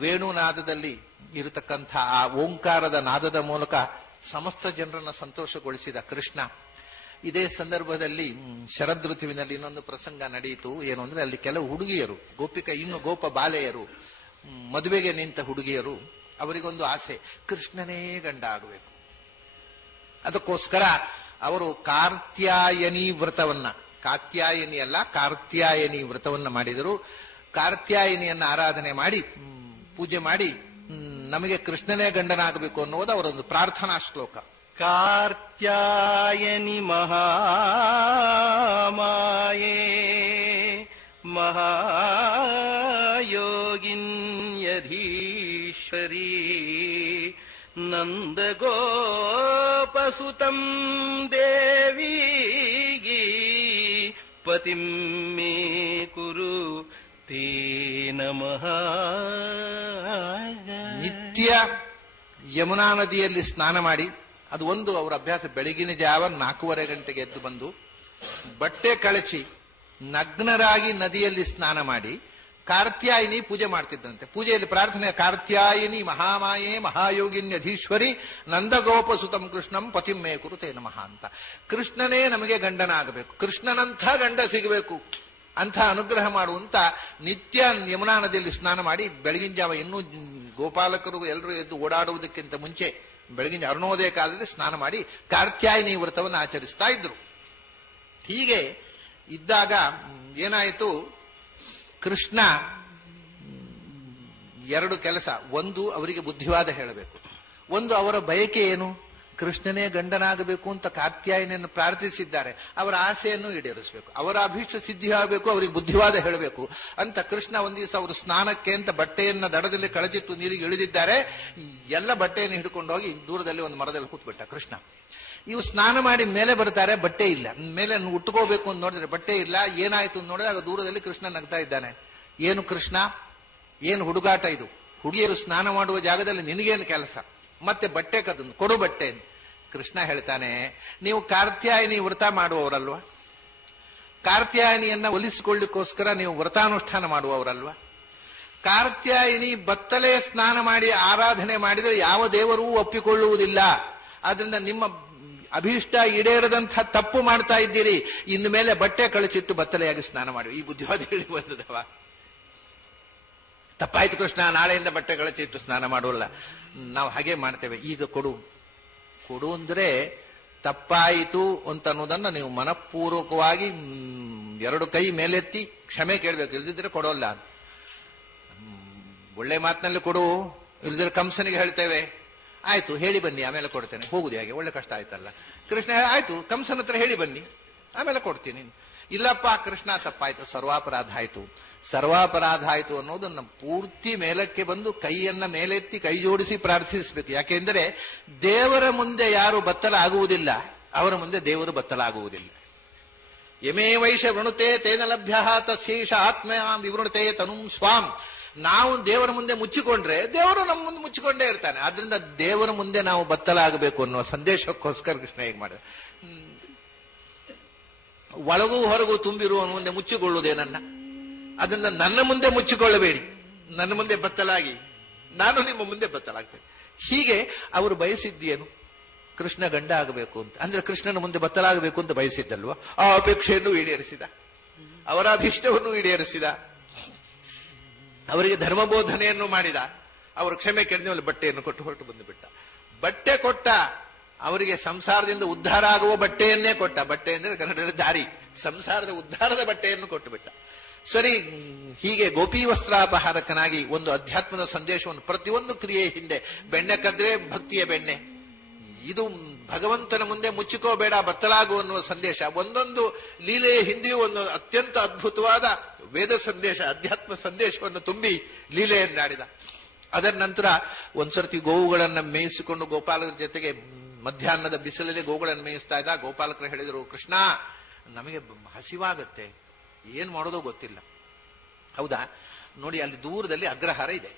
ವೇಣುನಾದದಲ್ಲಿ ಇರತಕ್ಕಂಥ ಆ ಓಂಕಾರದ ನಾದದ ಮೂಲಕ ಸಮಸ್ತ ಜನರನ್ನ ಸಂತೋಷಗೊಳಿಸಿದ ಕೃಷ್ಣ. ಇದೇ ಸಂದರ್ಭದಲ್ಲಿ ಶರದೃತುವಿನಲ್ಲಿ ಇನ್ನೊಂದು ಪ್ರಸಂಗ ನಡೆಯಿತು. ಏನು ಅಂದ್ರೆ, ಅಲ್ಲಿ ಕೆಲವು ಹುಡುಗಿಯರು, ಇನ್ನು ಗೋಪ ಬಾಲೆಯರು, ಮದುವೆಗೆ ನಿಂತ ಹುಡುಗಿಯರು, ಅವರಿಗೊಂದು ಆಸೆ, ಕೃಷ್ಣನೇ ಗಂಡ ಆಗಬೇಕು. ಅದಕ್ಕೋಸ್ಕರ ಅವರು ಕಾತ್ಯಾಯನಿ ವ್ರತವನ್ನ, ಕಾತ್ಯಾಯನಿ ಅಲ್ಲ ಕಾತ್ಯಾಯನಿ ವ್ರತವನ್ನ ಮಾಡಿದರು. ಕಾತ್ಯಾಯನಿಯನ್ನ ಆರಾಧನೆ ಮಾಡಿ ಪೂಜೆ ಮಾಡಿ ನಮಗೆ ಕೃಷ್ಣನೇ ಗಂಡನಾಗಬೇಕು ಅನ್ನೋದು ಅವರೊಂದು ಪ್ರಾರ್ಥನಾ ಶ್ಲೋಕ. ಕಾರ್ತ್ಯಾಯನಿ ಮಹಾಮಾಯೇ ಮಹಾಯೋಗಿನ್ಯಧೀಶ್ವರಿ ನಂದಗೋಪಸುತಂ ದೇವಿ ಪತಿಂ ಮೇ ಕುರು ತೇ ನಮಃ. ನಿತ್ಯ ಯಮುನಾ ನದಿಯಲ್ಲಿ ಸ್ನಾನ ಮಾಡಿ, ಅದು ಒಂದು ಅವರ ಅಭ್ಯಾಸ. ಬೆಳಗಿನ ಜಾವ 4:15 ಗಂಟೆಗೆ ಎದ್ದು ಬಂದು ಬಟ್ಟೆ ಕಳಚಿ ನಗ್ನರಾಗಿ ನದಿಯಲ್ಲಿ ಸ್ನಾನ ಮಾಡಿ ಕಾರ್ತ್ಯಾಯಿನಿ ಪೂಜೆ ಮಾಡ್ತಿದ್ದಂತೆ. ಪೂಜೆಯಲ್ಲಿ ಪ್ರಾರ್ಥನೆ, ಕಾರ್ತ್ಯಾಯಿನಿ ಮಹಾಮಾಯೇ ಮಹಾಯೋಗಿನ್ಯಧೀಶ್ವರಿ ನಂದಗೋಪ ಸುತಂ ಕೃಷ್ಣಂ ಪತಿಮ್ಮೇ ಕುರುತೇ ನಮಃ ಅಂತ. ಕೃಷ್ಣನೇ ನಮಗೆ ಗಂಡನಾಗಬೇಕು, ಕೃಷ್ಣನಂಥ ಗಂಡ ಸಿಗಬೇಕು ಅಂಥ ಅನುಗ್ರಹ ಮಾಡುವಂತ ನಿತ್ಯ ಯಮುನಾ ನದಿಯಲ್ಲಿ ಸ್ನಾನ ಮಾಡಿ ಬೆಳಗಿನ ಜಾವ, ಇನ್ನೂ ಗೋಪಾಲಕರು ಎಲ್ಲರೂ ಎದ್ದು ಓಡಾಡುವುದಕ್ಕಿಂತ ಮುಂಚೆ ಬೆಳಗಿನ ಅರುಣೋದಯ ಕಾಲದಲ್ಲಿ ಸ್ನಾನ ಮಾಡಿ ಕಾರ್ತ್ಯಾಯಿನಿ ವ್ರತವನ್ನು ಆಚರಿಸ್ತಾ ಇದ್ರು. ಹೀಗೆ ಇದ್ದಾಗ ಏನಾಯಿತು, ಕೃಷ್ಣ ಎರಡು ಕೆಲಸ. ಒಂದು, ಅವರಿಗೆ ಬುದ್ಧಿವಾದ ಹೇಳಬೇಕು. ಒಂದು, ಅವರ ಬಯಕೆ ಏನು, ಕೃಷ್ಣನೇ ಗಂಡನಾಗಬೇಕು ಅಂತ ಕಾತ್ಯಾಯನಿಯನ್ನು ಪ್ರಾರ್ಥಿಸಿದ್ದಾರೆ, ಅವರ ಆಸೆಯನ್ನು ಈಡೇರಿಸಬೇಕು, ಅವರ ಅಭೀಷ್ಟ ಸಿದ್ಧಿ ಆಗಬೇಕು, ಅವರಿಗೆ ಬುದ್ಧಿವಾದ ಹೇಳಬೇಕು ಅಂತ ಕೃಷ್ಣ ಒಂದ್ ದಿವಸ ಅವರು ಸ್ನಾನಕ್ಕೆ ಅಂತ ಬಟ್ಟೆಯನ್ನ ದಡದಲ್ಲಿ ಕಳಚಿಟ್ಟು ನೀರಿಗೆ ಇಳಿದಿದ್ದಾರೆ. ಎಲ್ಲ ಬಟ್ಟೆಯನ್ನು ಹಿಡ್ಕೊಂಡು ಹೋಗಿ ದೂರದಲ್ಲಿ ಒಂದು ಮರದಲ್ಲಿ ಕೂತ್ಬಿಟ್ಟ ಕೃಷ್ಣ. ಇವು ಸ್ನಾನ ಮಾಡಿ ಮೇಲೆ ಬರ್ತಾರೆ, ಬಟ್ಟೆ ಇಲ್ಲ. ಮೇಲೆ ಉಟ್ಕೋಬೇಕು ಅಂತ ನೋಡಿದ್ರೆ ಬಟ್ಟೆ ಇಲ್ಲ. ಏನಾಯ್ತು ಅಂತ ನೋಡಿದಾಗ ದೂರದಲ್ಲಿ ಕೃಷ್ಣ ನಗ್ತಾ ಇದ್ದಾನೆ. ಏನು ಕೃಷ್ಣ, ಏನು ಹುಡುಗಾಟ ಇದು? ಹುಡುಗಿಯರು ಸ್ನಾನ ಮಾಡುವ ಜಾಗದಲ್ಲಿ ನಿನಗೇನು ಕೆಲಸ? ಮತ್ತೆ ಬಟ್ಟೆ ಕದನ್ನು ಕೊಡು ಬಟ್ಟೆ. ಕೃಷ್ಣ ಹೇಳ್ತಾನೆ, ನೀವು ಕಾರ್ತ್ಯಾಯಿನಿ ವ್ರತ ಮಾಡುವವರಲ್ವಾ? ಕಾರ್ತ್ಯಾಯಿನಿಯನ್ನ ಒಲಿಸಿಕೊಳ್ಳಿಕ್ಕೋಸ್ಕರ ನೀವು ವ್ರತಾನುಷ್ಠಾನ ಮಾಡುವವರಲ್ವಾ? ಕಾರ್ತ್ಯಾಯಿನಿ ಬತ್ತಲೆ ಸ್ನಾನ ಮಾಡಿ ಆರಾಧನೆ ಮಾಡಿದರೆ ಯಾವ ದೇವರೂ ಒಪ್ಪಿಕೊಳ್ಳುವುದಿಲ್ಲ. ಆದ್ರಿಂದ ನಿಮ್ಮ ಅಭೀಷ್ಟ ಈಡೇರದಂಥ ತಪ್ಪು ಮಾಡ್ತಾ ಇದ್ದೀರಿ. ಇನ್ನು ಮೇಲೆ ಬಟ್ಟೆ ಕಳಚಿಟ್ಟು ಬತ್ತಲೆಯಾಗಿ ಸ್ನಾನ ಮಾಡಿ. ಈ ಬುದ್ಧಿವಾದ ಹೇಳಿ ಬಂದದವ. ತಪ್ಪಾಯ್ತು ಕೃಷ್ಣ, ನಾಳೆಯಿಂದ ಬಟ್ಟೆ ಕಳಚಿಟ್ಟು ಸ್ನಾನ ಮಾಡೋಲ್ಲ, ನಾವು ಹಾಗೆ ಮಾಡ್ತೇವೆ. ಈಗ ಕೊಡು ಕೊಡು ಅಂದ್ರೆ ತಪ್ಪಾಯಿತು ಅಂತ ಅನ್ನೋದನ್ನ ನೀವು ಮನಪೂರ್ವಕವಾಗಿ ಎರಡು ಕೈ ಮೇಲೆತ್ತಿ ಕ್ಷಮೆ ಕೇಳಬೇಕು. ಇಲ್ದಿದ್ರೆ ಕೊಡೋಲ್ಲ. ಒಳ್ಳೆ ಮಾತಿನಲ್ಲಿ ಕೊಡು, ಇಲ್ದಿದ್ರೆ ಕಂಸನಿಗೆ ಹೇಳ್ತೇವೆ. ಆಯ್ತು ಹೇಳಿ ಬನ್ನಿ ಆಮೇಲೆ ಕೊಡ್ತೇನೆ. ಹೋಗುದು ಹೇಗೆ? ಒಳ್ಳೆ ಕಷ್ಟ ಆಯ್ತಲ್ಲ. ಕೃಷ್ಣ ಆಯ್ತು ಕಂಸನ ಹತ್ರ ಹೇಳಿ ಬನ್ನಿ ಆಮೇಲೆ ಕೊಡ್ತೀನಿ. ಇಲ್ಲಪ್ಪ ಕೃಷ್ಣ ತಪ್ಪಾಯ್ತು, ಸರ್ವಾಪರಾಧ ಆಯ್ತು. ಸರ್ವಾಪರಾಧ ಆಯ್ತು ಅನ್ನೋದನ್ನ ಪೂರ್ತಿ ಮೇಲಕ್ಕೆ ಬಂದು ಕೈಯನ್ನ ಮೇಲೆತ್ತಿ ಕೈ ಜೋಡಿಸಿ ಪ್ರಾರ್ಥಿಸಬೇಕು. ಯಾಕೆಂದ್ರೆ ದೇವರ ಮುಂದೆ ಯಾರು ಬತ್ತಲ ಆಗುವುದಿಲ್ಲ, ಅವರ ಮುಂದೆ ದೇವರು ಬತ್ತಲ ಆಗುವುದಿಲ್ಲ. ಯಮೇ ವೈಷ ವೃಣುತೆ ತೇನ ಲಭ್ಯ ತಶೇಷ ಆತ್ಮ ವಿವೃಣತೆ ತನುಂ ಸ್ವಾಂ. ನಾವು ದೇವರ ಮುಂದೆ ಮುಚ್ಚಿಕೊಂಡ್ರೆ ದೇವರು ನಮ್ಮ ಮುಂದೆ ಮುಚ್ಚಿಕೊಂಡೇ ಇರ್ತಾನೆ. ಆದ್ರಿಂದ ದೇವರ ಮುಂದೆ ನಾವು ಬತ್ತಲಾಗಬೇಕು ಅನ್ನುವ ಸಂದೇಶಕ್ಕೋಸ್ಕರ ಕೃಷ್ಣ ಹೇಗೆ ಮಾಡಿದ. ಒಳಗೂ ಹೊರಗೂ ತುಂಬಿರುವ ಮುಂದೆ ಮುಚ್ಚಿಕೊಳ್ಳುವುದೇನನ್ನ, ಅದರಿಂದ ನನ್ನ ಮುಂದೆ ಮುಚ್ಚಿಕೊಳ್ಳಬೇಡಿ, ನನ್ನ ಮುಂದೆ ಬತ್ತಲಾಗಿ ನಾನು ನಿಮ್ಮ ಮುಂದೆ ಬತ್ತಲಾಗ್ತೇನೆ. ಹೀಗೆ ಅವರು ಬಯಸಿದ್ದೇನು? ಕೃಷ್ಣ ಗಂಡ ಆಗಬೇಕು ಅಂತ. ಅಂದ್ರೆ ಕೃಷ್ಣನ ಮುಂದೆ ಬತ್ತಲಾಗಬೇಕು ಅಂತ ಬಯಸಿದ್ದಲ್ವ? ಆ ಅಪೇಕ್ಷೆಯನ್ನು ಈಡೇರಿಸಿದ, ಅವರ ಅಭಿಷ್ಟವನ್ನು ಈಡೇರಿಸಿದ, ಅವರಿಗೆ ಧರ್ಮಬೋಧನೆಯನ್ನು ಮಾಡಿದ. ಅವರು ಕ್ಷಮೆ ಕೇಳಿದ ಬಟ್ಟೆಯನ್ನು ಕೊಟ್ಟು ಹೊರಟು ಬಂದು ಬಿಟ್ಟ. ಬಟ್ಟೆ ಕೊಟ್ಟ, ಅವರಿಗೆ ಸಂಸಾರದಿಂದ ಉದ್ಧಾರ ಆಗುವ ಬಟ್ಟೆಯನ್ನೇ ಕೊಟ್ಟ. ಬಟ್ಟೆ ಅಂದ್ರೆ ಕನ್ನಡದ ದಾರಿ, ಸಂಸಾರದ ಉದ್ಧಾರದ ಬಟ್ಟೆಯನ್ನು ಕೊಟ್ಟು ಬಿಟ್ಟ. ಸರಿ, ಹೀಗೆ ಗೋಪಿ ವಸ್ತ್ರಾಪಹಾರಕನಾಗಿ ಒಂದು ಅಧ್ಯಾತ್ಮದ ಸಂದೇಶವನ್ನು ಪ್ರತಿಯೊಂದು ಕ್ರಿಯೆ ಹಿಂದೆ, ಬೆಣ್ಣೆ ಕದ್ರೆ ಭಕ್ತಿಯ ಬೆಣ್ಣೆ, ಇದು ಭಗವಂತನ ಮುಂದೆ ಮುಚ್ಚಿಕೋಬೇಡ ಬತ್ತಲಾಗು ಅನ್ನುವ ಸಂದೇಶ. ಒಂದೊಂದು ಲೀಲೆಯ ಹಿಂದೆಯೂ ಒಂದು ಅತ್ಯಂತ ಅದ್ಭುತವಾದ ವೇದ ಸಂದೇಶ, ಅಧ್ಯಾತ್ಮ ಸಂದೇಶವನ್ನು ತುಂಬಿ ಲೀಲೆಯನ್ನಾಡಿದ. ಅದರ ನಂತರ ಒಂದ್ಸರ್ತಿ ಗೋವುಗಳನ್ನ ಮೇಯಿಸಿಕೊಂಡು ಗೋಪಾಲಕರ ಜೊತೆಗೆ ಮಧ್ಯಾಹ್ನದ ಬಿಸಿಲಲ್ಲಿ ಗೋವುಗಳನ್ನು ಮೇಯಿಸ್ತಾ ಇದ್ದ. ಗೋಪಾಲಕರು ಹೇಳಿದರು, ಕೃಷ್ಣ ನಮಗೆ ಹಸಿವಾಗತ್ತೆ, ಏನ್ ಮಾಡೋದೋ ಗೊತ್ತಿಲ್ಲ. ಹೌದಾ, ನೋಡಿ ಅಲ್ಲಿ ದೂರದಲ್ಲಿ ಅಗ್ರಹಾರ ಇದೆ.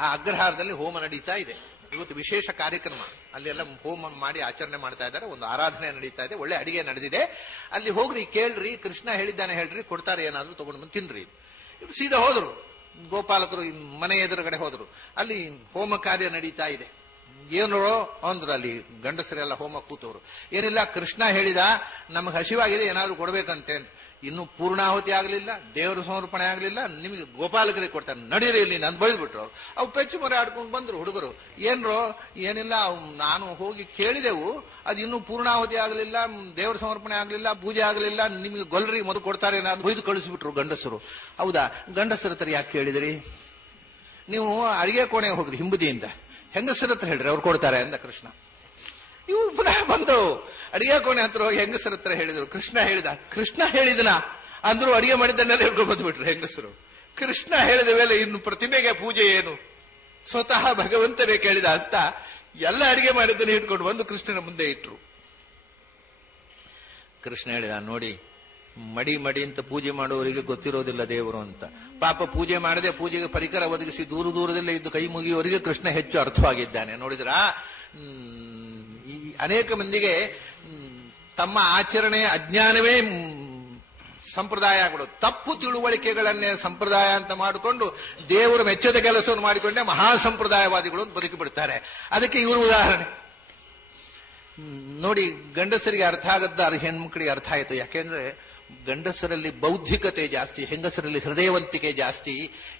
ಆ ಅಗ್ರಹಾರದಲ್ಲಿ ಹೋಮ ನಡೀತಾ ಇದೆ. ಇವತ್ತು ವಿಶೇಷ ಕಾರ್ಯಕ್ರಮ, ಅಲ್ಲೆಲ್ಲ ಹೋಮ ಮಾಡಿ ಆಚರಣೆ ಮಾಡ್ತಾ ಇದ್ದಾರೆ, ಒಂದು ಆರಾಧನೆ ನಡೀತಾ ಇದೆ, ಒಳ್ಳೆ ಅಡಿಗೆ ನಡೆದಿದೆ. ಅಲ್ಲಿ ಹೋಗ್ರಿ, ಕೇಳ್ರಿ, ಕೃಷ್ಣ ಹೇಳಿದ್ದಾನೆ ಹೇಳ್ರಿ, ಕೊಡ್ತಾರೆ, ಏನಾದ್ರು ತಗೊಂಡು ಬಂದು ತಿನ್ರಿ. ಸೀದಾ ಹೋದ್ರು ಗೋಪಾಲಕರು, ಮನೆ ಎದುರುಗಡೆ ಹೋದ್ರು. ಅಲ್ಲಿ ಹೋಮ ಕಾರ್ಯ ನಡೀತಾ ಇದೆ. ಏನು ಅಂದ್ರು ಅಲ್ಲಿ ಗಂಡಸರೆಲ್ಲ ಹೋಮ ಕೂತವ್ರು. ಏನಿಲ್ಲ, ಕೃಷ್ಣ ಹೇಳಿದ ನಮಗೆ ಹಸಿವಾಗಿದೆ, ಏನಾದ್ರು ಕೊಡ್ಬೇಕಂತೆ. ಇನ್ನು ಪೂರ್ಣಾಹುತಿ ಆಗ್ಲಿಲ್ಲ, ದೇವರ ಸಮರ್ಪಣೆ ಆಗ್ಲಿಲ್ಲ, ನಿಮಗೆ ಗೋಪಾಲಕರಿಗೆ ಕೊಡ್ತಾರೆ, ನಡೀರಿ ಇಲ್ಲಿ ನಾನು ಬೈದ್ಬಿಟ್ರು. ಅವ್ರು ಅವು ಪೆಚ್ಚು ಮರೆ ಆಡ್ಕೊಂಡು ಬಂದ್ರು ಹುಡುಗರು. ಏನ್ರೋ, ಏನಿಲ್ಲ, ನಾನು ಹೋಗಿ ಕೇಳಿದೆವು, ಅದು ಇನ್ನೂ ಪೂರ್ಣಾಹುತಿ ಆಗ್ಲಿಲ್ಲ, ದೇವರ ಸಮರ್ಪಣೆ ಆಗ್ಲಿಲ್ಲ, ಪೂಜೆ ಆಗ್ಲಿಲ್ಲ, ನಿಮಗೆ ಗೊಲ್ರಿ ಮೊದಲು ಕೊಡ್ತಾರೆ, ನಾನು ಬೈದು ಕಳಿಸ್ಬಿಟ್ರು ಗಂಡಸರು. ಹೌದಾ, ಗಂಡಸರ ಹತ್ರ ಯಾಕೆ ಕೇಳಿದ್ರಿ? ನೀವು ಅಡಿಗೆ ಕೋಣೆ ಹೋಗ್ರಿ ಹಿಂಬದಿಯಿಂದ, ಹೆಂಗಸರ ಹತ್ರ ಹೇಳ್ರಿ, ಅವ್ರು ಕೊಡ್ತಾರೆ ಅಂದ ಕೃಷ್ಣ. ಇವು ಪುನಃ ಬಂದು ಅಡಿಗೆ ಕೋಣೆ ಹತ್ರ ಹೋಗಿ ಹೆಂಗಸರ ಹತ್ರ ಹೇಳಿದ್ರು. ಕೃಷ್ಣ ಹೇಳಿದ. ಕೃಷ್ಣ ಹೇಳಿದನ ಅಂದ್ರು, ಅಡಿಗೆ ಮಾಡಿದ್ದನ್ನೆಲ್ಲ ಹೇಳ್ಕೊಂಡು ಬಂದ್ಬಿಟ್ರು ಹೆಂಗಸರು. ಕೃಷ್ಣ ಹೇಳಿದ ಮೇಲೆ ಇನ್ನು ಪ್ರತಿಮೆಗೆ ಪೂಜೆ ಏನು? ಸ್ವತಃ ಭಗವಂತನೇ ಕೇಳಿದ ಅಂತ ಎಲ್ಲ ಅಡಿಗೆ ಮಾಡಿದ್ದನ್ನು ಹಿಡ್ಕೊಂಡು ಬಂದು ಕೃಷ್ಣನ ಮುಂದೆ ಇಟ್ರು. ಕೃಷ್ಣ ಹೇಳಿದ, ನೋಡಿ, ಮಡಿ ಮಡಿ ಅಂತ ಪೂಜೆ ಮಾಡುವವರಿಗೆ ಗೊತ್ತಿರೋದಿಲ್ಲ ದೇವರು ಅಂತ. ಪಾಪ ಪೂಜೆ ಮಾಡದೆ ಪೂಜೆಗೆ ಪರಿಕರ ಒದಗಿಸಿ ದೂರ ದೂರದಲ್ಲೇ ಇದ್ದು ಕೈ ಮುಗಿಯುವವರಿಗೆ ಕೃಷ್ಣ ಹೆಚ್ಚು ಅರ್ಥವಾಗಿದ್ದಾನೆ. ನೋಡಿದ್ರ, ಅನೇಕ ಮಂದಿಗೆ ತಮ್ಮ ಆಚರಣೆಯ ಅಜ್ಞಾನವೇ ಸಂಪ್ರದಾಯ ಆಗ್ಬಿಡೋದು. ತಪ್ಪು ತಿಳುವಳಿಕೆಗಳನ್ನೇ ಸಂಪ್ರದಾಯ ಅಂತ ಮಾಡಿಕೊಂಡು ದೇವರು ಮೆಚ್ಚದ ಕೆಲಸವನ್ನು ಮಾಡಿಕೊಂಡೇ ಮಹಾಸಂಪ್ರದಾಯವಾದಿಗಳು ಅಂತ ಬದುಕಿ ಬಿಡ್ತಾರೆ. ಅದಕ್ಕೆ ಇವರು ಉದಾಹರಣೆ ನೋಡಿ. ಗಂಡಸರಿಗೆ ಅರ್ಥ ಆಗದ್ದ ಹೆಣ್ಮಕ್ಳಿಗೆ ಅರ್ಥ ಆಯಿತು. ಯಾಕೆಂದ್ರೆ ಗಂಡಸರಲ್ಲಿ ಬೌದ್ಧಿಕತೆ ಜಾಸ್ತಿ, ಹೆಂಗಸರಲ್ಲಿ ಹೃದಯವಂತಿಕೆ ಜಾಸ್ತಿ.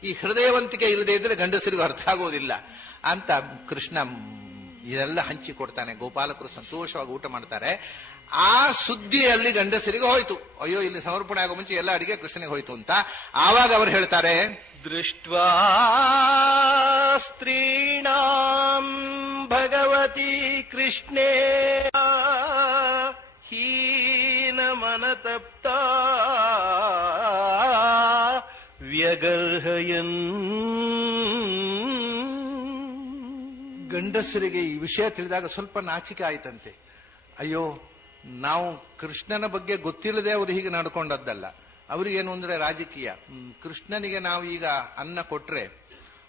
ಈ ಹೃದಯವಂತಿಕೆ ಇಲ್ಲದೆ ಇದ್ರೆ ಗಂಡಸರಿಗೂ ಅರ್ಥ ಆಗೋದಿಲ್ಲ ಅಂತ ಕೃಷ್ಣ ಇದೆಲ್ಲ ಹಂಚಿಕೊಡ್ತಾನೆ. ಗೋಪಾಲಕರು ಸಂತೋಷವಾಗಿ ಊಟ ಮಾಡ್ತಾರೆ. ಆ ಸುದ್ದಿಯಲ್ಲಿ ಗಂಡಸರಿಗೆ ಹೋಯ್ತು, ಅಯ್ಯೋ ಇಲ್ಲಿ ಸಮರ್ಪಣೆ ಆಗೋ ಮುಂಚೆ ಎಲ್ಲ ಅಡಿಗೆ ಕೃಷ್ಣನಿಗೆ ಹೋಯ್ತು ಅಂತ. ಆವಾಗ ಅವರು ಹೇಳ್ತಾರೆ, ದೃಷ್ಟ್ವಾ ಸ್ತ್ರೀಣಾಂ ಭಗವತಿ ಕೃಷ್ಣೇ ಹೀನಮನತಪ್ತ ವ್ಯಗರ್ಹಯನ್. ಗಂಡಸರಿಗೆ ಈ ವಿಷಯ ತಿಳಿದಾಗ ಸ್ವಲ್ಪ ನಾಚಿಕೆ ಆಯ್ತಂತೆ. ಅಯ್ಯೋ, ನಾವು ಕೃಷ್ಣನ ಬಗ್ಗೆ ಗೊತ್ತಿಲ್ಲದೆ ಅವರು ಹೀಗೆ ನಡ್ಕೊಂಡದ್ದಲ್ಲ. ಅವರಿಗೇನು ಅಂದ್ರೆ ರಾಜಕೀಯ. ಕೃಷ್ಣನಿಗೆ ನಾವು ಈಗ ಅನ್ನ ಕೊಟ್ರೆ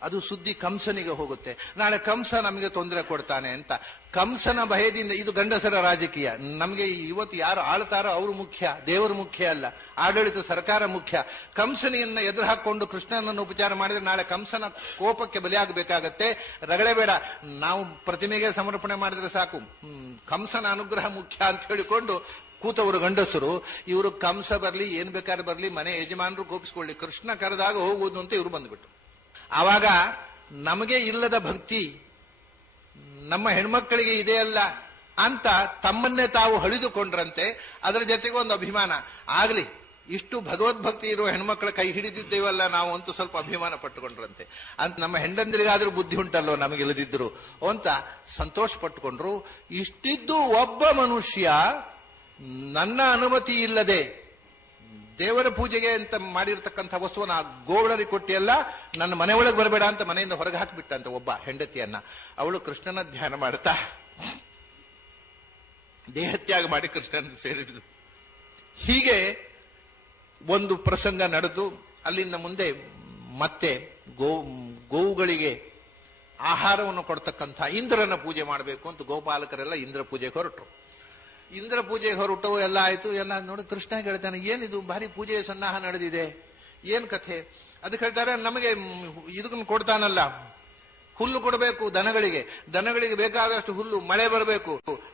ಅದು ಸುದ್ದಿ ಕಂಸನಿಗೆ ಹೋಗುತ್ತೆ, ನಾಳೆ ಕಂಸ ನಮಗೆ ತೊಂದರೆ ಕೊಡ್ತಾನೆ ಅಂತ. ಕಂಸನ ಭಯದಿಂದ ಇದು ಗಂಡಸರ ರಾಜಕೀಯ. ನಮಗೆ ಇವತ್ತು ಯಾರು ಆಳ್ತಾರೋ ಅವರು ಮುಖ್ಯ, ದೇವರು ಮುಖ್ಯ ಅಲ್ಲ, ಆಡಳಿತ ಸರ್ಕಾರ ಮುಖ್ಯ. ಕಂಸನಿಯನ್ನ ಎದುರು ಹಾಕೊಂಡು ಕೃಷ್ಣನನ್ನು ಉಪಚಾರ ಮಾಡಿದ್ರೆ ನಾಳೆ ಕಂಸನ ಕೋಪಕ್ಕೆ ಬಲಿಯಾಗಬೇಕಾಗತ್ತೆ. ರಗಳೆ ಬೇಡ, ನಾವು ಪ್ರತಿಮೆಗೆ ಸಮರ್ಪಣೆ ಮಾಡಿದ್ರೆ ಸಾಕು, ಕಂಸನ ಅನುಗ್ರಹ ಮುಖ್ಯ ಅಂತ ಹೇಳಿಕೊಂಡು ಕೂತವರು ಗಂಡಸರು. ಇವರು ಕಂಸ ಬರ್ಲಿ ಏನ್ ಬೇಕಾದ್ರೆ ಬರ್ಲಿ, ಮನೆ ಯಜಮಾನರು ಕೋಪಿಸ್ಕೊಳ್ಳಿ, ಕೃಷ್ಣ ಕರೆದಾಗ ಹೋಗುವುದು ಅಂತ ಇವರು ಬಂದ್ಬಿಟ್ಟು. ಆವಾಗ ನಮಗೆ ಇಲ್ಲದ ಭಕ್ತಿ ನಮ್ಮ ಹೆಣ್ಮಕ್ಕಳಿಗೆ ಇದೆಯಲ್ಲ ಅಂತ ತಮ್ಮನ್ನೇ ತಾವು ಹಳಿದುಕೊಂಡ್ರಂತೆ. ಅದರ ಜೊತೆಗೆ ಒಂದು ಅಭಿಮಾನ ಆಗ್ಲಿ, ಇಷ್ಟು ಭಗವದ್ಭಕ್ತಿ ಇರುವ ಹೆಣ್ಮಕ್ಳ ಕೈ ಹಿಡಿದಿದ್ದೇವಲ್ಲ ನಾವು ಅಂತೂ ಸ್ವಲ್ಪ ಅಭಿಮಾನ ಪಟ್ಟುಕೊಂಡ್ರಂತೆ. ಅಂತ ನಮ್ಮ ಹೆಂಡಂದಿರಿಗಾದ್ರೂ ಬುದ್ಧಿ ಉಂಟಲ್ಲೋ ನಮಗಿಲ್ಲದಿದ್ರು ಅಂತ ಸಂತೋಷ ಪಟ್ಟುಕೊಂಡ್ರು. ಇಷ್ಟಿದ್ದು ಒಬ್ಬ ಮನುಷ್ಯ ನನ್ನ ಅನುಮತಿ ಇಲ್ಲದೆ ದೇವರ ಪೂಜೆಗೆ ಅಂತ ಮಾಡಿರ್ತಕ್ಕಂಥ ವಸ್ತುವನ್ನ ಗೋಳರಿಗೆ ಕೊಟ್ಟಿಯಲ್ಲ, ನನ್ನ ಮನೆ ಒಳಗೆ ಬರಬೇಡ ಅಂತ ಮನೆಯಿಂದ ಹೊರಗೆ ಹಾಕಿಬಿಟ್ಟಂತ ಒಬ್ಬ ಹೆಂಡತಿಯನ್ನ. ಅವಳು ಕೃಷ್ಣನ ಧ್ಯಾನ ಮಾಡ್ತಾ ದೇಹತ್ಯಾಗ ಮಾಡಿ ಕೃಷ್ಣನ ಸೇರಿದ್ರು. ಹೀಗೆ ಒಂದು ಪ್ರಸಂಗ ನಡೆದು ಅಲ್ಲಿಂದ ಮುಂದೆ ಮತ್ತೆ ಗೋವುಗಳಿಗೆ ಆಹಾರವನ್ನು ಕೊಡ್ತಕ್ಕಂಥ ಇಂದ್ರನ ಪೂಜೆ ಮಾಡಬೇಕು ಅಂತ ಗೋಪಾಲಕರೆಲ್ಲ ಇಂದ್ರ ಪೂಜೆಗೆ ಹೊರಟರು. ಇಂದ್ರ ಪೂಜೆಗೆ ಹೊರಟು ಎಲ್ಲ ಆಯ್ತು. ಎಲ್ಲ ನೋಡಿ ಕೃಷ್ಣ ಹೇಳ್ತಾನೆ, ಏನಿದು ಭಾರಿ ಪೂಜೆಯ ಸನ್ನಾಹ ನಡೆದಿದೆ, ಏನ್ ಕಥೆ? ಅದಕ್ಕೆ ಹೇಳ್ತಾರೆ, ನಮಗೆ ಇದನ್ನು ಕೊಡ್ತಾನಲ್ಲ, ಹುಲ್ಲು ಕೊಡಬೇಕು ದನಗಳಿಗೆ, ದನಗಳಿಗೆ ಬೇಕಾದಷ್ಟು ಹುಲ್ಲು, ಮಳೆ ಬರಬೇಕು,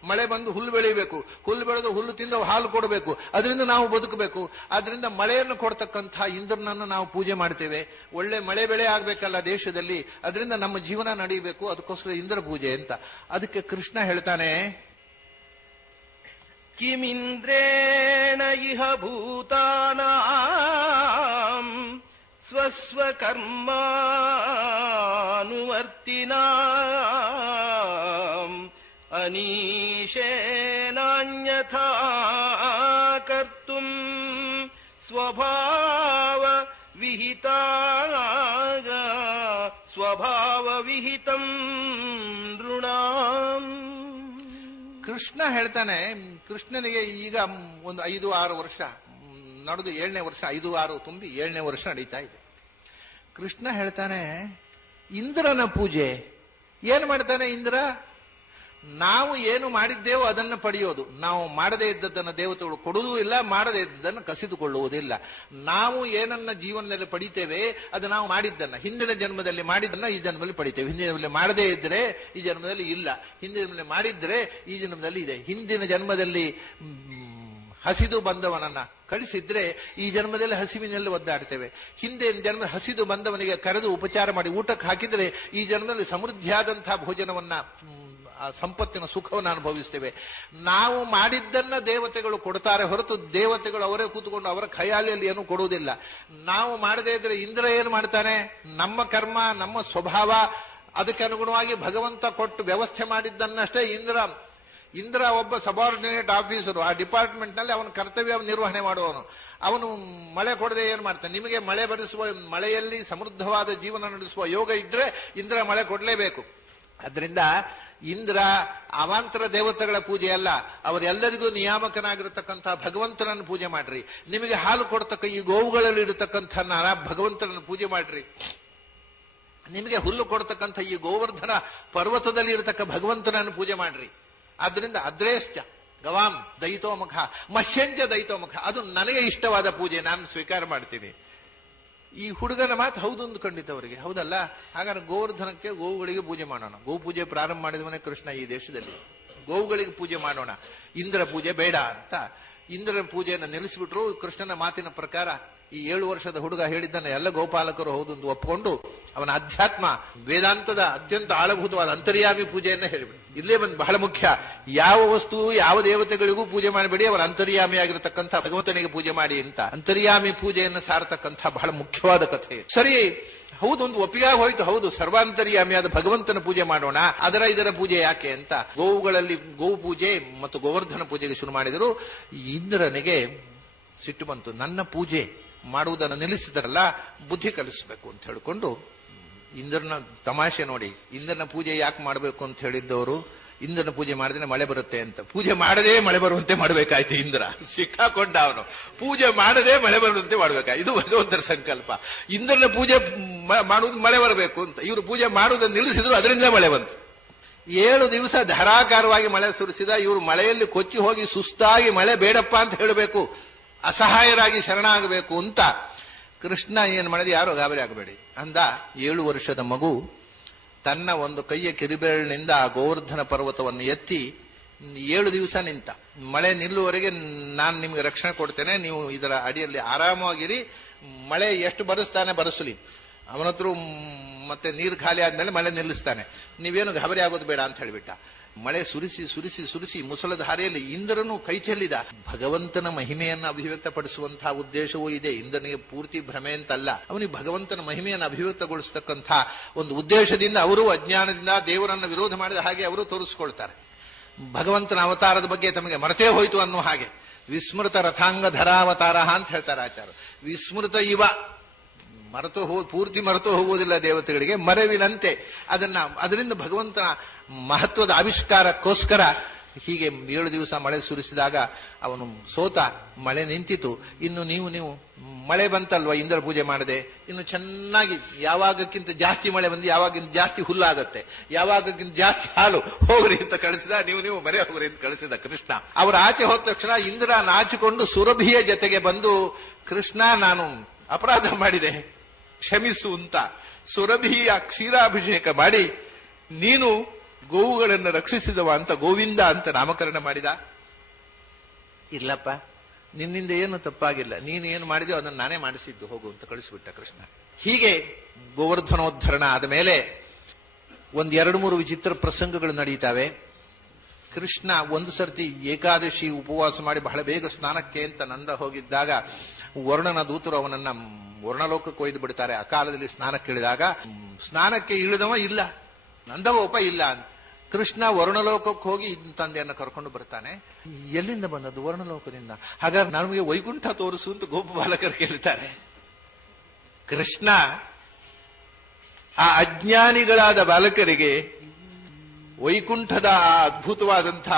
ಮಳೆ ಬಂದು ಹುಲ್ಲು ಬೆಳಿಬೇಕು, ಹುಲ್ಲು ಬೆಳೆದು ಹುಲ್ಲು ತಿಂದು ಹಾಲು ಕೊಡಬೇಕು, ಅದರಿಂದ ನಾವು ಬದುಕಬೇಕು. ಅದರಿಂದ ಮಳೆಯನ್ನು ಕೊಡ್ತಕ್ಕಂಥ ಇಂದ್ರನನ್ನು ನಾವು ಪೂಜೆ ಮಾಡ್ತೇವೆ. ಒಳ್ಳೆ ಮಳೆ ಬೆಳೆ ಆಗ್ಬೇಕಲ್ಲ ದೇಶದಲ್ಲಿ, ಅದರಿಂದ ನಮ್ಮ ಜೀವನ ನಡೀಬೇಕು, ಅದಕ್ಕೋಸ್ಕರ ಇಂದ್ರ ಪೂಜೆ ಅಂತ. ಅದಕ್ಕೆ ಕೃಷ್ಣ ಹೇಳ್ತಾನೆ, ಕಿಮಿಂದ್ರೇಣ ಇಹ ಭೂತಾನಾಂ ಸ್ವಸ್ವಕರ್ಮಾನುವರ್ತಿನಾಂ ಅನೀಶೇನಾನ್ಯಥಾ ಕರ್ತುಂ ಸ್ವಭಾವ ವಿಹಿತಂ ನೃಣಾಂ. ಕೃಷ್ಣ ಹೇಳ್ತಾನೆ, ಕೃಷ್ಣನಿಗೆ ಈಗ ಒಂದು 5-6 ವರ್ಷ ನಡೆದು 7ನೇ ವರ್ಷ, 5-6 ತುಂಬಿ 7ನೇ ವರ್ಷ ನಡೀತಾ ಇದೆ. ಕೃಷ್ಣ ಹೇಳ್ತಾನೆ, ಇಂದ್ರನ ಪೂಜೆ ಏನ್ ಮಾಡ್ತಾನೆ ಇಂದ್ರ? ನಾವು ಏನು ಮಾಡಿದ್ದೇವೋ ಅದನ್ನು ಪಡೆಯೋದು. ನಾವು ಮಾಡದೇ ಇದ್ದದ್ದನ್ನು ದೇವತೆಗಳು ಕೊಡುವುದೂ ಇಲ್ಲ, ಮಾಡದೇ ಇದ್ದದ್ದನ್ನು ಕಸಿದುಕೊಳ್ಳುವುದಿಲ್ಲ. ನಾವು ಏನನ್ನ ಜೀವನದಲ್ಲಿ ಪಡಿತೇವೆ ಅದು ನಾವು ಮಾಡಿದ್ದನ್ನ, ಹಿಂದಿನ ಜನ್ಮದಲ್ಲಿ ಮಾಡಿದ್ದನ್ನ ಈ ಜನ್ಮದಲ್ಲಿ ಪಡಿತೇವೆ. ಹಿಂದಿನ ಜನ್ಮದಲ್ಲಿ ಮಾಡದೇ ಇದ್ರೆ ಈ ಜನ್ಮದಲ್ಲಿ ಇಲ್ಲ, ಹಿಂದಿನ ಜನ್ಮದಲ್ಲಿ ಮಾಡಿದ್ರೆ ಈ ಜನ್ಮದಲ್ಲಿ ಇದೆ. ಹಿಂದಿನ ಜನ್ಮದಲ್ಲಿ ಹಸಿದು ಬಂದವನನ್ನ ಕಳಿಸಿದ್ರೆ ಈ ಜನ್ಮದಲ್ಲಿ ಹಸಿವಿನಲ್ಲಿ ಒದ್ದಾಡ್ತೇವೆ. ಹಿಂದಿನ ಜನ್ಮ ಹಸಿದು ಬಂದವನಿಗೆ ಕರೆದು ಉಪಚಾರ ಮಾಡಿ ಊಟಕ್ಕೆ ಹಾಕಿದ್ರೆ ಈ ಜನ್ಮದಲ್ಲಿ ಸಮೃದ್ಧಿಯಾದಂತಹ ಭೋಜನವನ್ನ, ಸಂಪತ್ತಿನ ಸುಖವನ್ನು ಅನುಭವಿಸ್ತೇವೆ. ನಾವು ಮಾಡಿದ್ದನ್ನ ದೇವತೆಗಳು ಕೊಡ್ತಾರೆ ಹೊರತು ದೇವತೆಗಳು ಅವರೇ ಕೂತ್ಕೊಂಡು ಅವರ ಖಯಾಲಿಯಲ್ಲಿ ಏನು ಕೊಡುವುದಿಲ್ಲ. ನಾವು ಮಾಡದೇ ಇದ್ರೆ ಇಂದ್ರ ಏನು ಮಾಡ್ತಾನೆ? ನಮ್ಮ ಕರ್ಮ, ನಮ್ಮ ಸ್ವಭಾವ, ಅದಕ್ಕೆ ಅನುಗುಣವಾಗಿ ಭಗವಂತ ಕೊಟ್ಟು ವ್ಯವಸ್ಥೆ ಮಾಡಿದ್ದನ್ನಷ್ಟೇ ಇಂದ್ರ ಒಬ್ಬ ಸಬಾರ್ಡಿನೇಟ್ ಆಫೀಸರು. ಆ ಡಿಪಾರ್ಟ್ಮೆಂಟ್ ನಲ್ಲಿ ಅವನ ಕರ್ತವ್ಯ ನಿರ್ವಹಣೆ ಮಾಡುವವನು. ಅವನು ಮಳೆ ಕೊಡದೆ ಏನ್ ಮಾಡ್ತಾನೆ? ನಿಮಗೆ ಮಳೆ ಬರಿಸುವ, ಮಳೆಯಲ್ಲಿ ಸಮೃದ್ಧವಾದ ಜೀವನ ನಡೆಸುವ ಯೋಗ ಇದ್ರೆ ಇಂದ್ರ ಮಳೆ ಕೊಡಲೇಬೇಕು. ಅದರಿಂದ ಇಂದ್ರ ಅವಾಂತರ ದೇವತೆಗಳ ಪೂಜೆ ಅಲ್ಲ, ಅವರೆಲ್ಲರಿಗೂ ನಿಯಾಮಕನಾಗಿರತಕ್ಕಂಥ ಭಗವಂತನನ್ನು ಪೂಜೆ ಮಾಡ್ರಿ. ನಿಮಗೆ ಹಾಲು ಕೊಡ್ತಕ್ಕ ಈ ಗೋವುಗಳಲ್ಲಿ ಇರತಕ್ಕಂಥ ಭಗವಂತನನ್ನು ಪೂಜೆ ಮಾಡ್ರಿ. ನಿಮಗೆ ಹುಲ್ಲು ಕೊಡ್ತಕ್ಕಂಥ ಈ ಗೋವರ್ಧನ ಪರ್ವತದಲ್ಲಿ ಇರತಕ್ಕ ಭಗವಂತನನ್ನು ಪೂಜೆ ಮಾಡ್ರಿ. ಆದ್ರಿಂದ ಅದ್ರೇಶ್ಚ ಗವಾಂ ದಯಿತೋಮುಖ ಮಹ್ಯಂಚ ದಯಿತೋಮುಖ, ಅದು ನನಗೆ ಇಷ್ಟವಾದ ಪೂಜೆ, ನಾನು ಸ್ವೀಕಾರ ಮಾಡ್ತೀನಿ. ಈ ಹುಡುಗನ ಮಾತು ಹೌದು ಅಂದುಕೊಂಡಿದ್ದವರಿಗೆ, ಹೌದಲ್ಲ, ಹಾಗಾದ್ರೆ ಗೋವರ್ಧನಕ್ಕೆ ಗೋವುಗಳಿಗೆ ಪೂಜೆ ಮಾಡೋಣ. ಗೋ ಪೂಜೆ ಪ್ರಾರಂಭ ಮಾಡಿದವನೇ ಕೃಷ್ಣ ಈ ದೇಶದಲ್ಲಿ. ಗೋವುಗಳಿಗೆ ಪೂಜೆ ಮಾಡೋಣ, ಇಂದ್ರ ಪೂಜೆ ಬೇಡ ಅಂತ ಇಂದ್ರನ ಪೂಜೆಯನ್ನು ನಿಲ್ಲಿಸಿಬಿಟ್ರು. ಕೃಷ್ಣನ ಮಾತಿನ ಪ್ರಕಾರ ಈ 7 ವರ್ಷದ ಹುಡುಗ ಹೇಳಿದ್ದಾನೆ, ಎಲ್ಲ ಗೋಪಾಲಕರು ಹೌದು ಎಂದು ಒಪ್ಪಿಕೊಂಡು ಅವನ ಅಧ್ಯಾತ್ಮ ವೇದಾಂತದ ಅತ್ಯಂತ ಆಳಭೂತವಾದ ಅಂತರ್ಯಾಮಿ ಪೂಜೆಯನ್ನ ಹೇಳಿಬಿಟ್ಟು, ಇಲ್ಲೇ ಬಂದು ಬಹಳ ಮುಖ್ಯ, ಯಾವ ವಸ್ತು ಯಾವ ದೇವತೆಗಳಿಗೂ ಪೂಜೆ ಮಾಡಬೇಡಿ, ಅವರ ಅಂತರ್ಯಾಮಿಯಾಗಿರತಕ್ಕಂಥ ಭಗವಂತನಿಗೆ ಪೂಜೆ ಮಾಡಿ ಅಂತ ಅಂತರ್ಯಾಮಿ ಪೂಜೆಯನ್ನು ಸಾರತಕ್ಕಂಥ ಬಹಳ ಮುಖ್ಯವಾದ ಕಥೆ. ಸರಿ, ಹೌದು, ಒಂದು ಒಪ್ಪಿಗೆ ಹೋಯ್ತು, ಹೌದು ಸರ್ವಾಂತರ್ಯಾಮಿಯಾದ ಭಗವಂತನ ಪೂಜೆ ಮಾಡೋಣ, ಇದರ ಪೂಜೆ ಯಾಕೆ ಅಂತ ಗೋವುಗಳಲ್ಲಿ ಗೋವು ಪೂಜೆ ಮತ್ತು ಗೋವರ್ಧನ ಪೂಜೆಗೆ ಶುರು ಮಾಡಿದರು. ಇಂದ್ರನಿಗೆ ಸಿಟ್ಟು ಬಂತು, ನನ್ನ ಪೂಜೆ ಮಾಡುವುದನ್ನು ನಿಲ್ಲಿಸಿದರಲ್ಲ, ಬುದ್ಧಿ ಕಲಿಸಬೇಕು ಅಂತ ಹೇಳಿಕೊಂಡು ಇಂದ್ರನ ತಮಾಷೆ ನೋಡಿ, ಇಂದ್ರನ ಪೂಜೆ ಯಾಕೆ ಮಾಡಬೇಕು ಅಂತ ಹೇಳಿದ್ದವರು, ಇಂದ್ರನ ಪೂಜೆ ಮಾಡಿದ್ರೆ ಮಳೆ ಬರುತ್ತೆ ಅಂತ, ಪೂಜೆ ಮಾಡದೇ ಮಳೆ ಬರುವಂತೆ ಮಾಡಬೇಕಾಯ್ತು. ಇಂದ್ರ ಸಿಕ್ಕಾಕೊಂಡ, ಅವನು ಪೂಜೆ ಮಾಡದೇ ಮಳೆ ಬರುವಂತೆ ಮಾಡ್ಬೇಕಾ, ಇದು ಭಗವಂತರ ಸಂಕಲ್ಪ. ಇಂದ್ರನ ಪೂಜೆ ಮಾಡುವುದು ಮಳೆ ಬರಬೇಕು ಅಂತ, ಇವರು ಪೂಜೆ ಮಾಡುವುದನ್ನು ನಿಲ್ಲಿಸಿದ್ರು, ಅದರಿಂದ ಮಳೆ ಬಂತು. 7 ದಿವಸ ಧಾರಾಕಾರವಾಗಿ ಮಳೆ ಸುರಿಸಿದ. ಇವರು ಮಳೆಯಲ್ಲಿ ಕೊಚ್ಚಿ ಹೋಗಿ ಸುಸ್ತಾಗಿ ಮಳೆ ಬೇಡಪ್ಪ ಅಂತ ಹೇಳಬೇಕು, ಅಸಹಾಯರಾಗಿ ಶರಣಾಗಬೇಕು ಅಂತ ಕೃಷ್ಣ ಏನ್ ಮಾಡಿದ, ಯಾರು ಗಾಬರಿ ಆಗಬೇಡಿ ಅಂದ. 7 ವರ್ಷದ ಮಗು ತನ್ನ ಒಂದು ಕೈಯ ಕಿರಿಬೆರಳಿನಿಂದ ಆ ಗೋವರ್ಧನ ಪರ್ವತವನ್ನು ಎತ್ತಿ 7 ದಿವಸ ನಿಂತ. ಮಳೆ ನಿಲ್ಲುವವರೆಗೆ ನಾನು ನಿಮ್ಗೆ ರಕ್ಷಣೆ ಕೊಡ್ತೇನೆ, ನೀವು ಇದರ ಅಡಿಯಲ್ಲಿ ಆರಾಮವಾಗಿರಿ, ಮಳೆ ಎಷ್ಟು ಬರೆಸ್ತಾನೆ ಬರೆಸಲಿ, ಅವನತ್ರ ಮತ್ತೆ ನೀರು ಖಾಲಿ ಆದ್ಮೇಲೆ ಮಳೆ ನಿಲ್ಲಿಸ್ತಾನೆ, ನೀವೇನು ಗಾಬರಿ ಆಗೋದು ಬೇಡ ಅಂತ ಹೇಳಿಬಿಟ್ಟ. ಮಳೆ ಸುರಿಸಿ ಸುರಿಸಿ ಸುರಿಸಿ ಮುಸಲಧಾರೆಯಲ್ಲಿ ಇಂದ್ರನು ಕೈ ಚೆಲ್ಲಿದ. ಭಗವಂತನ ಮಹಿಮೆಯನ್ನು ಅಭಿವ್ಯಕ್ತಪಡಿಸುವಂತಹ ಉದ್ದೇಶವೂ ಇದೆ. ಇಂದ್ರನಿಗೆ ಪೂರ್ತಿ ಭ್ರಮೆ ಅಂತಲ್ಲ, ಅವನಿಗೆ ಭಗವಂತನ ಮಹಿಮೆಯನ್ನು ಅಭಿವ್ಯಕ್ತಗೊಳಿಸತಕ್ಕಂಥ ಒಂದು ಉದ್ದೇಶದಿಂದ ಅವರು ಅಜ್ಞಾನದಿಂದ ದೇವರನ್ನು ವಿರೋಧ ಮಾಡಿದ ಹಾಗೆ ಅವರು ತೋರಿಸ್ಕೊಳ್ತಾರೆ. ಭಗವಂತನ ಅವತಾರದ ಬಗ್ಗೆ ತಮಗೆ ಮರೆತೇ ಹೋಯಿತು ಅನ್ನೋ ಹಾಗೆ ವಿಸ್ಮೃತ ರಥಾಂಗ ಧರಾವತಾರ ಅಂತ ಹೇಳ್ತಾರೆ ಆಚಾರ್ಯರು. ವಿಸ್ಮೃತ ಇವ, ಪೂರ್ತಿ ಮರೆತು ಹೋಗುವುದಿಲ್ಲ ದೇವತೆಗಳಿಗೆ, ಮರೆವಿನಂತೆ ಅದರಿಂದ ಭಗವಂತನ ಮಹತ್ವದ ಆವಿಷ್ಕಾರಕ್ಕೋಸ್ಕರ ಹೀಗೆ 7 ದಿವಸ ಮಳೆ ಸುರಿಸಿದಾಗ ಅವನು ಸೋತ. ಮಳೆ ನಿಂತಿತು. ಇನ್ನು ನೀವು ಮಳೆ ಬಂತಲ್ವಾ, ಇಂದ್ರ ಪೂಜೆ ಮಾಡದೆ, ಇನ್ನು ಚೆನ್ನಾಗಿ ಯಾವಾಗಕ್ಕಿಂತ ಜಾಸ್ತಿ ಮಳೆ ಬಂದು ಯಾವಾಗಿಂತ ಜಾಸ್ತಿ ಹುಲ್ಲಾಗತ್ತೆ, ಯಾವಾಗಕ್ಕಿಂತ ಜಾಸ್ತಿ ಹಾಲು, ಹೋಗ್ರಿ ಅಂತ ಕಳಿಸಿದ. ನೀವು ಮರೆ ಹೋಗ್ರಿ ಅಂತ ಕಳಿಸಿದ ಕೃಷ್ಣ. ಅವರ ಆಚೆ ಹೋದ ತಕ್ಷಣ ಇಂದ್ರ ನಾಚಿಕೊಂಡು ಸುರಭಿಯ ಜೊತೆಗೆ ಬಂದು, ಕೃಷ್ಣ ನಾನು ಅಪರಾಧ ಮಾಡಿದೆ, ಕ್ಷಮಿಸು ಅಂತ ಸುರಭಿಯ ಕ್ಷೀರಾಭಿಷೇಕ ಮಾಡಿ ನೀನು ಗೋವುಗಳನ್ನು ರಕ್ಷಿಸಿದವ ಅಂತ ಗೋವಿಂದ ಅಂತ ನಾಮಕರಣ ಮಾಡಿದ. ಇಲ್ಲಪ್ಪ, ನಿನ್ನಿಂದ ಏನು ತಪ್ಪಾಗಿಲ್ಲ, ನೀನು ಏನು ಮಾಡಿದೆಯೋ ಅದನ್ನು ನಾನೇ ಮಾಡಿಸಿದ್ದು, ಹೋಗು ಅಂತ ಕಳಿಸಿಬಿಟ್ಟ ಕೃಷ್ಣ. ಹೀಗೆ ಗೋವರ್ಧನೋದ್ಧರಣ ಆದ ಮೇಲೆ 1-2-3 ವಿಚಿತ್ರ ಪ್ರಸಂಗಗಳು ನಡೀತಾವೆ. ಕೃಷ್ಣ ಒಂದು ಸರ್ತಿ ಏಕಾದಶಿ ಉಪವಾಸ ಮಾಡಿ ಬಹಳ ಬೇಗ ಸ್ನಾನಕ್ಕೆ ಅಂತ ನಂದ ಹೋಗಿದ್ದಾಗ ವರುಣನ ದೂತರು ಅವನನ್ನ ವರ್ಣಲೋಕಕ್ಕೆ ಒಯ್ದು ಬಿಡ್ತಾರೆ. ಆ ಕಾಲದಲ್ಲಿ ಸ್ನಾನಕ್ಕೆ ಇಳಿದಾಗ ಸ್ನಾನಕ್ಕೆ ಇಳಿದವ ಇಲ್ಲ, ನಂದಗೋಪ ಇಲ್ಲ. ಕೃಷ್ಣ ವರ್ಣಲೋಕಕ್ಕೆ ಹೋಗಿ ತಂದೆಯನ್ನು ಕರ್ಕೊಂಡು ಬರ್ತಾನೆ. ಎಲ್ಲಿಂದ ಬಂದದ್ದು? ವರ್ಣಲೋಕದಿಂದ. ಹಾಗಾದ್ರೆ ನಮಗೆ ವೈಕುಂಠ ತೋರಿಸು ಅಂತ ಗೋಪಬಾಲಕರು ಕೇಳ್ತಾರೆ. ಕೃಷ್ಣ ಆ ಅಜ್ಞಾನಿಗಳಾದ ಬಾಲಕರಿಗೆ ವೈಕುಂಠದ ಆ ಅದ್ಭುತವಾದಂಥ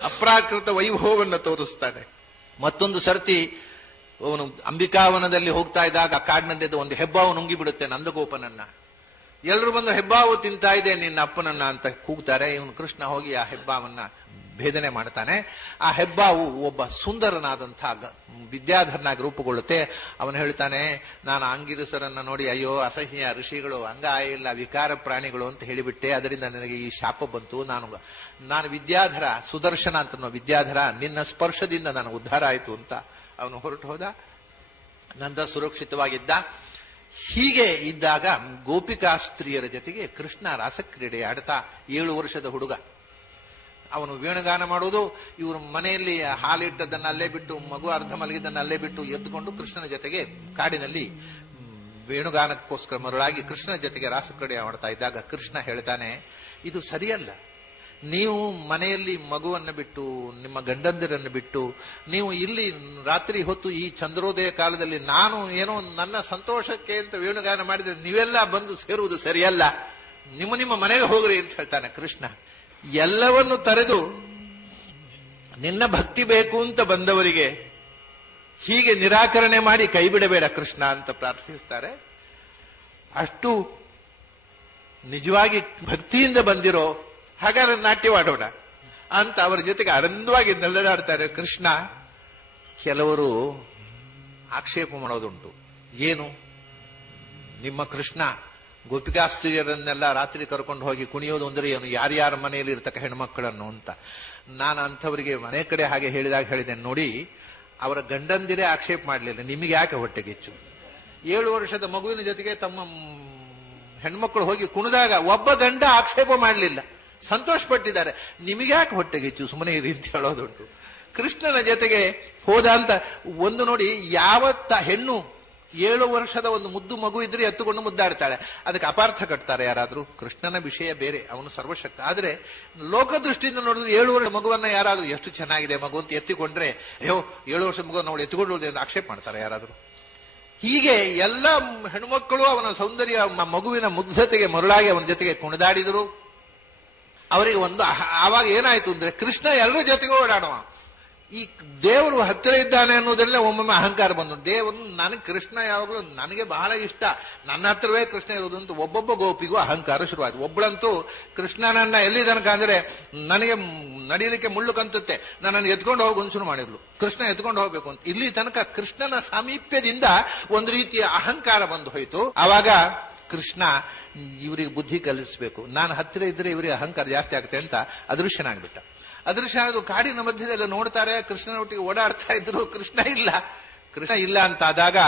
ಅಪ್ರಾಕೃತ ವೈಭವವನ್ನು ತೋರಿಸ್ತಾನೆ. ಮತ್ತೊಂದು ಸರ್ತಿ ಅವನು ಅಂಬಿಕಾವನದಲ್ಲಿ ಹೋಗ್ತಾ ಇದ್ದಾಗ ಕಾಡಿನಲ್ಲಿದ್ದ ಒಂದು ಹೆಬ್ಬಾವು ನುಂಗಿಬಿಡುತ್ತೆ ನಂದಗೋಪನನ್ನ. ಎಲ್ಲರೂ ಬಂದು ಹೆಬ್ಬಾವು ತಿಂತಾ ಇದೆ ನಿನ್ನ ಅಪ್ಪನನ್ನ ಅಂತ ಕೂಗ್ತಾರೆ. ಇವನು ಕೃಷ್ಣ ಹೋಗಿ ಆ ಹೆಬ್ಬಾವನ್ನ ಭೇದನೆ ಮಾಡ್ತಾನೆ. ಆ ಹೆಬ್ಬಾವು ಒಬ್ಬ ಸುಂದರನಾದಂತಹ ವಿದ್ಯಾಧರನಾಗಿ ರೂಪುಗೊಳ್ಳುತ್ತೆ. ಅವನು ಹೇಳ್ತಾನೆ, ನಾನು ಅಂಗಿರಸರನ್ನ ನೋಡಿ ಅಯ್ಯೋ ಅಸಹ್ಯ ಋಷಿಗಳು, ಅಂಗಾಯಿಲ್ಲ, ವಿಕಾರ ಪ್ರಾಣಿಗಳು ಅಂತ ಹೇಳಿಬಿಟ್ಟೆ, ಅದರಿಂದ ನನಗೆ ಈ ಶಾಪ ಬಂತು. ನಾನು ವಿದ್ಯಾಧರ, ಸುದರ್ಶನ ಅಂತ ವಿದ್ಯಾಧರ, ನಿನ್ನ ಸ್ಪರ್ಶದಿಂದ ನಾನು ಉದ್ಧಾರ ಆಯಿತು ಅಂತ ಅವನು ಹೊರಟು ಹೋದ. ನಂದ ಸುರಕ್ಷಿತವಾಗಿದ್ದ. ಹೀಗೆ ಇದ್ದಾಗ ಗೋಪಿಕಾಸ್ತ್ರೀಯರ ಜೊತೆಗೆ ಕೃಷ್ಣ ರಾಸಕ್ರೀಡೆ ಆಡ್ತಾ 7 ವರ್ಷದ ಹುಡುಗ ಅವನು ವೇಣುಗಾನ ಮಾಡೋದು. ಇವರು ಮನೆಯಲ್ಲಿ ಹಾಲಿಟ್ಟದನ್ನ ಅಲ್ಲೇ ಬಿಟ್ಟು, ಮಗು ಅರ್ಧ ಮಲಗಿದ್ದನ್ನ ಅಲ್ಲೇ ಬಿಟ್ಟು ಎದ್ದುಕೊಂಡು ಕೃಷ್ಣನ ಜೊತೆಗೆ ಕಾಡಿನಲ್ಲಿ ವೇಣುಗಾನಕ್ಕೋಸ್ಕರ ಮರುಳಾಗಿ ಕೃಷ್ಣನ ಜೊತೆಗೆ ರಾಸಕ್ರೀಡೆ ಮಾಡ್ತಾ ಇದ್ದಾಗ ಕೃಷ್ಣ ಹೇಳ್ತಾನೆ, ಇದು ಸರಿಯಲ್ಲ. ನೀವು ಮನೆಯಲ್ಲಿ ಮಗುವನ್ನು ಬಿಟ್ಟು, ನಿಮ್ಮ ಗಂಡಂದಿರನ್ನು ಬಿಟ್ಟು ನೀವು ಇಲ್ಲಿ ರಾತ್ರಿ ಹೊತ್ತು ಈ ಚಂದ್ರೋದಯ ಕಾಲದಲ್ಲಿ ನಾನು ಏನೋ ನನ್ನ ಸಂತೋಷಕ್ಕೆ ಅಂತ ವೇಣುಗಾನ ಮಾಡಿದ್ರೆ ನೀವೆಲ್ಲ ಬಂದು ಸೇರುವುದು ಸರಿಯಲ್ಲ, ನಿಮ್ಮ ಮನೆಗೆ ಹೋಗ್ರಿ ಅಂತ ಹೇಳ್ತಾನೆ ಕೃಷ್ಣ. ಎಲ್ಲವನ್ನು ತರೆದು ನಿನ್ನ ಭಕ್ತಿ ಬೇಕು ಅಂತ ಬಂದವರಿಗೆ ಹೀಗೆ ನಿರಾಕರಣೆ ಮಾಡಿ ಕೈ ಬಿಡಬೇಡ ಕೃಷ್ಣ ಅಂತ ಪ್ರಾರ್ಥಿಸ್ತಾರೆ. ಅಷ್ಟು ನಿಜವಾಗಿ ಭಕ್ತಿಯಿಂದ ಬಂದಿರೋ ಹಾಗಾದ್ರೆ ನಾಟ್ಯವಾಡೋಣ ಅಂತ ಅವರ ಜೊತೆಗೆ ಆನಂದವಾಗಿ ನಡೆದಾಡ್ತಾರೆ ಕೃಷ್ಣ. ಕೆಲವರು ಆಕ್ಷೇಪ ಮಾಡೋದುಂಟು. ಏನು, ನಿಮ್ಮ ಕೃಷ್ಣ ಗೋಪಿಕಾಸ್ತ್ರೀಯರನ್ನೆಲ್ಲ ರಾತ್ರಿ ಕರ್ಕೊಂಡು ಹೋಗಿ ಕುಣಿಯೋದು ಅಂದ್ರೆ ಏನು, ಯಾರ್ಯಾರ ಮನೆಯಲ್ಲಿ ಇರ್ತಕ್ಕ ಹೆಣ್ಮಕ್ಕಳನ್ನು ಅಂತ. ನಾನು ಅಂಥವರಿಗೆ ಮನೆ ಕಡೆ ಹಾಗೆ ಹೇಳಿದೆ, ನೋಡಿ, ಅವರ ಗಂಡಂದಿರೇ ಆಕ್ಷೇಪ ಮಾಡಲಿಲ್ಲ, ನಿಮಗೆ ಯಾಕೆ ಹೊಟ್ಟೆಗಿಚ್ಚು? 7 ವರ್ಷದ ಮಗುವಿನ ಜೊತೆಗೆ ತಮ್ಮ ಹೆಣ್ಮಕ್ಳು ಹೋಗಿ ಕುಣಿದಾಗ ಒಬ್ಬ ಗಂಡ ಆಕ್ಷೇಪ ಮಾಡಲಿಲ್ಲ, ಸಂತೋಷ ಪಟ್ಟಿದ್ದಾರೆ. ನಿಮಗೆ ಯಾಕೆ ಹೊಟ್ಟೆಗಿಚ್ಚು, ಸುಮ್ಮನೆ ಈ ರೀತಿ ಹೇಳೋದುಂಟು. ಕೃಷ್ಣನ ಜೊತೆಗೆ ಹೋದ ಅಂತ ಒಂದು ನೋಡಿ, ಯಾವತ್ತ ಹೆಣ್ಣು 7 ವರ್ಷದ ಒಂದು ಮುದ್ದು ಮಗು ಇದ್ರೆ ಎತ್ತುಕೊಂಡು ಮುದ್ದಾಡ್ತಾಳೆ, ಅದಕ್ಕೆ ಅಪಾರ್ಥ ಕಟ್ತಾರೆ ಯಾರಾದ್ರೂ? ಕೃಷ್ಣನ ವಿಷಯ ಬೇರೆ, ಅವನು ಸರ್ವಶಕ್ತ. ಆದ್ರೆ ಲೋಕದೃಷ್ಟಿಯಿಂದ ನೋಡಿದ್ರೆ 7 ವರ್ಷದ ಮಗುವನ್ನ ಯಾರಾದ್ರೂ ಎಷ್ಟು ಚೆನ್ನಾಗಿದೆ ಮಗು ಅಂತ ಎತ್ತಿಕೊಂಡ್ರೆ, ಅಯ್ಯೋ 7 ವರ್ಷದ ಮಗು ನೋಡಿ ಎತ್ತಿಕೊಂಡು ಅಂತ ಆಕ್ಷೇಪ ಮಾಡ್ತಾರೆ ಯಾರಾದ್ರೂ? ಹೀಗೆ ಎಲ್ಲ ಹೆಣ್ಮಕ್ಕಳು ಅವನ ಸೌಂದರ್ಯ, ಮಗುವಿನ ಮುಗ್ಧತೆಗೆ ಮರುಳಾಗಿ ಅವನ ಜೊತೆಗೆ ಕುಣಿದಾಡಿದರು. ಅವರಿಗೆ ಆವಾಗ ಏನಾಯ್ತು ಅಂದ್ರೆ, ಕೃಷ್ಣ ಎಲ್ಲರ ಜೊತೆಗೂ ಓಡಾಡುವ. ಈ ದೇವರು ಹತ್ತಿರ ಇದ್ದಾನೆ ಅನ್ನೋದ್ರಲ್ಲೇ ಒಮ್ಮೊಮ್ಮೆ ಅಹಂಕಾರ ಬಂದು, ದೇವರು ನನಗೆ ಕೃಷ್ಣ ಯಾವಾಗಲೂ ನನಗೆ ಬಹಳ ಇಷ್ಟ, ನನ್ನ ಹತ್ರವೇ ಕೃಷ್ಣ ಇರೋದು ಅಂತ ಒಬ್ಬೊಬ್ಬ ಗೋಪಿಗೂ ಅಹಂಕಾರ ಶುರುವಾಯ್ತು. ಒಬ್ಬಳಂತೂ ಕೃಷ್ಣನನ್ನ ಎಲ್ಲಿ ತನಕ ಅಂದ್ರೆ, ನನಗೆ ನಡೀಲಿಕ್ಕೆ ಮುಳ್ಳು ಕಂತುತ್ತೆ, ನನ್ನನ್ನು ಎತ್ಕೊಂಡು ಹೋಗಿ ಶುರು ಮಾಡಿದ್ಲು, ಕೃಷ್ಣ ಎತ್ಕೊಂಡು ಹೋಗ್ಬೇಕು ಅಂತ. ಇಲ್ಲಿ ತನಕ ಕೃಷ್ಣನ ಸಾಮೀಪ್ಯದಿಂದ ಒಂದು ರೀತಿಯ ಅಹಂಕಾರ ಬಂದು ಹೋಯ್ತು. ಆವಾಗ ಕೃಷ್ಣ ಇವರಿಗೆ ಬುದ್ಧಿ ಕಲಿಸ್ಬೇಕು, ನಾನು ಹತ್ತಿರ ಇದ್ರೆ ಇವರಿಗೆ ಅಹಂಕಾರ ಜಾಸ್ತಿ ಆಗುತ್ತೆ ಅಂತ ಅದೃಶ್ಯನಾಗ್ಬಿಟ್ಟ. ಅದೃಶ್ಯ ಆದ್ರೂ ಕಾಡಿನ ಮಧ್ಯದಲ್ಲ ನೋಡ್ತಾರೆ, ಕೃಷ್ಣನೊಟ್ಟಿಗೆ ಓಡಾಡ್ತಾ ಇದ್ರು, ಕೃಷ್ಣ ಇಲ್ಲ ಅಂತಾದಾಗ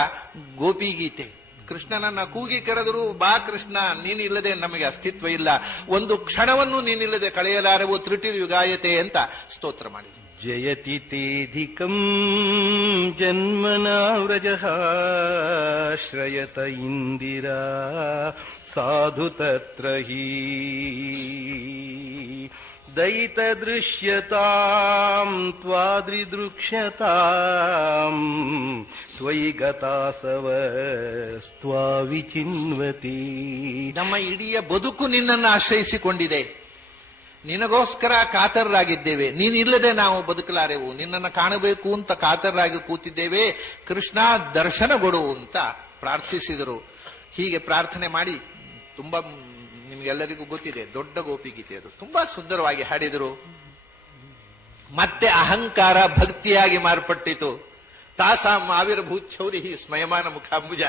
ಗೋಪಿ ಗೀತೆ, ಕೃಷ್ಣನನ್ನ ಕೂಗಿ ಕರೆದರು, ಬಾ ಕೃಷ್ಣ, ನೀನಿಲ್ಲದೆ ನಮಗೆ ಅಸ್ತಿತ್ವ ಇಲ್ಲ, ಒಂದು ಕ್ಷಣವನ್ನು ನೀನಿಲ್ಲದೆ ಕಳೆಯಲಾರೆವು, ತ್ರಿಟಿರ್ಯುಗಾಯತೆ ಅಂತ ಸ್ತೋತ್ರ ಮಾಡಿದ್ರು. ಜಯತಿ ತೇಧಿಕಂ ಜನ್ಮನಾ ವ್ರಜಃ ಶ್ರಯತ ಇಂದಿರಾ ಸಾಧು ತತ್ರ ಹಿ ದಯಿತ ದೃಶ್ಯತಾಂ ತ್ವಾದ್ರಿದೃಕ್ಷ್ಯತಾಂ ತ್ವಯಿ ಗತಾಸವ ಸ್ತ್ವಾ ವಿಚಿನ್ವತಿ. ನಮ್ಮ ಇಡೀ ಬದುಕು ನಿನ್ನನ್ನು ಆಶ್ರಯಿಸಿಕೊಂಡಿದೆ, ನಿನಗೋಸ್ಕರ ಕಾತರರಾಗಿದ್ದೇವೆ, ನೀನಿಲ್ಲದೆ ನಾವು ಬದುಕಲಾರೆವು, ನಿನ್ನನ್ನು ಕಾಣಬೇಕು ಅಂತ ಕಾತರರಾಗಿ ಕೂತಿದ್ದೇವೆ, ಕೃಷ್ಣ ದರ್ಶನ ಕೊಡು ಅಂತ ಪ್ರಾರ್ಥಿಸಿದರು. ಹೀಗೆ ಪ್ರಾರ್ಥನೆ ಮಾಡಿ ತುಂಬಾ, ನಿಮ್ಗೆಲ್ಲರಿಗೂ ಗೊತ್ತಿದೆ, ದೊಡ್ಡ ಗೋಪಿಗೀತೆ ಅದು, ತುಂಬಾ ಸುಂದರವಾಗಿ ಹಾಡಿದರು. ಮತ್ತೆ ಅಹಂಕಾರ ಭಕ್ತಿಯಾಗಿ ಮಾರ್ಪಟ್ಟಿತು. ತಾಸಾಂ ಆವಿರ್ಭೂಚೌರಿ ಸ್ಮಯಮಾನ ಮುಖಾಂಬುಜ.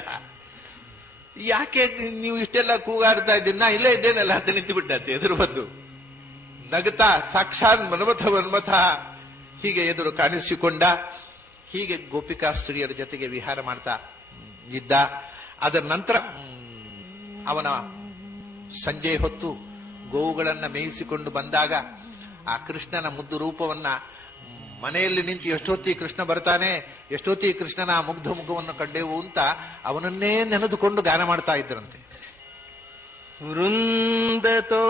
ಯಾಕೆ ನೀವು ಇಷ್ಟೆಲ್ಲ ಕೂಗಾಡ್ತಾ ಇದ್ದೀರಿ, ನಾ ಇಲ್ಲೇ ಇದ್ದೇನಲ್ಲ ಅಂತ ನಿಂತು ಬಿಟ್ಟತ್ತೆ ಎದುರು ಬಂದು ನಗತಾ, ಸಾಕ್ಷಾತ್ ಮನ್ಮಥ ಹೀಗೆ ಎದುರು ಕಾಣಿಸಿಕೊಂಡ. ಹೀಗೆ ಗೋಪಿಕಾಸ್ತ್ರೀಯರ ಜೊತೆಗೆ ವಿಹಾರ ಮಾಡ್ತಾ ಇದ್ದ. ಅದರ ನಂತರ ಅವನ ಸಂಜೆ ಹೊತ್ತು ಗೋವುಗಳನ್ನ ಮೇಯಿಸಿಕೊಂಡು ಬಂದಾಗ ಆ ಕೃಷ್ಣನ ಮುದ್ದು ರೂಪವನ್ನ ಮನೆಯಲ್ಲಿ ನಿಂತು ಎಷ್ಟೊತ್ತಿ ಕೃಷ್ಣ ಬರ್ತಾನೆ, ಎಷ್ಟೊತ್ತಿ ಕೃಷ್ಣನ ಮುಗ್ಧ ಮುಖವನ್ನು ಕಂಡೆವು ಅಂತ ಅವನನ್ನೇ ನೆನೆದುಕೊಂಡು ಗಾನ ಮಾಡ್ತಾ ಇದ್ರಂತೆ. ವೃಂದತೋ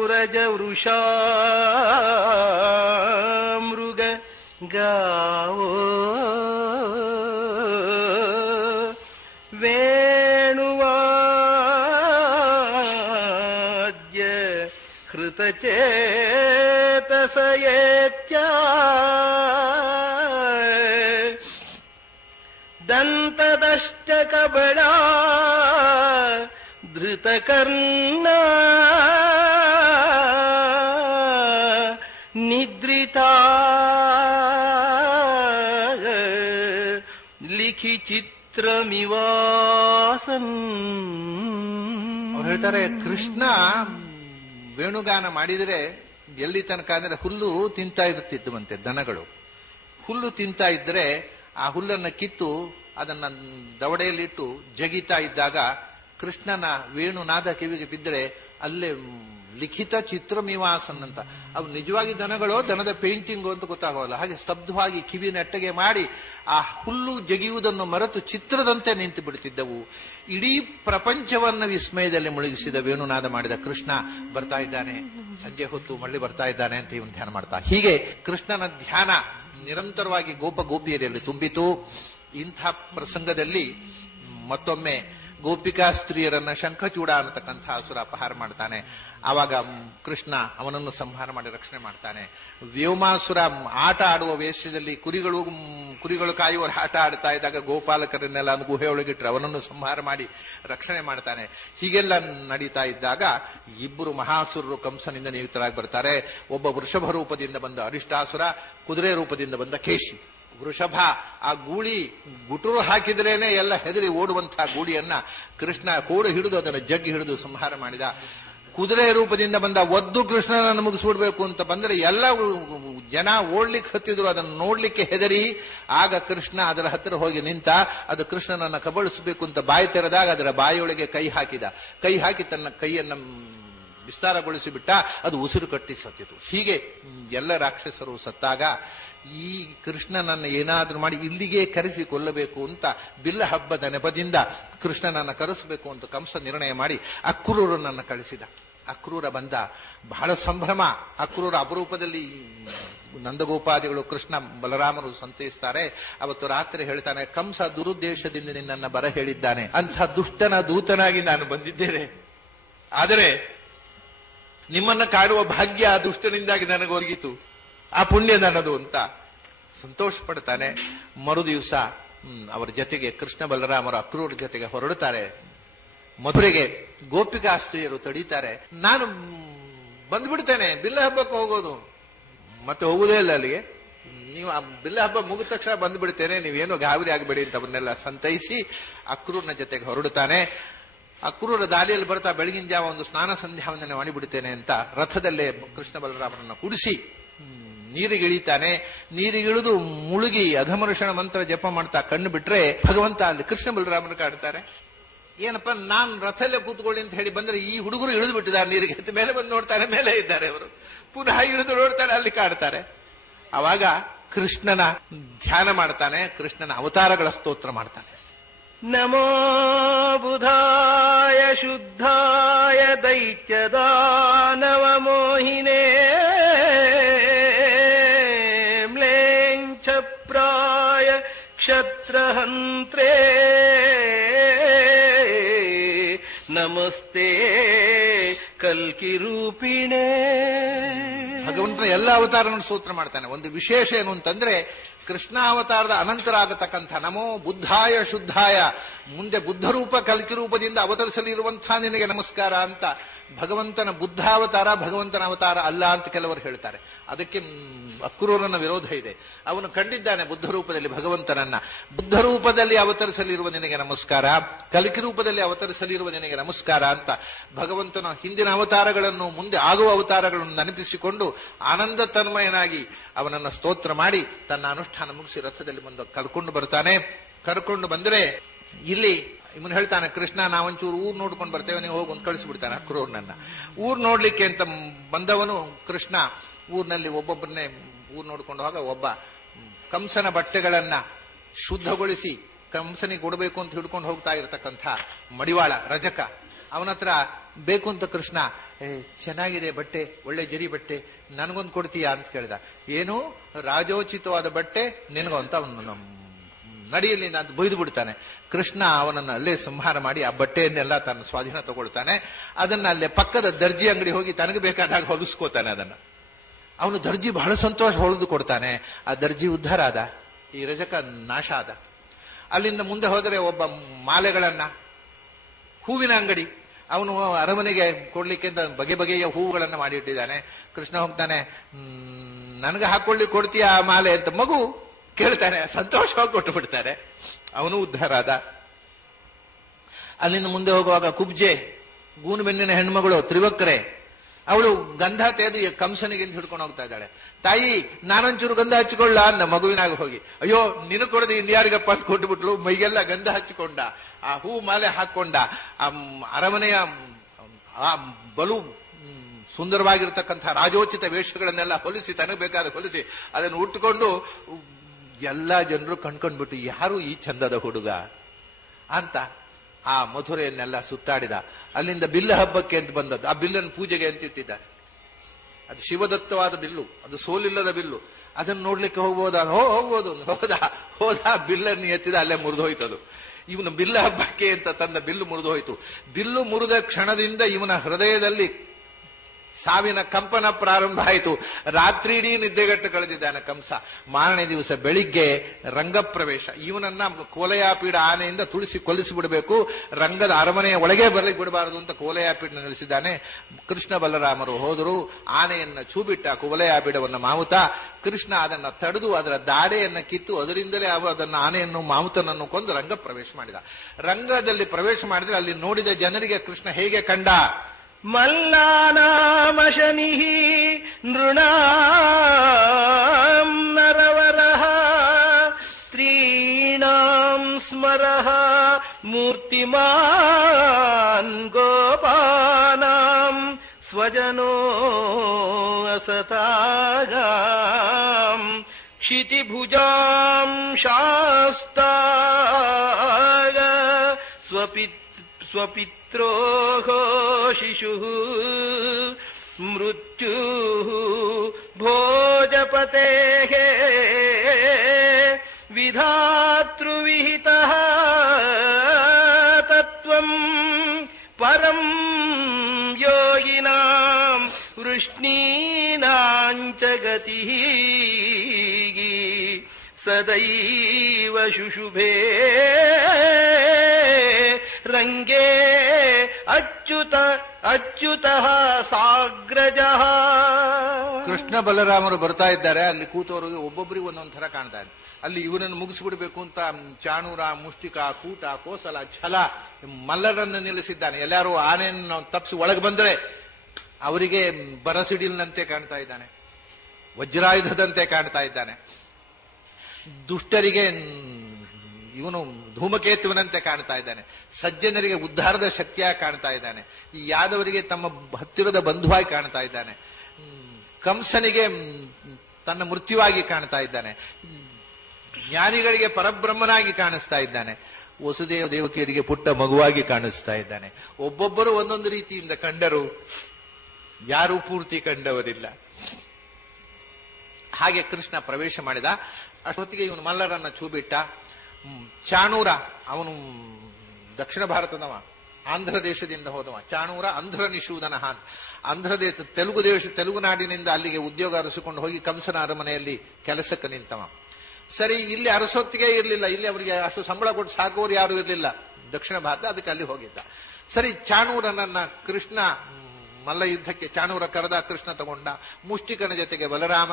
ವ್ರಜ ವೃಷಾ ಮೃಗ ಗಾವೋ ವೇಣುವಾದ್ಯ ಹೃತಚೇತಸಯೇತ್ಯ ದಂತದಶ್ಚ ಕಬಳಾ ಧೃತಕರ್ಣ ನಿದ್ರಿತಾ ಲಿಖಿ ಚಿತ್ರಮಿವಾಸನ್. ಅವ್ರು ಹೇಳ್ತಾರೆ, ಕೃಷ್ಣ ವೇಣುಗಾನ ಮಾಡಿದರೆ ಎಲ್ಲಿ ತನಕ ಅಂದ್ರೆ ಹುಲ್ಲು ತಿಂತಾ ಇರ್ತಿದ್ವಂತೆ ದನಗಳು. ಹುಲ್ಲು ತಿಂತಾ ಇದ್ರೆ ಆ ಹುಲ್ಲನ್ನ ಕಿತ್ತು ಅದನ್ನ ದವಡೆಯಲ್ಲಿಟ್ಟು ಜಗಿತಾ ಇದ್ದಾಗ ಕೃಷ್ಣನ ವೇಣುನಾದ ಕಿವಿಗೆ ಬಿದ್ದರೆ ಅಲ್ಲೇ ಲಿಖಿತ ಚಿತ್ರಮಿವಾಸನ್ ಅಂತ, ಅವು ನಿಜವಾಗಿ ದನಗಳೋ ದನದ ಪೇಂಟಿಂಗು ಅಂತ ಗೊತ್ತಾಗೋಲ್ಲ, ಹಾಗೆ ಸ್ತಬ್ಧವಾಗಿ ಕಿವಿ ನೆಟ್ಟಗೆ ಮಾಡಿ ಆ ಹುಲ್ಲು ಜಗಿಯುವುದನ್ನು ಮರೆತು ಚಿತ್ರದಂತೆ ನಿಂತು ಬಿಡುತ್ತಿದ್ದವು. ಇಡೀ ಪ್ರಪಂಚವನ್ನು ವಿಸ್ಮಯದಲ್ಲಿ ಮುಳುಗಿಸಿದ ವೇಣುನಾದ ಮಾಡಿದ ಕೃಷ್ಣ ಬರ್ತಾ ಇದ್ದಾನೆ, ಸಂಜೆ ಹೊತ್ತು ಮಳ್ಳಿ ಬರ್ತಾ ಇದ್ದಾನೆ ಅಂತ ಇವನು ಧ್ಯಾನ ಮಾಡ್ತಾ. ಹೀಗೆ ಕೃಷ್ಣನ ಧ್ಯಾನ ನಿರಂತರವಾಗಿ ಗೋಪಿಯರಲ್ಲಿ ತುಂಬಿತು. ಇಂಥ ಪ್ರಸಂಗದಲ್ಲಿ ಮತ್ತೊಮ್ಮೆ ಗೋಪಿಕಾ ಸ್ತ್ರೀಯರನ್ನ ಶಂಖಚೂಡ ಅನ್ನತಕ್ಕಂಥ ಅಸುರ ಅಪಹಾರ ಮಾಡ್ತಾನೆ. ಆವಾಗ ಕೃಷ್ಣ ಅವನನ್ನು ಸಂಹಾರ ಮಾಡಿ ರಕ್ಷಣೆ ಮಾಡ್ತಾನೆ. ವ್ಯೋಮಾಸುರ ಆಟ ಆಡುವ ವೇಷದಲ್ಲಿ ಕುರಿಗಳು ಕಾಯುವರ ಆಟ ಆಡ್ತಾ ಇದ್ದಾಗ ಗೋಪಾಲಕರನ್ನೆಲ್ಲ ಒಂದು ಗುಹೆ ಒಳಗಿಟ್ರೆ ಅವನನ್ನು ಸಂಹಾರ ಮಾಡಿ ರಕ್ಷಣೆ ಮಾಡ್ತಾನೆ. ಹೀಗೆಲ್ಲ ನಡೀತಾ ಇದ್ದಾಗ ಇಬ್ಬರು ಮಹಾಸುರರು ಕಂಸನಿಂದ ನಿಯುಕ್ತರಾಗಿ ಬರ್ತಾರೆ. ಒಬ್ಬ ವೃಷಭ ರೂಪದಿಂದ ಬಂದ ಅರಿಷ್ಟಾಸುರ, ಕುದುರೆ ರೂಪದಿಂದ ಬಂದ ಕೇಶಿ. ವೃಷಭ ಆ ಗೂಳಿ ಗುಟುರು ಹಾಕಿದ್ರೇನೆ ಎಲ್ಲ ಹೆದರಿ ಓಡುವಂತಹ ಗೂಳಿಯನ್ನ ಕೃಷ್ಣ ಕೋಡು ಹಿಡಿದು ಅದನ್ನು ಜಗ್ಗಿ ಹಿಡಿದು ಸಂಹಾರ ಮಾಡಿದ. ಕುದುರೆ ರೂಪದಿಂದ ಬಂದ ಒದ್ದು ಕೃಷ್ಣನನ್ನು ಮುಗಿಸ್ಬಿಡ್ಬೇಕು ಅಂತ ಬಂದ್ರೆ ಎಲ್ಲ ಜನ ಓಡ್ಲಿಕ್ಕೆ ಹತ್ತಿದ್ರು, ಅದನ್ನು ನೋಡ್ಲಿಕ್ಕೆ ಹೆದರಿ. ಆಗ ಕೃಷ್ಣ ಅದರ ಹತ್ತಿರ ಹೋಗಿ ನಿಂತ. ಅದು ಕೃಷ್ಣನನ್ನ ಕಬಳಿಸಬೇಕು ಅಂತ ಬಾಯಿ ತೆರೆದಾಗ ಅದರ ಬಾಯಿಯೊಳಗೆ ಕೈ ಹಾಕಿದ. ಕೈ ಹಾಕಿ ತನ್ನ ಕೈಯನ್ನ ವಿಸ್ತಾರಗೊಳಿಸಿ ಬಿಟ್ಟ. ಅದು ಉಸಿರು ಕಟ್ಟಿ ಸತ್ತಿತು. ಹೀಗೆ ಎಲ್ಲ ರಾಕ್ಷಸರು ಸತ್ತಾಗ ಈ ಕೃಷ್ಣನನ್ನ ಏನಾದ್ರೂ ಮಾಡಿ ಇಲ್ಲಿಗೆ ಕರೆಸಿ ಕೊಲ್ಲಬೇಕು ಅಂತ ಬಿಲ್ಲ ಹಬ್ಬದ ನೆಪದಿಂದ ಕೃಷ್ಣನನ್ನ ಕರೆಸಬೇಕು ಅಂತ ಕಂಸ ನಿರ್ಣಯ ಮಾಡಿ ಅಕ್ರೂರನನ್ನ ಕಳಿಸಿದ. ಅಕ್ರೂರ ಬಂದ. ಬಹಳ ಸಂಭ್ರಮ. ಅಕ್ರೂರ ಅಪರೂಪದಲ್ಲಿ ನಂದಗೋಪಾದಿಗಳು ಕೃಷ್ಣ ಬಲರಾಮರು ಸಂತೈಸ್ತಾರೆ. ಅವತ್ತು ರಾತ್ರಿ ಹೇಳ್ತಾನೆ, ಕಂಸ ದುರುದ್ದೇಶದಿಂದ ನಿನ್ನನ್ನ ಬರ ಹೇಳಿದ್ದಾನೆ. ಅಂಥ ದುಷ್ಟನ ದೂತನಾಗಿ ನಾನು ಬಂದಿದ್ದೇನೆ. ಆದರೆ ನಿಮ್ಮನ್ನ ಕಾಡುವ ಭಾಗ್ಯ ಆ ದುಷ್ಟನಿಂದಾಗಿ ನನಗೊದಗಿತು. ಆ ಪುಣ್ಯ ನನ್ನದು ಅಂತ ಸಂತೋಷ ಪಡ್ತಾನೆ. ಮರು ದಿವಸ ಅವರ ಜೊತೆಗೆ ಕೃಷ್ಣ ಬಲರಾಮರು ಅಕ್ರೂರ ಜೊತೆಗೆ ಹೊರಡುತ್ತಾರೆ. ಮಧುರೆಗೆ ಗೋಪಿಕಾಸ್ತ್ರೀಯರು ತಡೀತಾರೆ. ನಾನು ಬಂದ್ಬಿಡ್ತೇನೆ, ಬಿಲ್ಲ ಹಬ್ಬಕ್ಕೆ ಹೋಗೋದು, ಮತ್ತೆ ಹೋಗುದೇ ಇಲ್ಲ ಅಲ್ಲಿಗೆ. ನೀವು ಆ ಬಿಲ್ಲ ಹಬ್ಬ ಮುಗಿದ ತಕ್ಷಣ ಬಂದ್ಬಿಡ್ತೇನೆ, ನೀವೇನು ಗಾಬರಿ ಆಗಬೇಡಿ ಅಂತ ಅವನ್ನೆಲ್ಲ ಸಂತೈಸಿ ಅಕ್ರೂರನ ಜೊತೆಗೆ ಹೊರಡುತ್ತಾನೆ. ಅಕ್ರೂರ ದಾರಿಯಲ್ಲಿ ಬರ್ತಾ ಬೆಳಗಿನ ಜಾವ ಒಂದು ಸ್ನಾನ ಸಂಧ್ಯಾವಂದನೆ ಮಾಡಿಬಿಡ್ತೇನೆ ಅಂತ ರಥದಲ್ಲೇ ಕೃಷ್ಣ ಬಲರಾಮರನ್ನ ಕುಡಿಸಿ ನೀರಿಗಿಳಿತಾನೆ. ನೀರಿಗಿಳಿದು ಮುಳುಗಿ ಅಘಮರುಷಣ ಮಂತ್ರ ಜಪ ಮಾಡ್ತಾ ಕಣ್ಣು ಬಿಟ್ರೆ ಭಗವಂತ ಅಲ್ಲಿ ಕೃಷ್ಣ ಬಲರಾಮನ ಕಾಡ್ತಾರೆ. ಏನಪ್ಪ, ನಾನ್ ರಥಲ್ಲೇ ಕೂತ್ಕೊಳ್ಳಿ ಅಂತ ಹೇಳಿ ಬಂದ್ರೆ ಈ ಹುಡುಗರು ಇಳಿದು ಬಿಟ್ಟಿದ್ದಾರೆ ನೀರಿಗೆ. ಮೇಲೆ ಬಂದು ನೋಡ್ತಾರೆ, ಮೇಲೆ ಇದ್ದಾರೆ ಅವರು. ಪುನಃ ಇಳಿದು ನೋಡ್ತಾರೆ, ಅಲ್ಲಿ ಕಾಡ್ತಾರೆ. ಅವಾಗ ಕೃಷ್ಣನ ಧ್ಯಾನ ಮಾಡ್ತಾನೆ, ಕೃಷ್ಣನ ಅವತಾರಗಳ ಸ್ತೋತ್ರ ಮಾಡ್ತಾನೆ. ನಮೋ ಬುಧಾಯ ಶುದ್ಧಾಯ ದೈತ್ಯದಾನವ ಮೋಹಿನೇ ಮ್ಲೇಂಛಪ್ರಾಯ ಕ್ಷತ್ರಹಂತ್ರೇ ನಮಸ್ತೆ ಕಲ್ಕಿರೂಪಿಣೇ. ಭಗವಂತನ ಎಲ್ಲ ಅವತಾರಗಳನ್ನು ಸ್ತೋತ್ರ ಮಾಡ್ತಾನೆ. ಒಂದು ವಿಶೇಷ ಏನು ಅಂತಂದ್ರೆ, ಕೃಷ್ಣಾವತಾರದ ಅನಂತರ ಆಗತಕ್ಕಂಥ ನಮೋ ಬುದ್ಧಾಯ ಶುದ್ಧಾಯ, ಮುಂದೆ ಬುದ್ಧರೂಪ ಕಲ್ಕಿರೂಪದಿಂದ ಅವತರಿಸಲಿರುವಂತಹ ನಿನಗೆ ನಮಸ್ಕಾರ ಅಂತ. ಭಗವಂತನ ಬುದ್ಧಾವತಾರ ಭಗವಂತನ ಅವತಾರ ಅಲ್ಲ ಅಂತ ಕೆಲವರು ಹೇಳ್ತಾರೆ. ಅದಕ್ಕೆ ಅಕ್ರೂರನ ವಿರೋಧ ಇದೆ. ಅವನು ಕಂಡಿದ್ದಾನೆ ಬುದ್ಧ ರೂಪದಲ್ಲಿ ಭಗವಂತನನ್ನ. ಬುದ್ಧ ರೂಪದಲ್ಲಿ ಅವತರಿಸಲಿರುವ ನಿನಗೆ ನಮಸ್ಕಾರ, ಕಲ್ಕಿ ರೂಪದಲ್ಲಿ ಅವತರಿಸಲಿರುವ ನಿನಗೆ ನಮಸ್ಕಾರ ಅಂತ ಭಗವಂತನ ಹಿಂದಿನ ಅವತಾರಗಳನ್ನು ಮುಂದೆ ಆಗುವ ಅವತಾರಗಳನ್ನು ನೆನಪಿಸಿಕೊಂಡು ಆನಂದ ತನ್ಮಯನಾಗಿ ಅವನನ್ನ ಸ್ತೋತ್ರ ಮಾಡಿ ತನ್ನ ಅನುಷ್ಠಾನ ಮುಗಿಸಿ ರಥದಲ್ಲಿ ಬಂದು ಕರ್ಕೊಂಡು ಬರ್ತಾನೆ. ಕರ್ಕೊಂಡು ಬಂದ್ರೆ ಇಲ್ಲಿ ಇವನು ಹೇಳ್ತಾನೆ, ಕೃಷ್ಣ ನಾವಂಚೂರು ಊರ್ ನೋಡ್ಕೊಂಡು ಬರ್ತೇವೆ, ನೀವು ಹೋಗಿ ಒಂದು ಕಳಿಸ್ಬಿಡ್ತಾನೆ ಅಕ್ರೂರ್ನನ್ನ. ಊರ್ ನೋಡ್ಲಿಕ್ಕೆ ಅಂತ ಬಂದವನು ಕೃಷ್ಣ ಊರಿನಲ್ಲಿ ಒಬ್ಬೊಬ್ಬರನ್ನೇ ಊರ್ ನೋಡ್ಕೊಂಡು ಹೋಗ ಒಬ್ಬ ಕಂಸನ ಬಟ್ಟೆಗಳನ್ನ ಶುದ್ಧಗೊಳಿಸಿ ಕಂಸನಿಗೆ ಕೊಡಬೇಕು ಅಂತ ಹಿಡ್ಕೊಂಡು ಹೋಗ್ತಾ ಇರತಕ್ಕಂಥ ಮಡಿವಾಳ ರಜಕ, ಅವನ ಹತ್ರ ಬೇಕು ಅಂತ ಕೃಷ್ಣ, ಚೆನ್ನಾಗಿದೆ ಬಟ್ಟೆ, ಒಳ್ಳೆ ಜರಿ ಬಟ್ಟೆ, ನನಗೊಂದು ಕೊಡ್ತೀಯಾ ಅಂತ ಕೇಳಿದ. ಏನು ರಾಜೋಚಿತವಾದ ಬಟ್ಟೆ ನಿನಗೋ ಅಂತ ಅವನು ನಡಿಯಲ್ಲಿ ಅಂತ ಬೈದು ಬಿಡ್ತಾನೆ. ಕೃಷ್ಣ ಅವನನ್ನ ಅಲ್ಲೇ ಸಂಹಾರ ಮಾಡಿ ಆ ಬಟ್ಟೆಯನ್ನೆಲ್ಲ ತನ್ನ ಸ್ವಾಧೀನ ತಗೊಳ್ತಾನೆ. ಅದನ್ನ ಅಲ್ಲೇ ಪಕ್ಕದ ದರ್ಜಿ ಅಂಗಡಿ ಹೋಗಿ ತನಗೆ ಬೇಕಾದಾಗ ಹೊಲಿಸ್ಕೋತಾನೆ. ಅದನ್ನ ಅವನು ದರ್ಜಿ ಬಹಳ ಸಂತೋಷ ಹೊಲಿದು ಕೊಡ್ತಾನೆ. ಆ ದರ್ಜಿ ಉದ್ಧಾರ ಆದ, ಈ ರಜಕ ನಾಶ ಆದ. ಅಲ್ಲಿಂದ ಮುಂದೆ ಹೋದರೆ ಒಬ್ಬ ಮಾಲೆಗಳನ್ನ, ಹೂವಿನ ಅಂಗಡಿ, ಅವನು ಅರಮನೆಗೆ ಕೊಡ್ಲಿಕ್ಕೆ ಅಂತ ಬಗೆ ಬಗೆಯ ಹೂವುಗಳನ್ನ ಮಾಡಿಟ್ಟಿದ್ದಾನೆ. ಕೃಷ್ಣ ಹೋಗ್ತಾನೆ, ನನಗೆ ಹಾಕೊಳ್ಳಿ ಕೊಡ್ತೀಯ ಆ ಮಾಲೆ ಅಂತ ಮಗು ಕೇಳ್ತಾನೆ. ಸಂತೋಷವಾಗಿ ಕೊಟ್ಟು ಬಿಡ್ತಾರೆ. ಅವನು ಉದ್ಧಾರ ಆದ. ಅಲ್ಲಿಂದ ಮುಂದೆ ಹೋಗುವಾಗ ಕುಬ್ಜೆ, ಗೂನು ಬೆನ್ನಿನ ಹೆಣ್ಮಗಳು ತ್ರಿವಕ್ರೆ, ಅವಳು ಗಂಧ ತೆಗೆದು ಕಂಸನಿಗೆ ಹಿಡ್ಕೊಂಡು ಹೋಗ್ತಾ ಇದ್ದಾಳೆ. ತಾಯಿ ನಾನೊಂಚೂರು ಗಂಧ ಹಚ್ಚಿಕೊಳ್ಳ ಅಂದ ಮಗುವಿನಾಗ ಹೋಗಿ. ಅಯ್ಯೋ ನಿನ್ನ ಕೊಡದೆ ಇನ್ಯಾರಿಗಪ್ಪ ಅಂತ ಕೊಟ್ಟುಬಿಟ್ಲು. ಮೈಗೆಲ್ಲ ಗಂಧ ಹಚ್ಚಿಕೊಂಡ, ಆ ಹೂ ಮಾಲೆ ಹಾಕೊಂಡ, ಆ ಅರಮನೆಯ ಆ ಬಲು ಸುಂದರವಾಗಿರ್ತಕ್ಕಂಥ ರಾಜೋಚಿತ ವೇಷಗಳನ್ನೆಲ್ಲ ಹೊಲಿಸಿ, ತನಗೆ ಬೇಕಾದ ಹೊಲಿಸಿ ಅದನ್ನು ಉಟ್ಟುಕೊಂಡು ಎಲ್ಲಾ ಜನರು ಕಣ್ಕೊಂಡ್ಬಿಟ್ಟು ಯಾರು ಈ ಚಂದದ ಹುಡುಗ ಅಂತ ಆ ಮಧುರೆಯನ್ನೆಲ್ಲ ಸುತ್ತಾಡಿದ. ಅಲ್ಲಿಂದ ಬಿಲ್ಲ ಹಬ್ಬಕ್ಕೆ ಅಂತ ಬಂದದ್ದು. ಆ ಬಿಲ್ಲನ್ನು ಪೂಜೆಗೆ ಅಂತ ಇಟ್ಟಿದ್ದಾರೆ. ಅದು ಶಿವದತ್ತವಾದ ಬಿಲ್ಲು, ಅದು ಸೋಲಿಲ್ಲದ ಬಿಲ್ಲು. ಅದನ್ನು ನೋಡ್ಲಿಕ್ಕೆ ಹೋಗ್ಬೋದ? ಹೋಗ್ಬೋದು. ಹೋದ ಬಿಲ್ಲನ್ನು ಎತ್ತಿದ, ಅಲ್ಲೇ ಮುರಿದು ಹೋಯ್ತದು. ಇವನು ಬಿಲ್ಲು ಹಬ್ಬಕ್ಕೆ ಅಂತ ತಂದ ಬಿಲ್ಲು ಮುರಿದು ಹೋಯಿತು. ಬಿಲ್ಲು ಮುರಿದ ಕ್ಷಣದಿಂದ ಇವನ ಹೃದಯದಲ್ಲಿ ಸಾವಿನ ಕಂಪನ ಪ್ರಾರಂಭ ಆಯಿತು. ರಾತ್ರಿ ಇಡೀ ನಿದ್ದೆಗಟ್ಟು ಕಳೆದಿದ್ದಾನೆ ಕಂಸ. ಮಾರನೇ ದಿವಸ ಬೆಳಿಗ್ಗೆ ರಂಗಪ್ರವೇಶ. ಇವನನ್ನ ಕೋಲಯಾಪೀಡ ಆನೆಯಿಂದ ತುಳಿಸಿ ಕೊಲ್ಲಿಸಿಬಿಡಬೇಕು, ರಂಗದ ಅರಮನೆಯ ಒಳಗೆ ಬರಲಿಕ್ಕೆ ಬಿಡಬಾರದು ಅಂತ ಕೋಲಯಾಪೀಡ ನಿಲ್ಲಿಸಿದ್ದಾನೆ. ಕೃಷ್ಣ ಬಲರಾಮರು ಹೋದರು. ಆನೆಯನ್ನ ಚೂಬಿಟ್ಟ ಕೋಲಯಾಪೀಡವನ್ನು ಮಾವುತ. ಕೃಷ್ಣ ಅದನ್ನ ತಡೆದು ಅದರ ದಾಡೆಯನ್ನ ಕಿತ್ತು ಅದರಿಂದಲೇ ಅದನ್ನು ಆನೆಯನ್ನು ಮಾವುತನನ್ನು ಕೊಂದು ರಂಗ ಪ್ರವೇಶ ಮಾಡಿದ. ರಂಗದಲ್ಲಿ ಪ್ರವೇಶ ಮಾಡಿದ್ರೆ ಅಲ್ಲಿ ನೋಡಿದ ಜನರಿಗೆ ಕೃಷ್ಣ ಹೇಗೆ ಕಂಡ? ಮಲ್ಲಾನಾಮಶನಿಃ ನೃಣಾಂ ನರವರಃ ಸ್ತ್ರೀಣಾಂ ಸ್ಮರಃ ಮೂರ್ತಿಮಾನ್ ಗೋಪಾನಾಂ ಸ್ವಜನೋ ಅಸತಾಗಾಂ ಕ್ಷಿತಿಭುಜಾಂ ಶಾಸ್ತಾಗ ಸ್ವಪಿತ್ರೋಃ ಶಿಶುಃ ಮೃತ್ಯುಃ ಭೋಜಪತೇಃ ವಿಧಾತೃವಿಹಿತಃ ತತ್ವಂ ಪರಂ ಯೋಗಿನಾಂ ವೃಷ್ಣೀನಾಂ ಚ ಗತಿಃ ಸದೈವ ಶುಶುಭೇ ರಂಗೇ ಅಚ್ಯುತಃ ಸಾಗ್ರಜಃ. ಕೃಷ್ಣ ಬಲರಾಮರು ಬರ್ತಾ ಇದ್ದಾರೆ. ಅಲ್ಲಿ ಕೂತವರಿಗೆ ಒಬ್ಬೊಬ್ಬರಿಗೆ ಒಂದೊಂದು ಥರ ಕಾಣ್ತಾ ಇದೆ. ಅಲ್ಲಿ ಇವನನ್ನು ಮುಗಿಸ್ಬಿಡ್ಬೇಕು ಅಂತ ಚಾಣೂರ, ಮುಷ್ಟಿಕ, ಕೂಟ, ಕೋಸಲ, ಛಲ ಮಲ್ಲರನ್ನು ನಿಲ್ಲಿಸಿದ್ದಾನೆ. ಎಲ್ಲರೂ ಆನೆಯನ್ನು ತಪ್ಪಿಸಿ ಒಳಗೆ ಬಂದರೆ ಅವರಿಗೆ ಬರಸಿಡಿಲಿನಂತೆ ಕಾಣ್ತಾ ಇದ್ದಾನೆ, ವಜ್ರಾಯುಧದಂತೆ ಕಾಣ್ತಾ ಇದ್ದಾನೆ. ದುಷ್ಟರಿಗೆ ಇವನು ಧೂಮಕೇತುವಿನಂತೆ ಕಾಣ್ತಾ ಇದ್ದಾನೆ. ಸಜ್ಜನರಿಗೆ ಉದ್ಧಾರದ ಶಕ್ತಿಯಾಗಿ ಕಾಣ್ತಾ ಇದ್ದಾನೆ. ಈ ಯಾದವರಿಗೆ ತಮ್ಮ ಹತ್ತಿರದ ಬಂಧುವಾಗಿ ಕಾಣ್ತಾ ಇದ್ದಾನೆ. ಕಂಸನಿಗೆ ತನ್ನ ಮೃತ್ಯುವಾಗಿ ಕಾಣ್ತಾ ಇದ್ದಾನೆ. ಜ್ಞಾನಿಗಳಿಗೆ ಪರಬ್ರಹ್ಮನಾಗಿ ಕಾಣಿಸ್ತಾ ಇದ್ದಾನೆ. ವಸುದೇವ ದೇವಕಿಯರಿಗೆ ಪುಟ್ಟ ಮಗುವಾಗಿ ಕಾಣಿಸ್ತಾ ಇದ್ದಾನೆ. ಒಬ್ಬೊಬ್ಬರು ಒಂದೊಂದು ರೀತಿಯಿಂದ ಕಂಡರು, ಯಾರೂ ಪೂರ್ತಿ ಕಂಡವರಿಲ್ಲ. ಹಾಗೆ ಕೃಷ್ಣ ಪ್ರವೇಶ ಮಾಡಿದ. ಅಷ್ಟೊತ್ತಿಗೆ ಇವನು ಮಲ್ಲರನ್ನ ಚೂಬಿಟ್ಟ. ಚಾಣೂರ ಅವನು ದಕ್ಷಿಣ ಭಾರತದವ, ಆಂಧ್ರ ದೇಶದಿಂದ ಹೋದವ. ಚಾಣೂರ ಅಂಧ್ರ ನಿಶೂದನ. ಆಂಧ್ರ ದೇಶ ತೆಲುಗು ನಾಡಿನಿಂದ ಅಲ್ಲಿಗೆ ಉದ್ಯೋಗ ಅರಸಿಕೊಂಡು ಹೋಗಿ ಕಂಸನ ಅರಮನೆಯಲ್ಲಿ ಕೆಲಸಕ್ಕೆ ನಿಂತವ. ಸರಿ, ಇಲ್ಲಿ ಅರಸೊತ್ತಿಗೆ ಇರಲಿಲ್ಲ. ಇಲ್ಲಿ ಅವರಿಗೆ ಅಷ್ಟು ಸಂಬಳ ಕೊಟ್ಟು ಸಾಕುವವರು ಯಾರು ಇರಲಿಲ್ಲ ದಕ್ಷಿಣ ಭಾರತ. ಅದಕ್ಕೆ ಅಲ್ಲಿ ಹೋಗಿದ್ದ. ಸರಿ, ಚಾಣೂರನನ್ನ ಕೃಷ್ಣ ಮಲ್ಲ ಯುದ್ಧಕ್ಕೆ ಚಾಣೂರ ಕರೆದ. ಕೃಷ್ಣ ತಗೊಂಡ. ಮುಷ್ಟಿಕನ ಜೊತೆಗೆ ಬಲರಾಮ.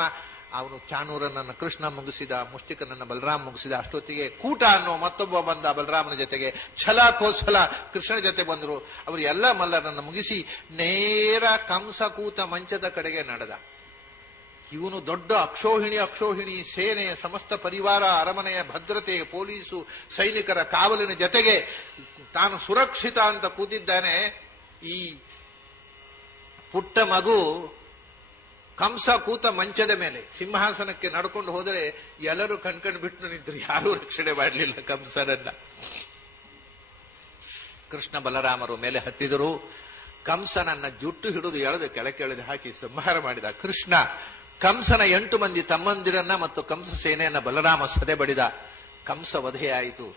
ಅವನು ಚಾಣೂರನನ್ನು ಕೃಷ್ಣ ಮುಗಿಸಿದ, ಮುಷ್ಟಿಕನನ್ನು ಬಲರಾಮ ಮುಗಿಸಿದ. ಅಷ್ಟೊತ್ತಿಗೆ ಕೂಟ ಅನ್ನೋ ಮತ್ತೊಬ್ಬ ಬಂದ ಬಲರಾಮನ ಜೊತೆಗೆ. ಛಲ, ಕೋಸಲ ಕೃಷ್ಣನ ಜೊತೆ ಬಂದರು. ಅವರು ಎಲ್ಲ ಮಲ್ಲರನ್ನು ಮುಗಿಸಿ ನೇರ ಕಂಸ ಕೂತ ಮಂಚದ ಕಡೆಗೆ ನಡೆದ. ಇವನು ದೊಡ್ಡ ಅಕ್ಷೋಹಿಣಿ ಸೇನೆ, ಸಮಸ್ತ ಪರಿವಾರ, ಅರಮನೆಯ ಭದ್ರತೆ, ಪೊಲೀಸು ಸೈನಿಕರ ಕಾವಲಿನ ಜೊತೆಗೆ ತಾನು ಸುರಕ್ಷಿತ ಅಂತ ಕೂತಿದ್ದಾನೆ. ಈ ಪುಟ್ಟ ಮಗು ಕಂಸ ಕೂತ ಮಂಚದ ಮೇಲೆ ಸಿಂಹಾಸನಕ್ಕೆ ನಡ್ಕೊಂಡು ಹೋದರೆ ಎಲ್ಲರೂ ಕಣ್ಕಂಡು ಬಿಟ್ಟು ನಿಂತರು. ಯಾರೂ ರಕ್ಷಣೆ ಮಾಡಲಿಲ್ಲ ಕಂಸನನ್ನ. ಕೃಷ್ಣ ಬಲರಾಮರು ಮೇಲೆ ಹತ್ತಿದರು. ಕಂಸನನ್ನ ಜುಟ್ಟು ಹಿಡಿದು ಎಳೆದು ಕೆಳಕೆಳೆದು ಹಾಕಿ ಸಂಹಾರ ಮಾಡಿದ ಕೃಷ್ಣ. ಕಂಸನ 8 ಮಂದಿ ತಮ್ಮಂದಿರನ್ನ ಮತ್ತು ಕಂಸ ಸೇನೆಯನ್ನ ಬಲರಾಮ ಸದೆ ಬಡಿದ. ಕಂಸ ವಧೆಯಾಯಿತು.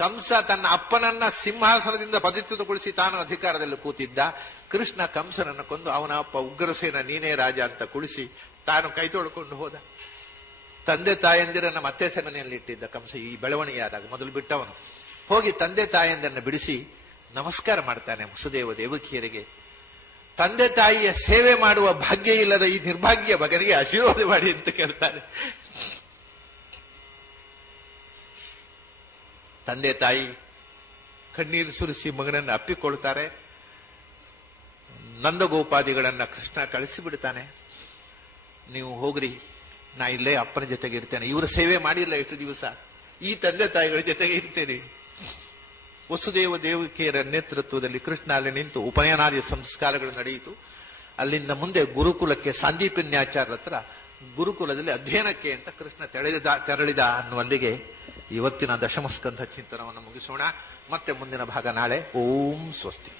ಕಂಸ ತನ್ನ ಅಪ್ಪನನ್ನ ಸಿಂಹಾಸನದಿಂದ ಪತಿತಗೊಳಿಸಿ ತಾನು ಅಧಿಕಾರದಲ್ಲಿ ಕೂತಿದ್ದ. ಕೃಷ್ಣ ಕಂಸನನ್ನು ಕೊಂದು ಅವನ ಅಪ್ಪ ಉಗ್ರಸೇನ ನೀನೇ ರಾಜ ಅಂತ ಕುಳಿಸಿ ತಾನು ಕೈ ತೊಳ್ಕೊಂಡು ಹೋದ. ತಂದೆ ತಾಯಂದಿರನ್ನ ಮತ್ತೆ ಸೆಮನೆಯಲ್ಲಿ ಇಟ್ಟಿದ್ದ ಕಂಸ. ಈ ಬೆಳವಣಿಗೆಯಾದಾಗ ಮೊದಲು ಬಿಟ್ಟವನು ಹೋಗಿ ತಂದೆ ತಾಯಂದಿರನ್ನ ಬಿಡಿಸಿ ನಮಸ್ಕಾರ ಮಾಡ್ತಾನೆ ವಸುದೇವ ದೇವಕಿಯರಿಗೆ. ತಂದೆ ತಾಯಿಯ ಸೇವೆ ಮಾಡುವ ಭಾಗ್ಯ ಇಲ್ಲದ ಈ ನಿರ್ಭಾಗ್ಯ ಮಗನಿಗೆ ಆಶೀರ್ವಾದ ಮಾಡಿ ಅಂತ ಕೇಳ್ತಾನೆ. ತಂದೆ ತಾಯಿ ಕಣ್ಣೀರು ಸುರಿಸಿ ಮಗನನ್ನು ಅಪ್ಪಿಕೊಳ್ತಾರೆ. ನಂದಗೋಪಾದಿಗಳನ್ನ ಕೃಷ್ಣ ಕಳಿಸಿಬಿಡ್ತಾನೆ. ನೀವು ಹೋಗ್ರಿ, ನಾ ಇಲ್ಲೇ ಅಪ್ಪನ ಜೊತೆಗೆ ಇರ್ತೇನೆ. ಇವರ ಸೇವೆ ಮಾಡಿಲ್ಲ ಎಷ್ಟು ದಿವಸ, ಈ ತಂದೆ ತಾಯಿಗಳ ಜೊತೆಗೆ ಇರ್ತೇನೆ. ವಸುದೇವ ದೇವಕಿಯರ ನೇತೃತ್ವದಲ್ಲಿ ಕೃಷ್ಣ ಅಲ್ಲಿ ನಿಂತು ಉಪನಯನಾದಿ ಸಂಸ್ಕಾರಗಳು ನಡೆಯಿತು. ಅಲ್ಲಿಂದ ಮುಂದೆ ಗುರುಕುಲಕ್ಕೆ ಸಾಂದೀಪನ್ಯಾಚಾರ್ಯರ ಹತ್ರ ಗುರುಕುಲದಲ್ಲಿ ಅಧ್ಯಯನಕ್ಕೆ ಅಂತ ಕೃಷ್ಣ ತೆರಳಿದ ಅನ್ನುವಲ್ಲಿಗೆ ಇವತ್ತಿನ ದಶಮಸ್ಕಂಧ ಚಿಂತನವನ್ನು ಮುಗಿಸೋಣ. ಮತ್ತೆ ಮುಂದಿನ ಭಾಗ ನಾಳೆ. ಓಂ ಸ್ವಸ್ತಿ.